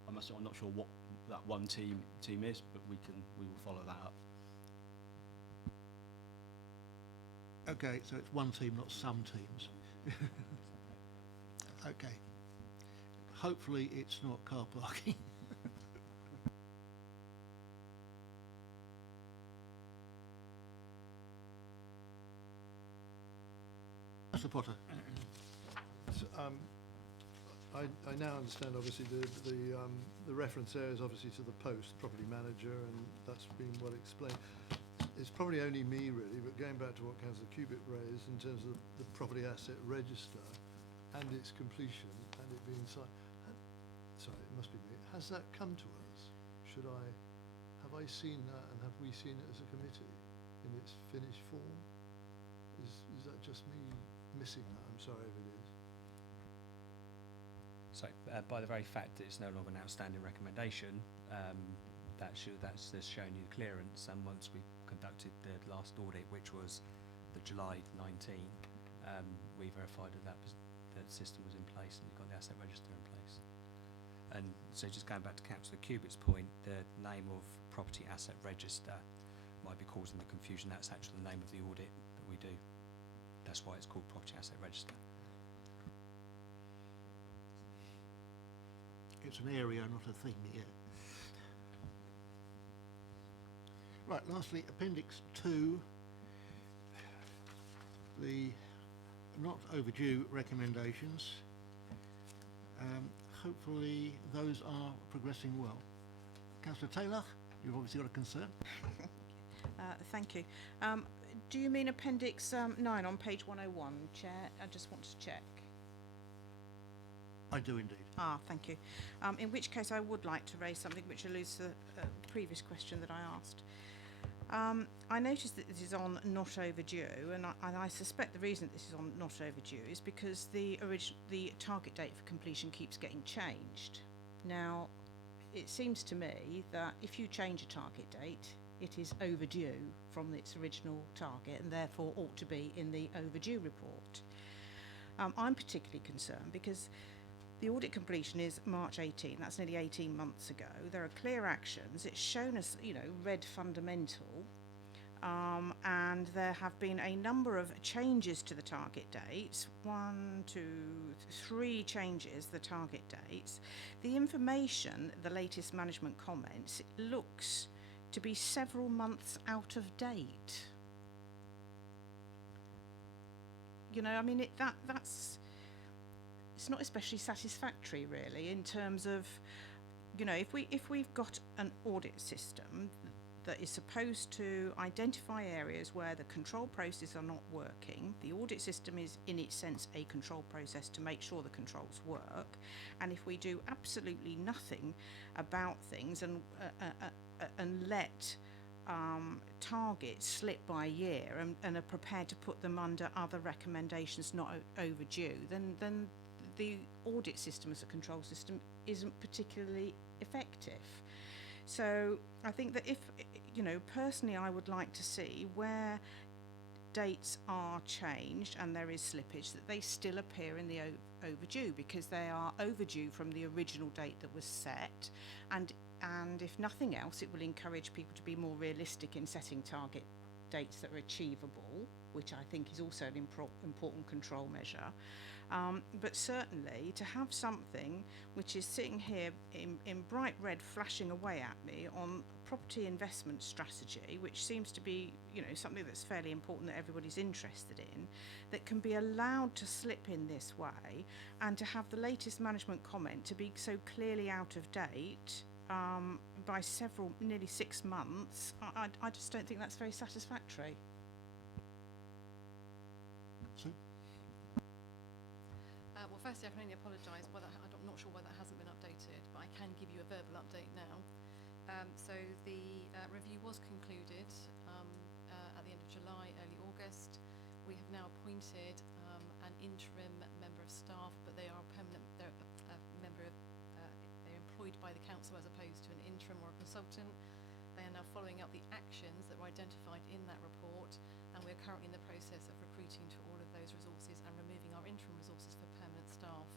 I must say, I'm not sure what that one team is, but we will follow that up. Okay, so it's one team, not some teams. Okay. Hopefully it's not car parking. Mr. Potter. So, I now understand obviously the reference there is obviously to the post, property manager, and that's been well explained. It's probably only me really, but going back to what Councillor Cubitt raised in terms of the property asset register and its completion and it being signed. Sorry, it must be me. Has that come to us? Have I seen that, and have we seen it as a committee in its finished form? Is that just me missing that? I'm sorry if it is. So by the very fact that it's no longer an outstanding recommendation, that's shown you clearance, and once we conducted the last audit, which was the July 19, we verified that the system was in place and you've got the asset register in place. And so just going back to Councillor Cubitt's point, the name of property asset register might be causing the confusion. That's actually the name of the audit that we do. That's why it's called property asset register. It's an area, not a thing, yeah. Right, lastly, Appendix 2, the not overdue recommendations. Hopefully those are progressing well. Councillor Taylor, you've obviously got a concern. Thank you. Do you mean Appendix 9 on page 101, Chair? I just want to check. I do indeed. Ah, thank you. In which case I would like to raise something which alludes to the previous question that I asked. I noticed that this is on not overdue, and I suspect the reason this is on not overdue is because the target date for completion keeps getting changed. Now, it seems to me that if you change a target date, it is overdue from its original target and therefore ought to be in the overdue report. I'm particularly concerned because the audit completion is March 18, that's nearly 18 months ago. There are clear actions, it's shown as, red fundamental, and there have been a number of changes to the target dates. 1, 2, 3 changes the target dates. The information, the latest management comments, looks to be several months out of date. You know, I mean, that's it's not especially satisfactory, really, in terms of, you know, if we've got an audit system that is supposed to identify areas where the control processes are not working. The audit system is, in its sense, a control process to make sure the controls work. And if we do absolutely nothing about things and let targets slip by a year and are prepared to put them under other recommendations not overdue, then the audit system as a control system isn't particularly effective. So I think that if, you know, personally I would like to see where dates are changed and there is slippage, that they still appear in the overdue, because they are overdue from the original date that was set, and if nothing else, it will encourage people to be more realistic in setting target dates that are achievable, which I think is also an important control measure. But certainly to have something which is sitting here in bright red flashing away at me on property investment strategy, which seems to be, you know, something that's fairly important that everybody's interested in, that can be allowed to slip in this way, and to have the latest management comment to be so clearly out of date by nearly 6 months, I just don't think that's very satisfactory. Well, firstly, I can only apologise. I'm not sure why that hasn't been updated, but I can give you a verbal update now. So the review was concluded at the end of July, early August. We have now appointed an interim member of staff, but they are permanent. They're they're employed by the council as opposed to an interim or a consultant. They are now following up the actions that were identified in that report, and we're currently in the process of recruiting to all of those resources and removing our interim resources for permanent staff,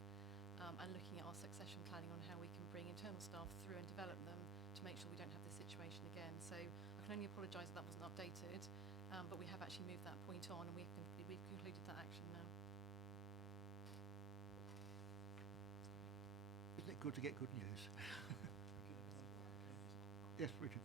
and looking at our succession planning on how we can bring internal staff through and develop them to make sure we don't have this situation again. So I can only apologise that wasn't updated, but we have actually moved that point on, and we've concluded that action now. Isn't it good to get good news? Yes, Richard.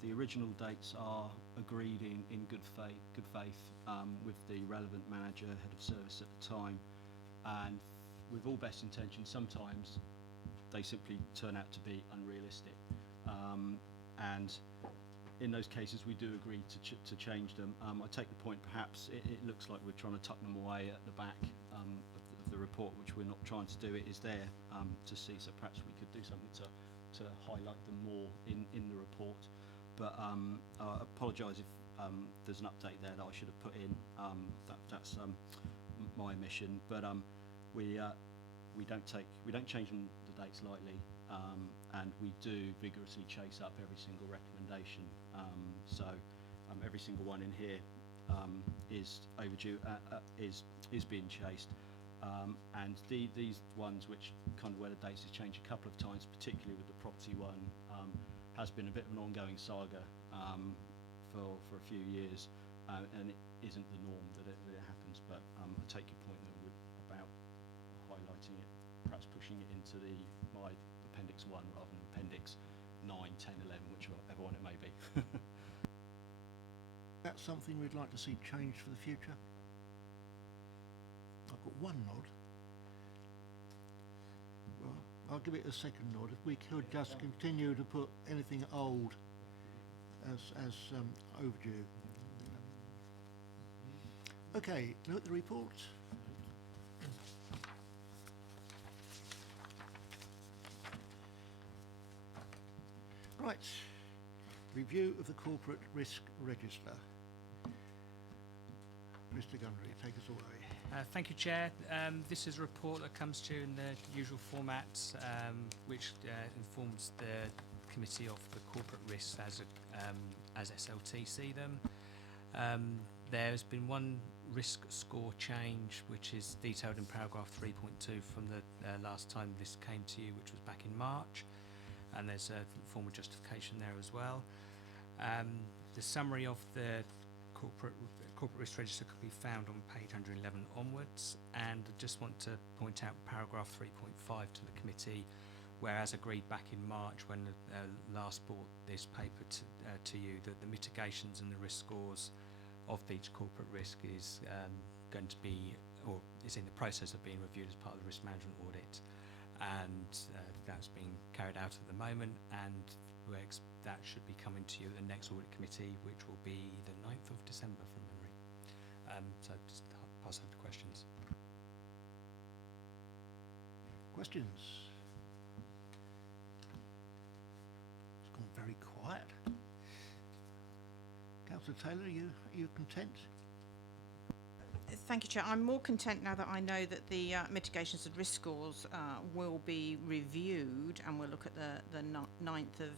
The original dates are agreed in good faith with the relevant manager, head of service at the time, and with all best intentions, sometimes they simply turn out to be unrealistic. And in those cases, we do agree to change them. I take the point, perhaps it looks like we're trying to tuck them away at the back of the report, which we're not trying to do. It is there to see, so perhaps we could do something to highlight them more in the report. But I apologise if there's an update there that I should have put in. That's my omission. But we don't change the dates lightly, and we do vigorously chase up every single recommendation. So every single one in here is overdue, is being chased. And these ones which kind of where the dates has changed a couple of times, particularly with the property one, has been a bit of an ongoing saga for a few years, and it isn't the norm that it happens. But I take your point about highlighting it, perhaps pushing it into my Appendix 1 rather than Appendix 9, 10, 11, whichever one it may be. That's something we'd like to see changed for the future. I've got one nod. Well, I'll give it a second nod. If we could just continue to put anything old as overdue. Okay, look at the report. Right, review of the corporate risk register. Mr. Gundry, take us away. Thank you, Chair. This is a report that comes to you in the usual format, which informs the Committee of the Corporate Risks as SLT see them. There's been one risk score change, which is detailed in paragraph 3.2 from the last time this came to you, which was back in March, and there's a formal justification there as well. The summary of the corporate risk register could be found on page 111 onwards, and I just want to point out paragraph 3.5 to the committee, where, as agreed back in March when last brought this paper to you, that the mitigations and the risk scores of each corporate risk is going to be, or is in the process of being reviewed as part of the risk management audit, and that's being carried out at the moment, and that should be coming to you at the next audit committee, which will be the 9th of December from memory. So just pass over to questions. Questions? It's gone very quiet. Councillor Taylor, are you content? Thank you, Chair. I'm more content now that I know that the mitigations and risk scores will be reviewed, and we'll look at the 9th of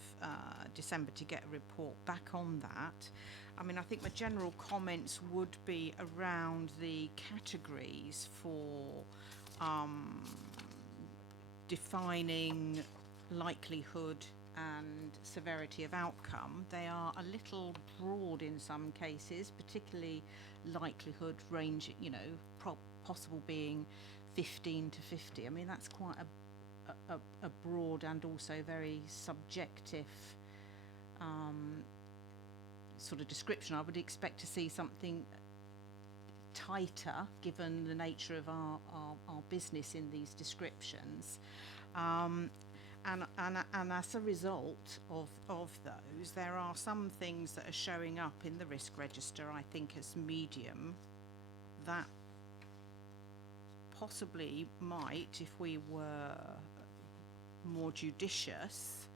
December to get a report back on that. I mean, I think my general comments would be around the categories for defining likelihood and severity of outcome. They are a little broad in some cases, particularly likelihood range, you know, possible being 15 to 50. I mean, that's quite a broad and also very subjective sort of description. I would expect to see something tighter, given the nature of our business in these descriptions. And as a result of those, there are some things that are showing up in the risk register, I think, as medium, that possibly might, if we were more judicious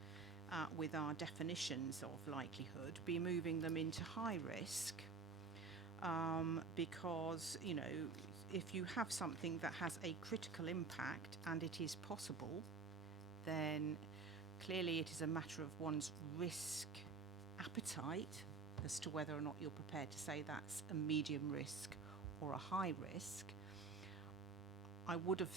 with our definitions of likelihood, be moving them into high risk, because, you know, if you have something that has a critical impact and it is possible, then clearly it is a matter of one's risk appetite as to whether or not you're prepared to say that's a medium risk or a high risk. I would have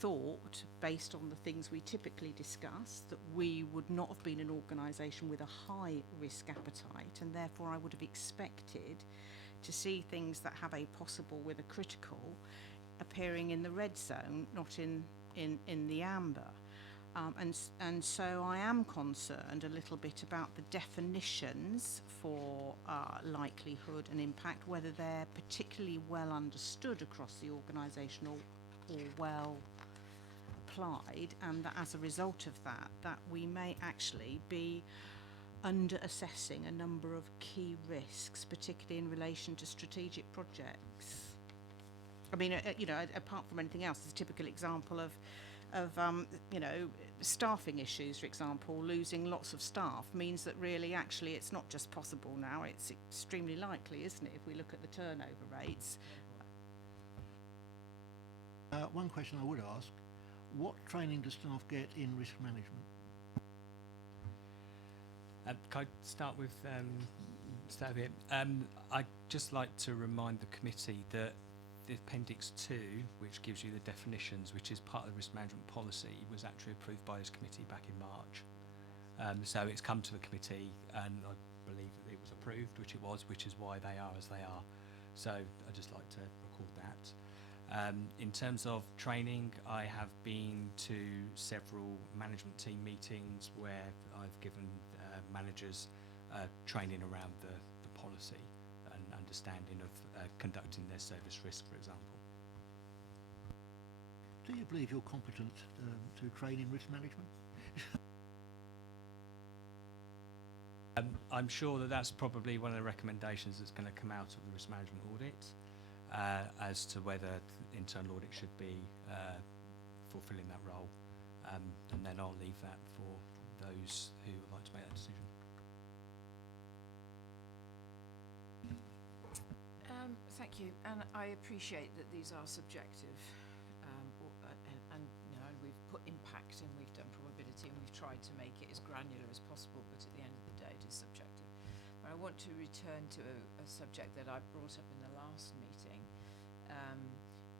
thought, based on the things we typically discuss, that we would not have been an organisation with a high risk appetite, and therefore I would have expected to see things that have a possible with a critical appearing in the red zone, not in the amber. And so I am concerned a little bit about the definitions for likelihood and impact, whether they're particularly well understood across the organisation or well applied, and that as a result of that we may actually be under-assessing a number of key risks, particularly in relation to strategic projects. I mean, you know, apart from anything else, it's a typical example of you know, staffing issues, for example. Losing lots of staff means that really actually it's not just possible now, it's extremely likely, isn't it, if we look at the turnover rates. One question I would ask, what training do staff get in risk management? Can I start with here? I'd just like to remind the committee that the Appendix 2, which gives you the definitions, which is part of the risk management policy, was actually approved by this committee back in March. So it's come to the committee, and I believe that it was approved, which it was, which is why they are as they are. So I'd just like to record that. In terms of training, I have been to several management team meetings where I've given managers training around the policy and understanding of conducting their service risk, for example. Do you believe you're competent to train in risk management? I'm sure that that's probably one of the recommendations that's going to come out of the risk management audit, as to whether internal audit should be fulfilling that role, and then I'll leave that for those who would like to make that decision. Thank you, and I appreciate that these are subjective, and you know, we've put impact and we've done probability and we've tried to make it as granular as possible, but at the end of the day it is subjective. But I want to return to a subject that I brought up in the last meeting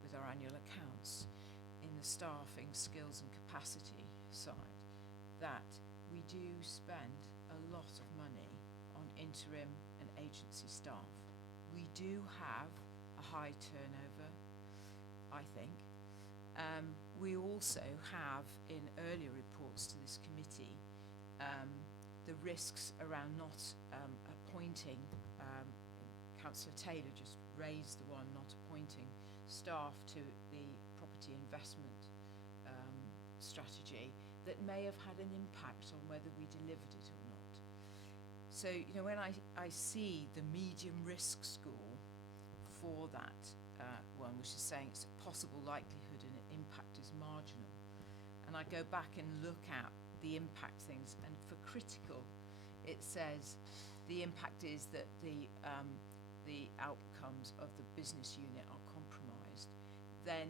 with our annual accounts in the staffing, skills and capacity side, that we do spend a lot of money on interim and agency staff. We do have a high turnover, I think. We also have, in earlier reports to this committee, the risks around not appointing, Councillor Taylor just raised the one, not appointing staff to the property investment strategy that may have had an impact on whether we delivered it or not. So, you know, when I see the medium risk score for that one, which is saying it's a possible likelihood and impact is marginal, and I go back and look at the impact things, and for critical it says the impact is that the outcomes of the business unit are compromised, then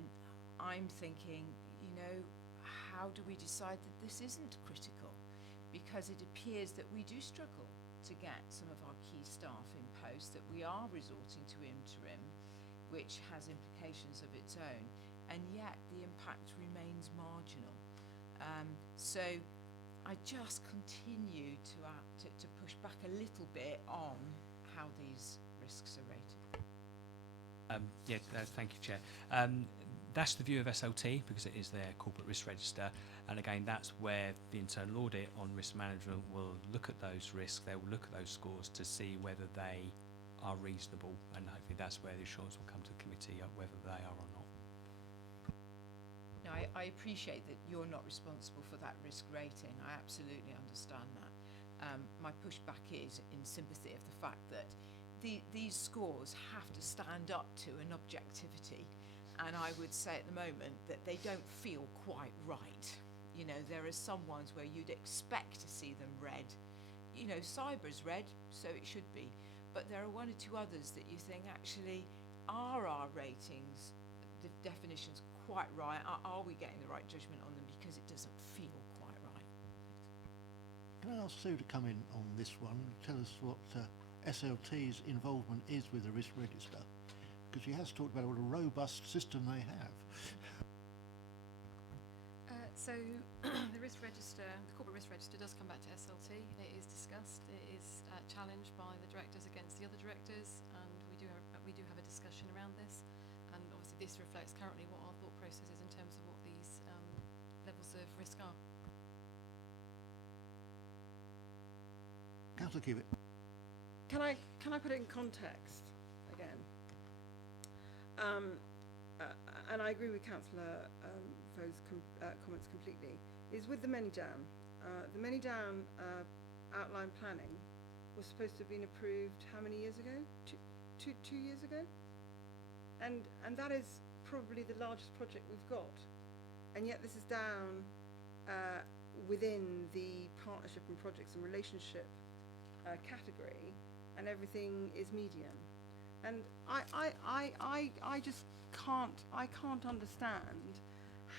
I'm thinking, you know, how do we decide that this isn't critical? Because it appears that we do struggle to get some of our key staff in post, that we are resorting to interim, which has implications of its own, and yet the impact remains marginal. So I just continue to push back a little bit on how these risks are rated. Thank you, Chair. That's the view of SLT because it is their corporate risk register, and again that's where the internal audit on risk management will look at those risks. They will look at those scores to see whether they are reasonable, and hopefully that's where the assurance will come to the committee whether they are or not. Now, I appreciate that you're not responsible for that risk rating. I absolutely understand that. My pushback is in sympathy of the fact that these scores have to stand up to an objectivity, and I would say at the moment that they don't feel quite right. You know, there are some ones where you'd expect to see them red. You know, cyber's red, so it should be. But there are one or two others that you think actually are our ratings, the definitions quite right? Are we getting the right judgment on them, because it doesn't feel quite right? Can I ask Sue to come in on this one, tell us what SLT's involvement is with the risk register, because she has talked about what a robust system they have. So the risk register, the corporate risk register does come back to SLT. It is discussed. It is challenged by the directors against the other directors, and we do have a discussion around this. And obviously this reflects currently what our thought process is in terms of what these levels of risk are. Councillor Kiewit. Can I put it in context again? And I agree with Councillor Fo's comments completely. Is with the Manydown. The Manydown outline planning was supposed to have been approved how many years ago? Two years ago? And that is probably the largest project we've got, and yet this is down within the partnership and projects and relationship category, and everything is medium. And I just can't understand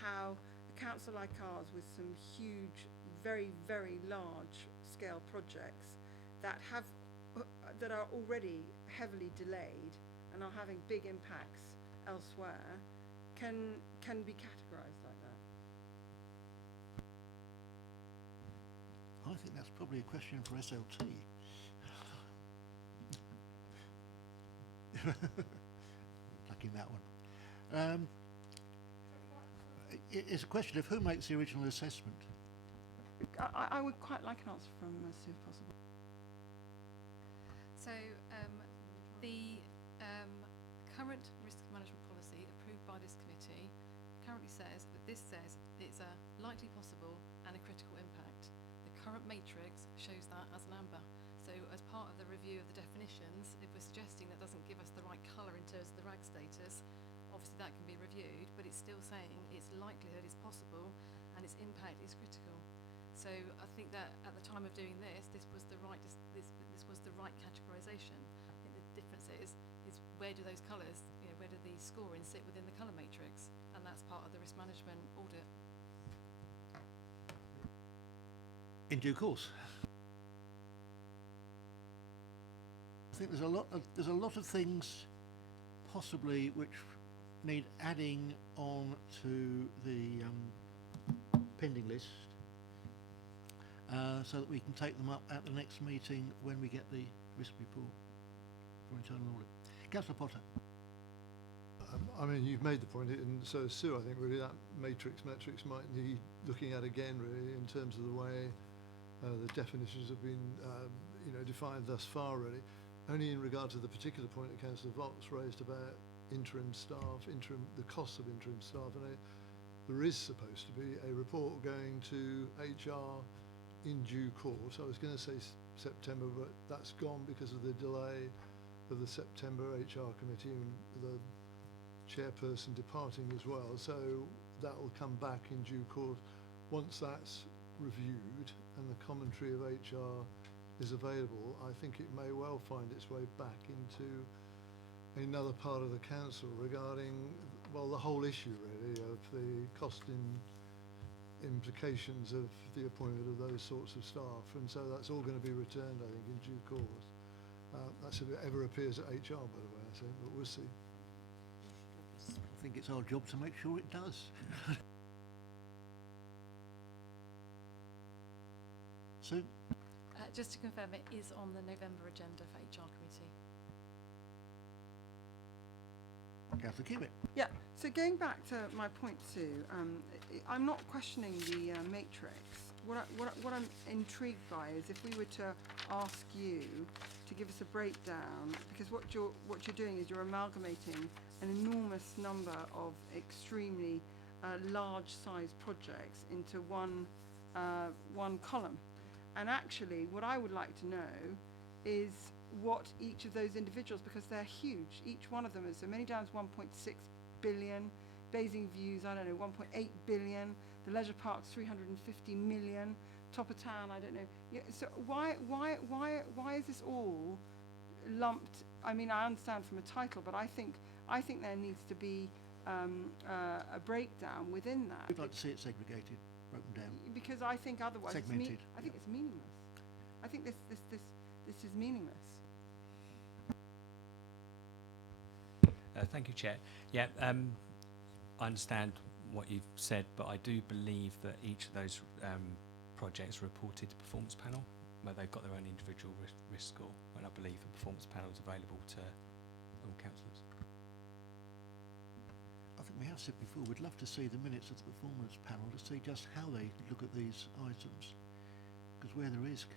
how a council like ours, with some huge, very, very large scale projects that are already heavily delayed and are having big impacts elsewhere, can be categorised like that. I think that's probably a question for SLT. Plucking that one. It's a question of who makes the original assessment. I would quite like an answer from Sue, if possible. So the current risk management policy approved by this committee currently says that this says it's a likely, possible and a critical impact. The current matrix shows that as an amber. So as part of the review of the definitions, if we're suggesting that doesn't give us the right colour in terms of the RAG status, obviously that can be reviewed, but it's still saying its likelihood is possible and its impact is critical. So I think that at the time of doing this was the right this was the right categorisation. I think the difference is where do those colours, where do the scoring sit within the colour matrix, and that's part of the risk management audit. In due course. think there's a lot of things possibly which need adding on to the pending list, so that we can take them up at the next meeting when we get the risk report for internal audit. Councillor Potter. I mean, you've made the point, and so has Sue. I think really that metrics might need looking at again, really, in terms of the way the definitions have been, defined thus far, really. Only in regard to the particular point that Councillor Vox raised about interim staff, the costs of interim staff, and there is supposed to be a report going to HR in due course. I was going to say September, but that's gone because of the delay of the September HR committee and the chairperson departing as well. So that will come back in due course. Once that's reviewed and the commentary of HR is available, I think it may well find its way back into another part of the council regarding, well, the whole issue really of the costing implications of the appointment of those sorts of staff, and so that's all going to be returned, I think, in due course. That's if it ever appears at HR, by the way, I think, but we'll see. I think it's our job to make sure it does. Sue? Just to confirm, it is on the November agenda for HR committee. Councillor Cubitt. Yeah, so going back to my point, Sue, I'm not questioning the matrix. What I'm intrigued by is if we were to ask you to give us a breakdown, because what you're doing is you're amalgamating an enormous number of extremely large-sized projects into one column. And actually, what I would like to know is what each of those individuals, because they're huge, each one of them is, so Many Downs 1.6 billion, Basing Views, I don't know, 1.8 billion, the Leisure Parks 350 million, Top of Town, I don't know. Yeah, so why is this all lumped? I mean, I understand from a title, but I think there needs to be a breakdown within that. We'd like to see it segregated, broken down. Because I think otherwise Segmented. I think it's meaningless. I think this is meaningless. Thank you, Chair. Yeah, I understand what you've said, but I do believe that each of those projects reported to performance panel, where they've got their own individual risk score, and I believe the performance panel is available to all councillors. I think we have said before, we'd love to see the minutes of the performance panel to see just how they look at these items, because where there is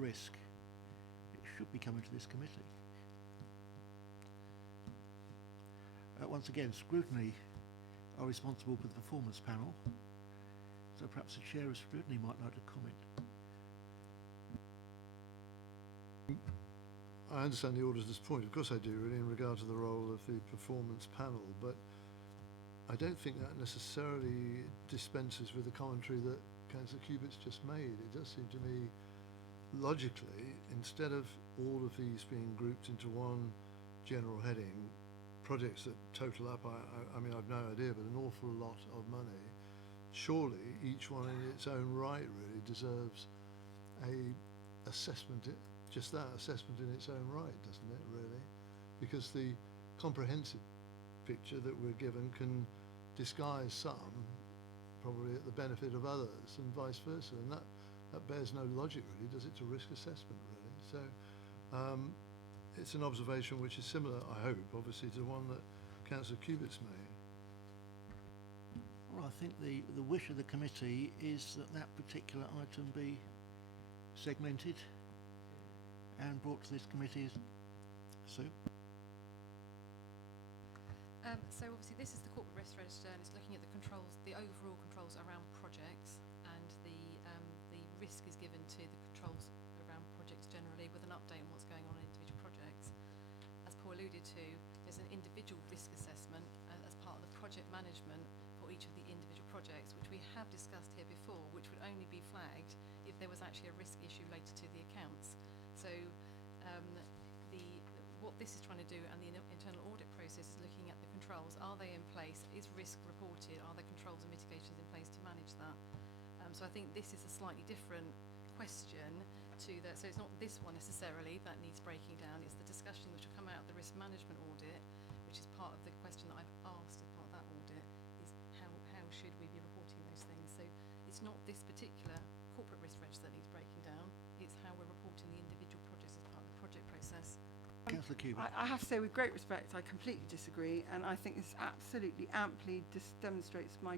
risk, it should be coming to this committee. Once again, scrutiny are responsible for the performance panel, so perhaps the chair of scrutiny might like to comment. I understand the auditor's point, of course I do, really, in regard to the role of the performance panel, but I don't think that necessarily dispenses with the commentary that Councillor Cubitt's just made. It does seem to me, logically, instead of all of these being grouped into one general heading, projects that total up, I mean, I've no idea, but an awful lot of money, surely each one in its own right really deserves a assessment, just that assessment in its own right, doesn't it, really? Because the comprehensive picture that we're given can disguise some, probably at the benefit of others, and vice versa, and that bears no logic, really, does it, to risk assessment, really? So it's an observation which is similar, I hope, obviously, to the one that Councillor Cubitt's made. Well, I think the wish of the committee is that particular item be segmented and brought to this committee. Sue? So obviously this is the corporate risk register, and it's looking at the controls, the overall controls around projects, and the risk is given to the controls around projects generally, with an update on what's going on in individual projects. As Paul alluded to, there's an individual risk assessment as part of the project management for each of the individual projects, which we have discussed here before, which would only be flagged if there was actually a risk issue related to the accounts. So what this is trying to do, and the internal audit process, is looking at the controls. Are they in place? Is risk reported? Are there controls and mitigations in place to manage that? So I think this is a slightly different question to the, so it's not this one necessarily that needs breaking down, it's the discussion which will come out of the risk management audit, which is part of the question that I've asked as part of that audit, is how should we be reporting those things. So it's not this particular corporate risk register that needs breaking down, it's how we're reporting the individual projects as part of the project process. Councillor Cuba. I have to say, with great respect, I completely disagree, and I think this absolutely amply demonstrates my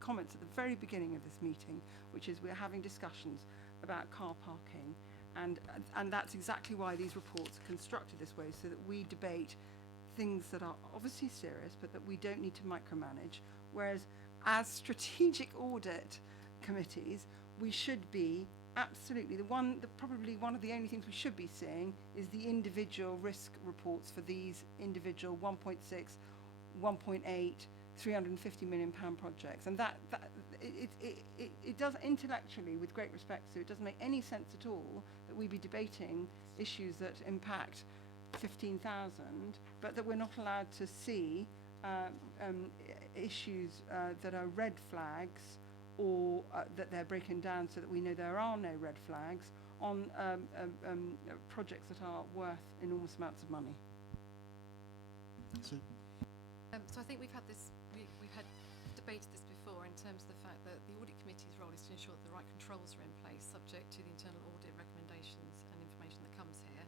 comments at the very beginning of this meeting, which is we're having discussions about car parking, and that's exactly why these reports are constructed this way, so that we debate things that are obviously serious, but that we don't need to micromanage. Whereas, as strategic audit committees, we should be absolutely probably one of the only things we should be seeing is the individual risk reports for these individual 1.6, 1.8, 350 million pound projects, and that it does intellectually, with great respect, so it doesn't make any sense at all that we be debating issues that impact 15,000, but that we're not allowed to see issues that are red flags, or that they're breaking down so that we know there are no red flags on projects that are worth enormous amounts of money. So, So I think we've had debated this before in terms of the fact that the audit committee's role is to ensure that the right controls are in place, subject to the internal audit recommendations and information that comes here.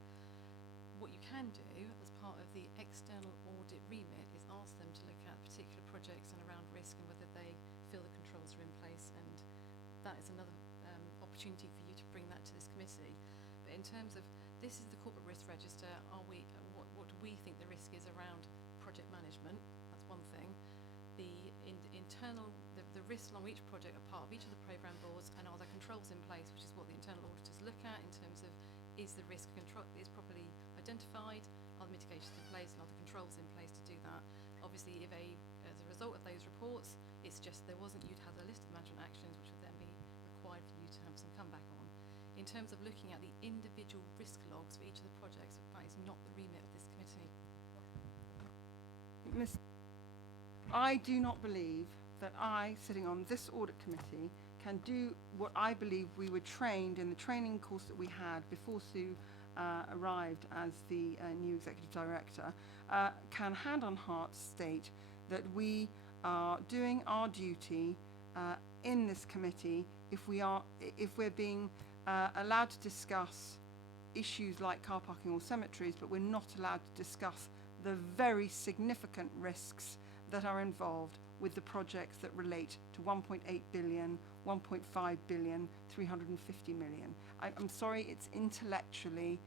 What you can do as part of the external audit remit is ask them to look at particular projects and around risk and whether they feel the controls are in place, and that is another opportunity for you to bring that to this committee. But in terms of, this is the corporate risk register, what do we think the risk is around project management? That's one thing. The risks along each project are part of each of the programme boards, and are there controls in place, which is what the internal auditors look at in terms of, is the risk is properly identified, are the mitigations in place, and are the controls in place to do that. Obviously, if as a result of those reports, it suggests there wasn't, you'd have a list of management actions which would then be required for you to have some comeback on. In terms of looking at the individual risk logs for each of the projects, that is not the remit of this committee. I do not believe that I, sitting on this audit committee, can do what I believe we were trained in the training course that we had before Sue arrived as the new executive director, can hand on heart state that we are doing our duty in this committee if we're being allowed to discuss issues like car parking or cemeteries, but we're not allowed to discuss the very significant risks that are involved with the projects that relate to 1.8 billion, 1.5 billion, 350 million. I'm sorry, it's intellectually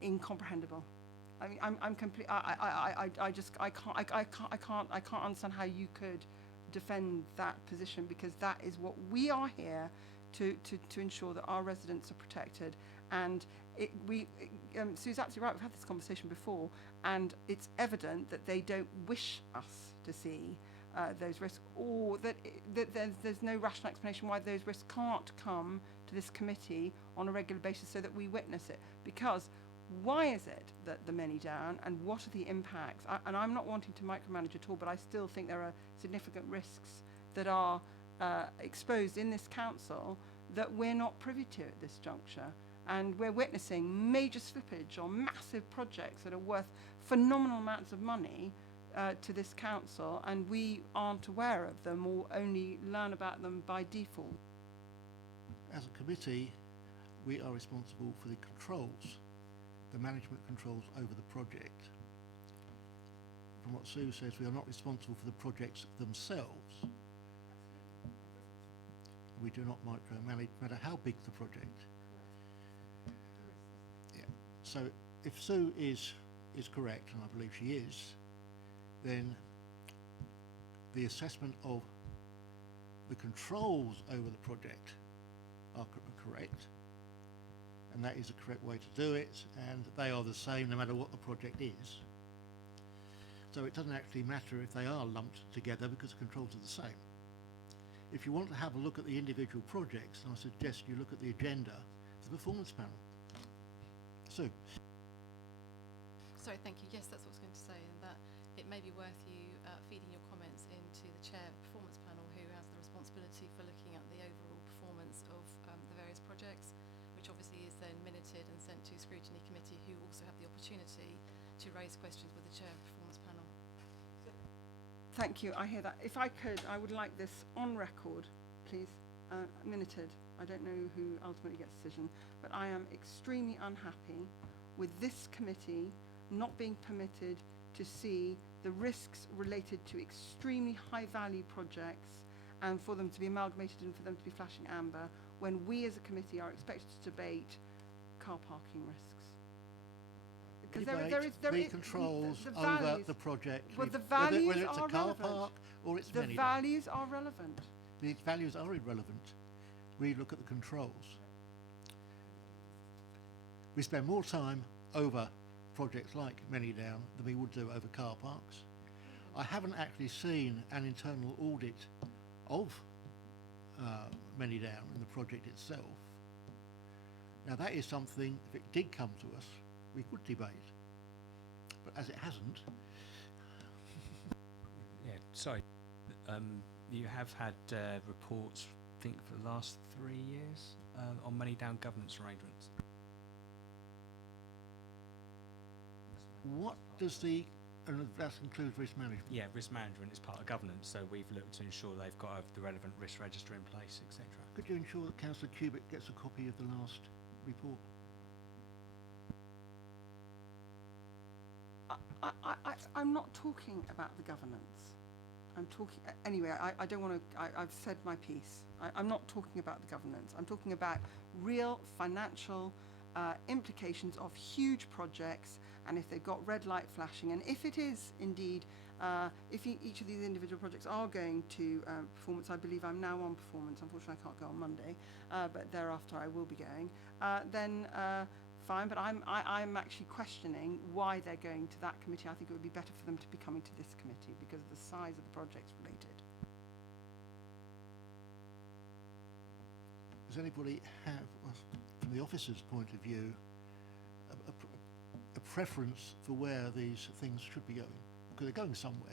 incomprehensible. I mean, I'm complete. I can't understand how you could defend that position, because that is what we are here to ensure that our residents are protected. And Sue's absolutely right, we've had this conversation before, and it's evident that they don't wish us to see those risks, or that there's no rational explanation why those risks can't come to this committee on a regular basis so that we witness it. Because why is it that the many down, and what are the impacts? And I'm not wanting to micromanage at all, but I still think there are significant risks that are exposed in this council that we're not privy to at this juncture. And we're witnessing major slippage on massive projects that are worth phenomenal amounts of money to this council, and we aren't aware of them or only learn about them by default. as a committee, we are responsible for the controls, the management controls over the project. From what Sue says, we are not responsible for the projects themselves. We do not micromanage, no matter how big the project. Yeah. So if Sue is correct, and I believe she is, then the assessment of the controls over the project are correct, and that is the correct way to do it, and they are the same no matter what the project is. So it doesn't actually matter if they are lumped together, because the controls are the same. If you want to have a look at the individual projects, I suggest you look at the agenda of the performance panel. Sue. Sorry, thank you. Yes, that's what I was going to say, and that it may be worth you feeding your comments into the chair of the performance panel, who has the responsibility for looking at the overall performance of the various projects, which obviously is then minuted and sent to scrutiny committee, who also have the opportunity to raise questions with the chair of the performance panel. Thank you, I hear that. If I could, I would like this on record, please, minuted. I don't know who ultimately gets the decision, but I am extremely unhappy with this committee not being permitted to see the risks related to extremely high value projects and for them to be amalgamated and for them to be flashing amber when we as a committee are expected to debate car parking risks. Debate the controls the over values, the project, well, the values whether it's a are car relevant. park or it's The many. values are relevant. The values are irrelevant. We look at the controls. We spend more time over projects like Many Down than we would do over car parks. I haven't actually seen an internal audit of Many Down in the project itself. Now that is something, if it did come to us, we could debate. But as it hasn't, Yeah, sorry. You have had reports, I think, for the last 3 years on Money Down governance arrangements. what does the, and that includes risk management? Yeah, risk management is part of governance, so we've looked to ensure they've got the relevant risk register in place, etc. Could you ensure that Councillor Cubitt gets a copy of the last report? I'm not talking about the governance. I'm talking, anyway, I don't want to, I've said my piece. I'm not talking about the governance. I'm talking about real financial implications of huge projects and if they've got red light flashing and if it is indeed, if each of these individual projects are going to performance, I believe I'm now on performance, unfortunately I can't go on Monday, but thereafter I will be going, then fine, but I'm actually questioning why they're going to that committee. I think it would be better for them to be coming to this committee because of the size of the projects related. Does anybody have, well, from the officer's point of view, a preference for where these things should be going? Because they're going somewhere.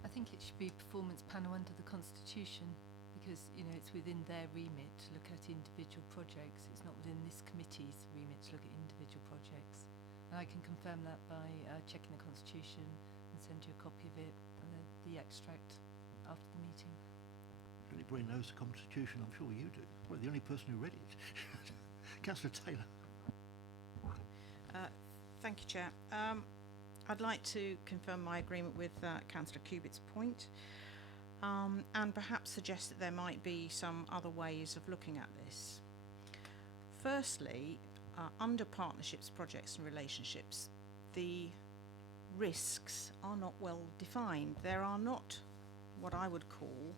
I think it should be performance panel under the Constitution because, you know, it's within their remit to look at individual projects. It's not within this committee's remit to look at individual projects. And I can confirm that by checking the Constitution and send you a copy of it and the extract after the meeting. Everybody knows the Constitution, I'm sure you do. Well, the only person who read it. Councillor Taylor. Thank you, Chair. I'd like to confirm my agreement with Councillor Cubitt's point and perhaps suggest that there might be some other ways of looking at this. Firstly, under partnerships, projects and relationships, the risks are not well defined. There are not what I would call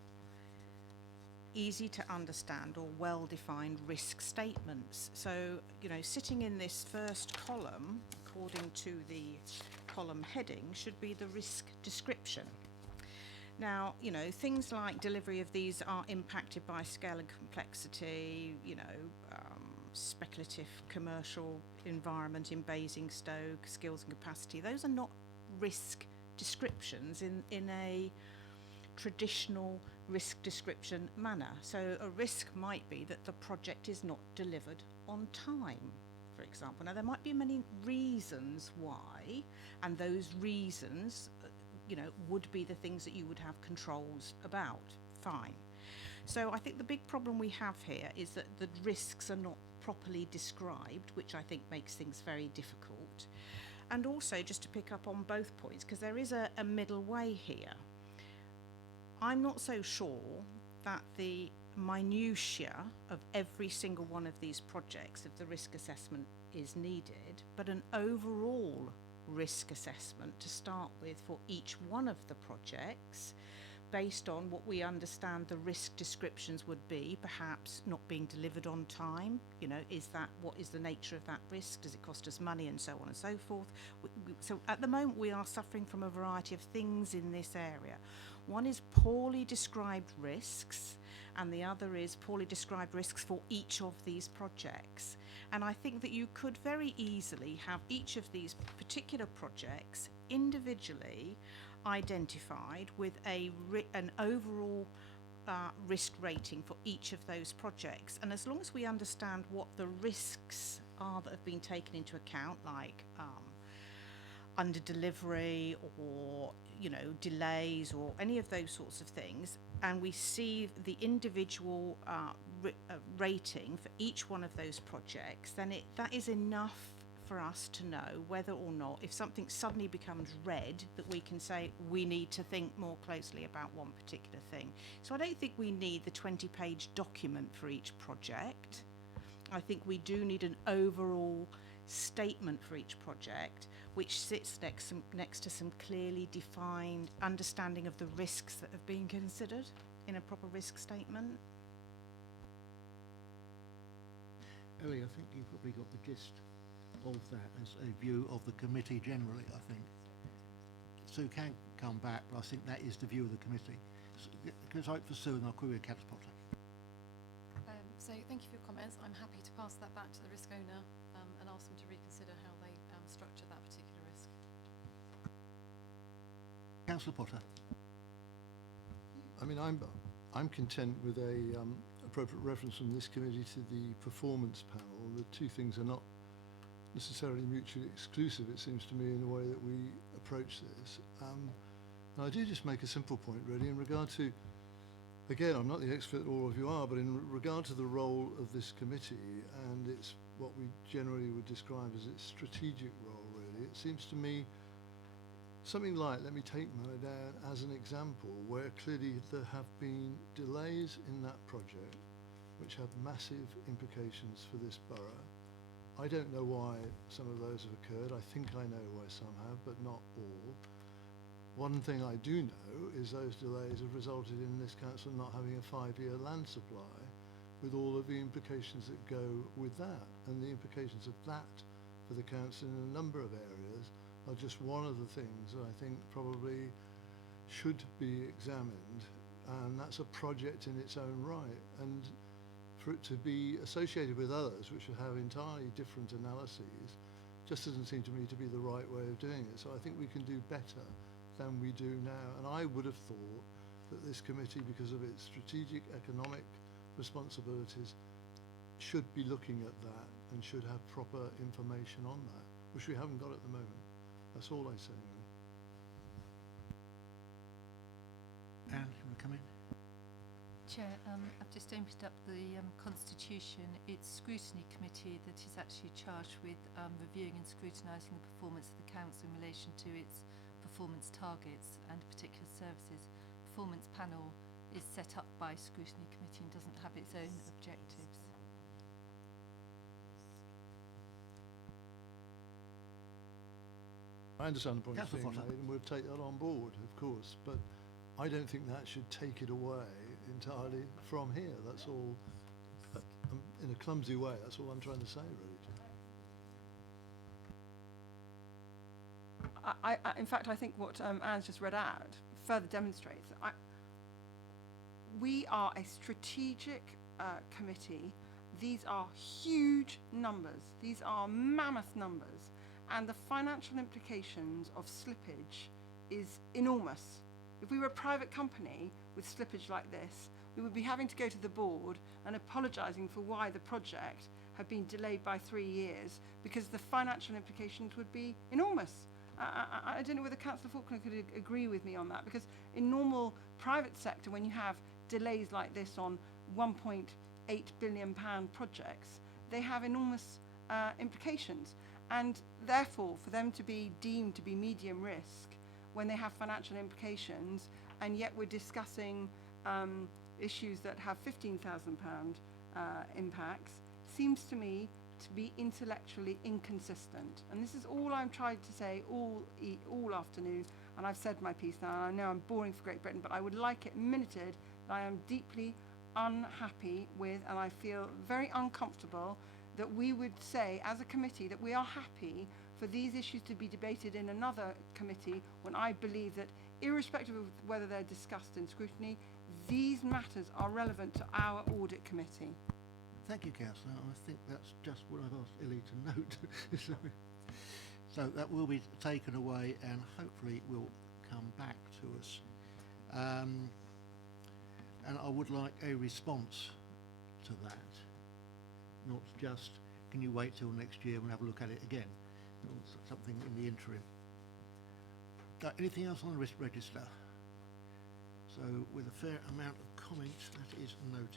easy to understand or well-defined risk statements. So, you know, sitting in this first column, according to the column heading, should be the risk description. Now, you know, things like delivery of these are impacted by scale and complexity, you know, speculative commercial environment in Basingstoke, skills and capacity. Those are not risk descriptions in a traditional risk description manner. So a risk might be that the project is not delivered on time, for example. Now there might be many reasons why, and those reasons, you know, would be the things that you would have controls about. Fine. So I think the big problem we have here is that the risks are not properly described, which I think makes things very difficult. And also, just to pick up on both points, because there is a middle way here. I'm not so sure that the minutiae of every single one of these projects of the risk assessment is needed, but an overall risk assessment to start with for each one of the projects based on what we understand the risk descriptions would be, perhaps not being delivered on time, you know, what is the nature of that risk, does it cost us money, and so on and so forth. So at the moment we are suffering from a variety of things in this area. One is poorly described risks, and the other is poorly described risks for each of these projects. And I think that you could very easily have each of these particular projects individually identified with an overall risk rating for each of those projects. And as long as we understand what the risks are that have been taken into account, like under delivery or delays or any of those sorts of things, and we see the individual rating for each one of those projects, then that is enough for us to know whether or not, if something suddenly becomes red, that we can say we need to think more closely about one particular thing. So I don't think we need the 20-page document for each project. I think we do need an overall statement for each project, which sits next to some clearly defined understanding of the risks that have been considered in a proper risk statement. Ellie, I think you've probably got the gist of that as a view of the committee generally, I think. Sue can come back, but I think that is the view of the committee. Because I hope for Sue and I'll query Cat Potter. So thank you for your comments. I'm happy to pass that back to the risk owner and ask them to reconsider how they structure that particular risk. Councillor Potter. I mean, I'm content with a appropriate reference from this committee to the performance panel. The two things are not necessarily mutually exclusive, it seems to me, in the way that we approach this. And I do just make a simple point, really, in regard to, again, I'm not the expert all of you are, but in regard to the role of this committee, and it's what we generally would describe as its strategic role, really, it seems to me something like, let me take Maladown as an example, where clearly there have been delays in that project which have massive implications for this borough. I don't know why some of those have occurred. I think I know why some have, but not all. One thing I do know is those delays have resulted in this council not having a 5-year land supply, with all of the implications that go with that. And the implications of that for the council in a number of areas are just one of the things that I think probably should be examined. And that's a project in its own right. And for it to be associated with others which would have entirely different analyses just doesn't seem to me to be the right way of doing it. So I think we can do better than we do now. And I would have thought that this committee, because of its strategic economic responsibilities, should be looking at that and should have proper information on that, which we haven't got at the moment. That's all I say. Anne, you want to come in? Chair, I've just opened up the Constitution. It's Scrutiny Committee that is actually charged with reviewing and scrutinising the performance of the Council in relation to its performance targets and particular services. Performance panel is set up by Scrutiny Committee and doesn't have its own objectives. I understand the point Councillor being Potter. made, and we'll take that on board, of course, but I don't think that should take it away entirely from here. That's all, in a clumsy way, that's all I'm trying to say, really. In fact, I think what Anne's just read out further demonstrates that we are a strategic committee. These are huge numbers. These are mammoth numbers. And the financial implications of slippage is enormous. If we were a private company with slippage like this, we would be having to go to the board and apologising for why the project had been delayed by 3 years, because the financial implications would be enormous. I don't know whether Councillor Faulkner could agree with me on that, because in normal private sector, when you have delays like this on £1.8 billion projects, they have enormous implications. And therefore, for them to be deemed to be medium risk when they have financial implications, and yet we're discussing issues that have £15,000 impacts, seems to me to be intellectually inconsistent. And this is all I'm trying to say all afternoon, and I've said my piece now. I know I'm boring for Great Britain, but I would like it minuted that I am deeply unhappy with, and I feel very uncomfortable that we would say as a committee that we are happy for these issues to be debated in another committee, when I believe that irrespective of whether they're discussed in scrutiny, these matters are relevant to our audit committee. Thank you, Councillor. I think that's just what I've asked Ellie to note. So that will be taken away and hopefully will come back to us. And I would like a response to that, not just, can you wait till next year and have a look at it again, or something in the interim. Anything else on the risk register? So with a fair amount of comments, that is noted.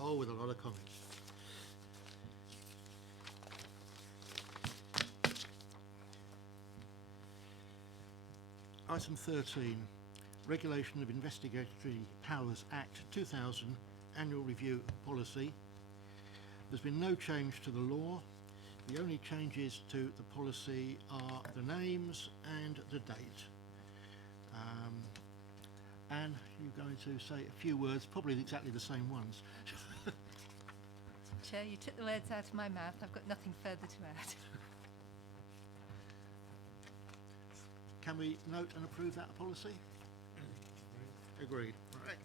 Oh, with a lot of comments. Item 13, Regulation of Investigatory Powers Act 2000, Annual Review Policy. There's been no change to the law. The only changes to the policy are the names and the date. Anne, you're going to say a few words, probably exactly the same ones. Chair, you took the words out of my mouth. I've got nothing further to add. Can we note and approve that policy? Agreed. Right.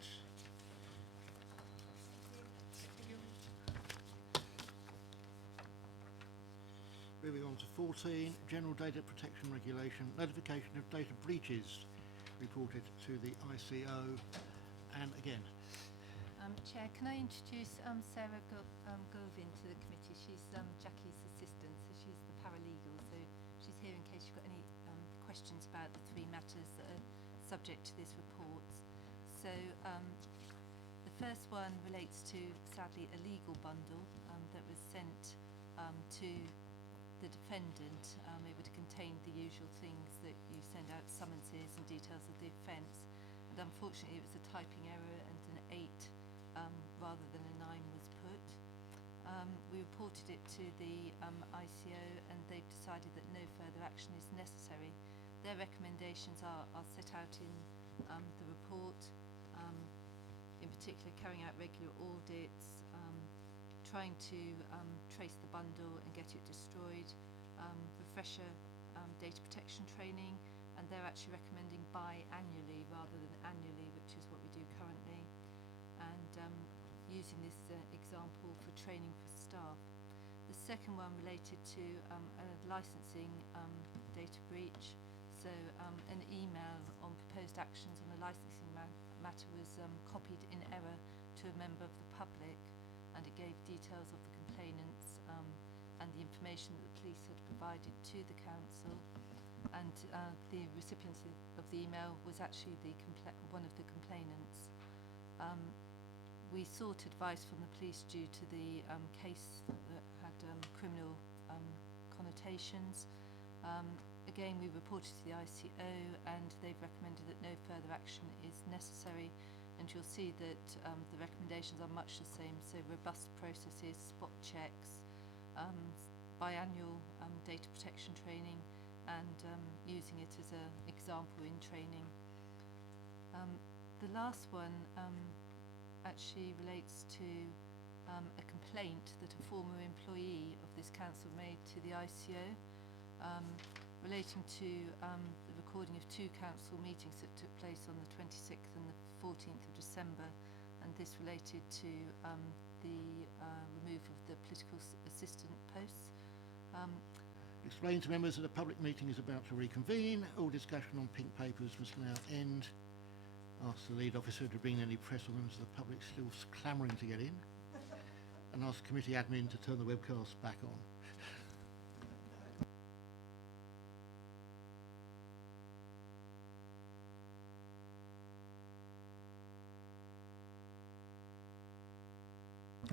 Moving on to 14, General Data Protection Regulation, notification of data breaches reported to the ICO. And again, Chair, can I introduce Sarah Govin to the committee? She's Jackie's assistant, so she's the paralegal, so she's here in case you've got any questions about the three matters that are subject to this report. So the first one relates to, sadly, a legal bundle that was sent to the defendant. It would contain the usual things that you send out summonses and details of the offence, and unfortunately it was a typing error and an 8 rather than a 9 was put. We reported it to the ICO and they've decided that no further action is necessary. Their recommendations are set out in the report, in particular carrying out regular audits, trying to trace the bundle and get it destroyed, refresher data protection training, and they're actually recommending biannually rather than annually, which is what we do currently, and using this example for training for staff. The second one related to a licensing data breach. So an email on proposed actions on a licensing matter was copied in error to a member of the public, and it gave details of the complainants and the information that the police had provided to the council, and the recipient of the email was actually one of the complainants. We sought advice from the police due to the case that had criminal connotations. Again, we reported to the ICO and they've recommended that no further action is necessary, and you'll see that the recommendations are much the same, so robust processes, spot checks, biannual data protection training, and using it as an example in training. The last one actually relates to a complaint that a former employee of this council made to the ICO relating to the recording of 2 council meetings that took place on the 26th and the 14th of December, and this related to the removal of the political assistant posts. Explain to members that a public meeting is about to reconvene. All discussion on pink papers must now end. Ask the lead officer to bring any press or members of the public still clamouring to get in, and ask committee admin to turn the webcast back on.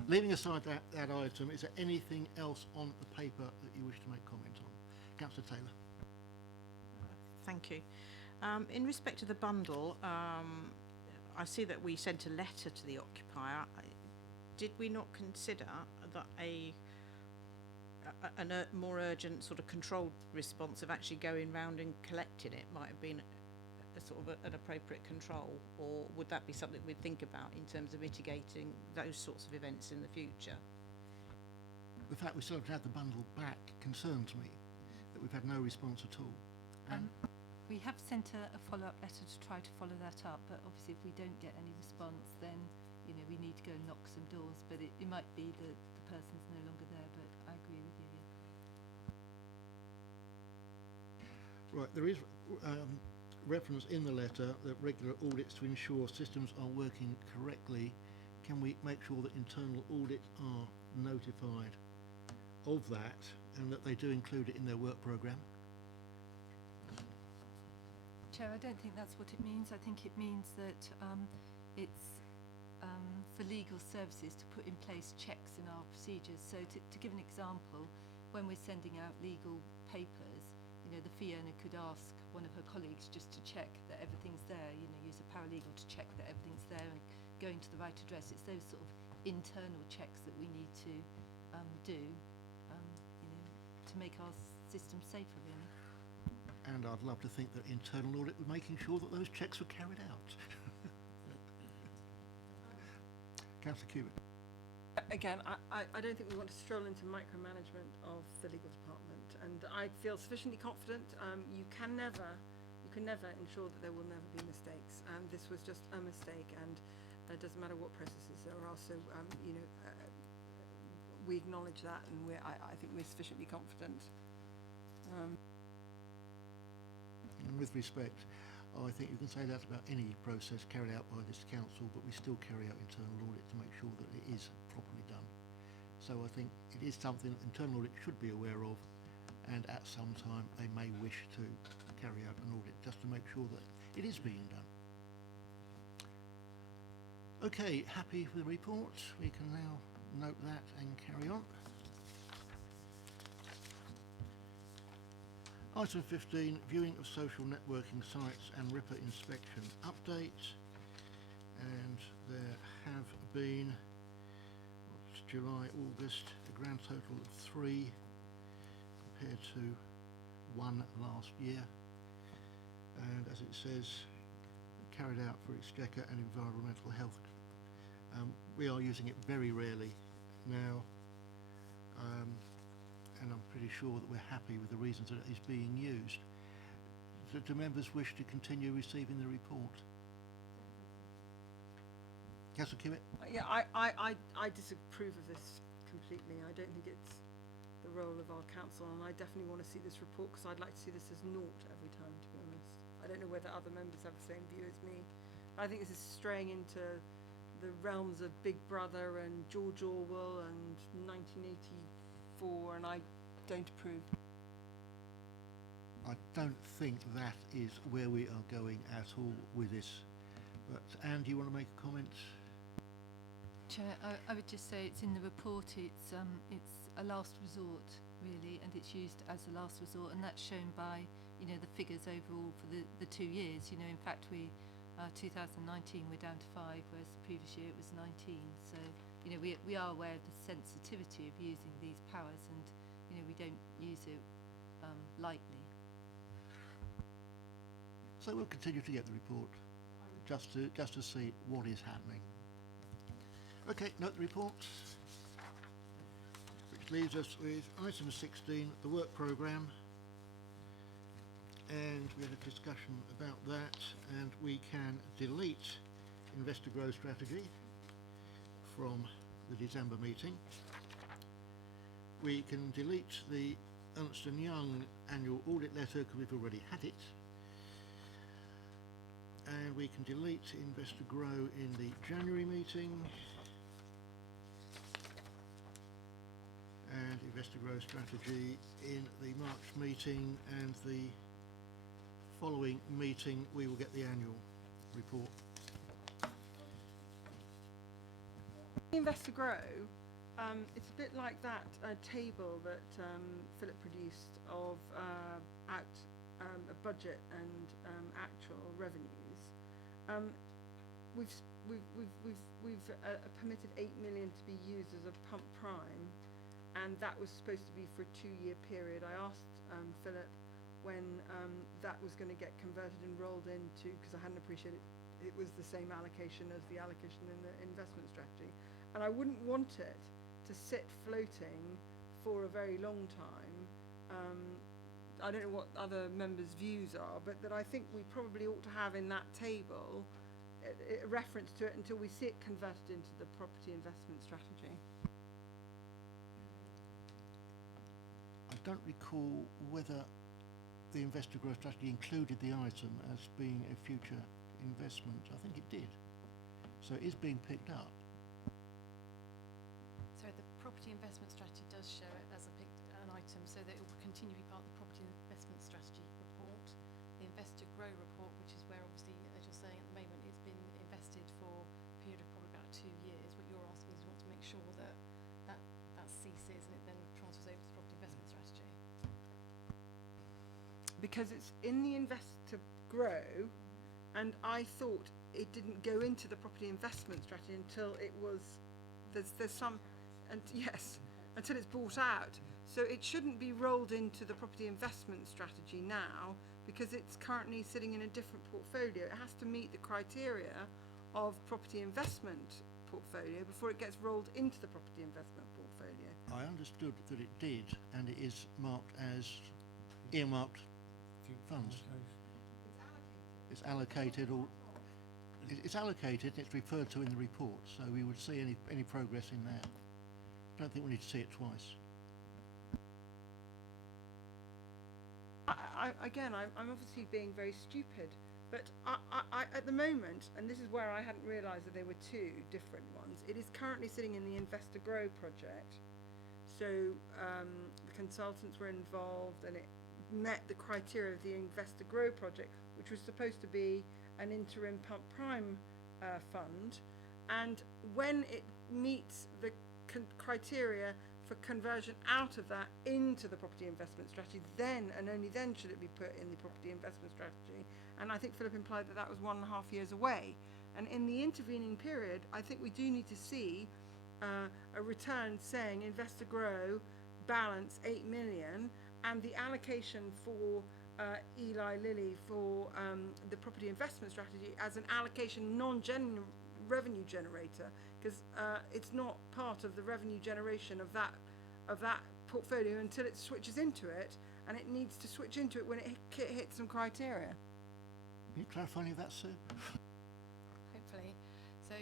Leaving aside that item, is there anything else on the paper that you wish to make comment on? Councillor Taylor. Thank you. In respect to the bundle, I see that we sent a letter to the occupier. Did we not consider that a more urgent sort of controlled response of actually going round and collecting it might have been a sort of an appropriate control, or would that be something we'd think about in terms of mitigating those sorts of events in the future? The fact we still haven't had the bundle back concerns me, that we've had no response at all. We have sent a follow-up letter to try to follow that up, but obviously if we don't get any response, then we need to go and knock some doors, but it might be that the person's no longer there, but I agree with you. Right, there is reference in the letter that regular audits to ensure systems are working correctly. Can we make sure that internal audit are notified of that and that they do include it in their work programme? Chair, I don't think that's what it means. I think it means that it's for legal services to put in place checks in our procedures. So to give an example, when we're sending out legal papers, you know, the fee earner could ask one of her colleagues just to check that everything's there, you know, use a paralegal to check that everything's there and going to the right address. It's those sort of internal checks that we need to do, you know, to make our system safer, really. And I'd love to think that internal audit were making sure that those checks were carried out. Councillor Cubitt. Again, I don't think we want to stroll into micromanagement of the legal department, and I feel sufficiently confident. You can never ensure that there will never be mistakes, and this was just a mistake, and it doesn't matter what processes there are. So, you know, we acknowledge that, and I think we're sufficiently confident. And with respect, I think you can say that about any process carried out by this council, but we still carry out internal audit to make sure that it is properly done. So I think it is something that internal audit should be aware of, and at some time they may wish to carry out an audit just to make sure that it is being done. Okay, happy with the report? We can now note that and carry on. Item 15, viewing of social networking sites and RIPA inspection update. And there have been, what's July, August, a grand total of 3 compared to 1 last year. And as it says, carried out for Exchequer and environmental health. We are using it very rarely now. And I'm pretty sure that we're happy with the reasons that it is being used. Do members wish to continue receiving the report? Councillor Kimmett? Yeah, I disapprove of this completely. I don't think it's the role of our council, and I definitely want to see this report because I'd like to see this as naught every time, to be honest. I don't know whether other members have the same view as me. I think this is straying into the realms of Big Brother and George Orwell and 1984, and I don't approve. I don't think that is where we are going at all with this. But Anne, do you want to make a comment? Chair, I would just say it's in the report. It's a last resort, really, and it's used as a last resort, and that's shown by, you know, the figures overall for the 2 years. You know, in fact, 2019 we're down to 5, whereas the previous year it was 19. So, you know, we are aware of the sensitivity of using these powers, and, you know, we don't use it lightly. So we'll continue to get the report, just to see what is happening. Okay, note the report, which leaves us with item 16, the work programme. And we had a discussion about that, and we can delete Investor Growth Strategy from the December meeting. We can delete the Ernst & Young annual audit letter because we've already had it. And we can delete Investor Grow in the January meeting. And Investor Growth Strategy in the March meeting, and the following meeting we will get the annual report. Investor Grow, it's a bit like that table that Philip produced of a budget and actual revenues. We've permitted 8 million to be used as a pump prime, and that was supposed to be for a 2-year period. I asked Philip when that was going to get converted and rolled into, because I hadn't appreciated it was the same allocation as the allocation in the investment strategy, and I wouldn't want it to sit floating for a very long time. I don't know what other members' views are, but that I think we probably ought to have in that table a reference to it until we see it converted into the property investment strategy. I don't recall whether the investor growth strategy included the item as being a future investment. I think it did. So it is being picked up. So the property investment strategy does show it as an item, so that it will continue to be part of the property investment strategy report. The investor grow report, which is where obviously, as you're saying at the moment, it's been invested for a period of probably about 2 years. What you're asking is you want to make sure that that ceases and it then transfers over to the property investment strategy. Because it's in the invest to grow, and I thought it didn't go into the property investment strategy until it was, there's some, and yes, until it's bought out. So it shouldn't be rolled into the property investment strategy now, because it's currently sitting in a different portfolio. It has to meet the criteria of property investment portfolio before it gets rolled into the property investment portfolio. I understood that it did, and it is marked as earmarked funds. It's allocated, or it's allocated. It's referred to in the report, so we would see any progress in that. I don't think we need to see it twice. I'm obviously being very stupid, but I at the moment, and this is where I hadn't realised that there were two different ones. It is currently sitting in the Investor Grow project, so the consultants were involved, and it met the criteria of the Investor Grow project, which was supposed to be an interim pump prime fund, and when it meets the criteria for conversion out of that into the property investment strategy, then and only then should it be put in the property investment strategy. And I think Philip implied that that was 1.5 years away. And in the intervening period, I think we do need to see a return saying Investor Grow balance 8 million, and the allocation for Eli Lilly for the property investment strategy as an allocation revenue generator, because it's not part of the revenue generation of that portfolio until it switches into it, and it needs to switch into it when it hits some criteria. Can you clarify any of that, Sue? Hopefully. So,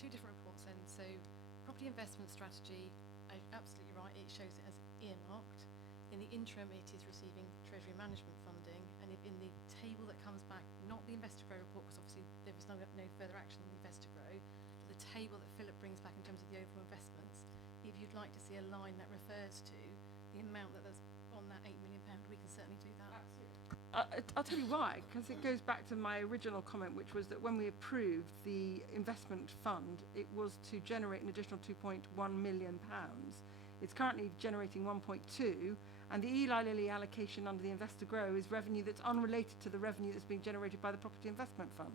two different reports then. So, property investment strategy, absolutely right, it shows it as earmarked. In the interim, it is receiving Treasury management funding, and if in the table that comes back, not the Investor Grow report, because obviously there was no further action on the Investor Grow, but the table that Philip brings back in terms of the overall investments, if you'd like to see a line that refers to the amount that's on that £8 million, we can certainly do that. I'll tell you why, because it goes back to my original comment, which was that when we approved the investment fund, it was to generate an additional £2.1 million. It's currently generating 1.2, and the Eli Lilly allocation under the Investor Grow is revenue that's unrelated to the revenue that's being generated by the property investment fund.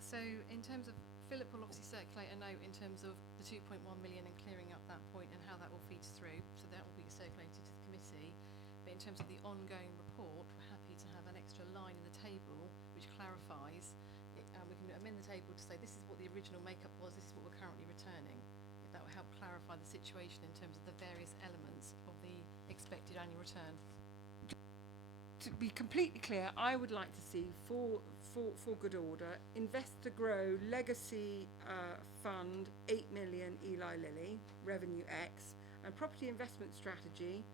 So in terms of, Philip will obviously circulate a note in terms of the 2.1 million and clearing up that point and how that all feeds through, so that will be circulated to the committee. But in terms of the ongoing report, we're happy to have an extra line in the table which clarifies it, and we can amend the table to say this is what the original makeup was, this is what we're currently returning. That will help clarify the situation in terms of the various elements of the expected annual return. To be completely clear, I would like to see, for good order, Investor Grow Legacy Fund 8 million Eli Lilly, revenue X, and Property Investment Strategy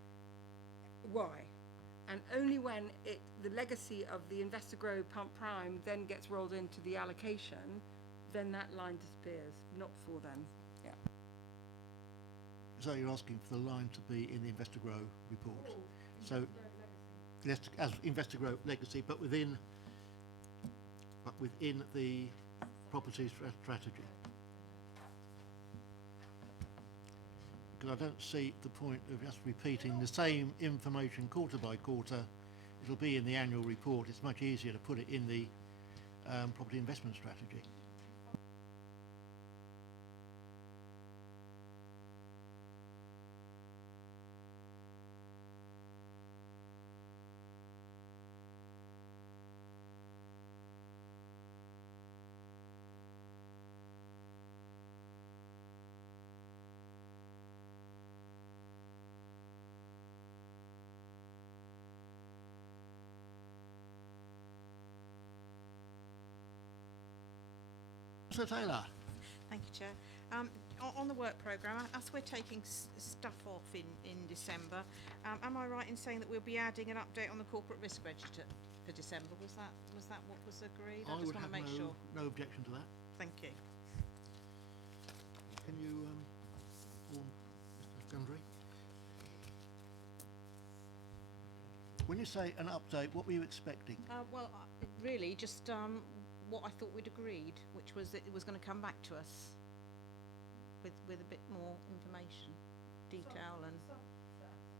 Y. And only when the legacy of the Investor Grow Pump Prime then gets rolled into the allocation, then that line disappears, not before then. Yeah. So you're asking for the line to be in the Investor Grow report. So yes, as Investor Grow Legacy, but within the property strategy. Because I don't see the point of just repeating the same information quarter by quarter. It'll be in the annual report. It's much easier to put it in the property investment strategy. Sir Taylor. Thank you, Chair. on the work programme, as we're taking stuff off in December, am I right in saying that we'll be adding an update on the corporate risk register for December? Was that what was agreed? I just would want have to make sure. no objection to that. Thank you. Can you warn Mr. Gundry? When you say an update, what were you expecting? Well, really, just what I thought we'd agreed, which was that it was going to come back to us with a bit more information, detail, and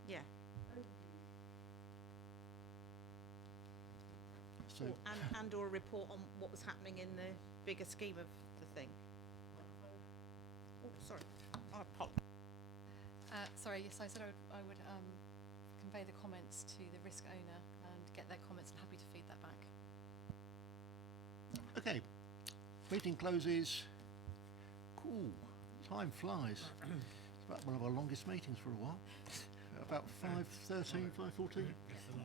yeah. So, or a report on what was happening in the bigger scheme of the thing. Oh, sorry. I apologize. Sorry, yes, I said I would convey the comments to the risk owner and get their comments, and happy to feed that back. okay, meeting closes. Cool, time flies. It's about one of our longest meetings for a while. About 5:13, 5:14. It's the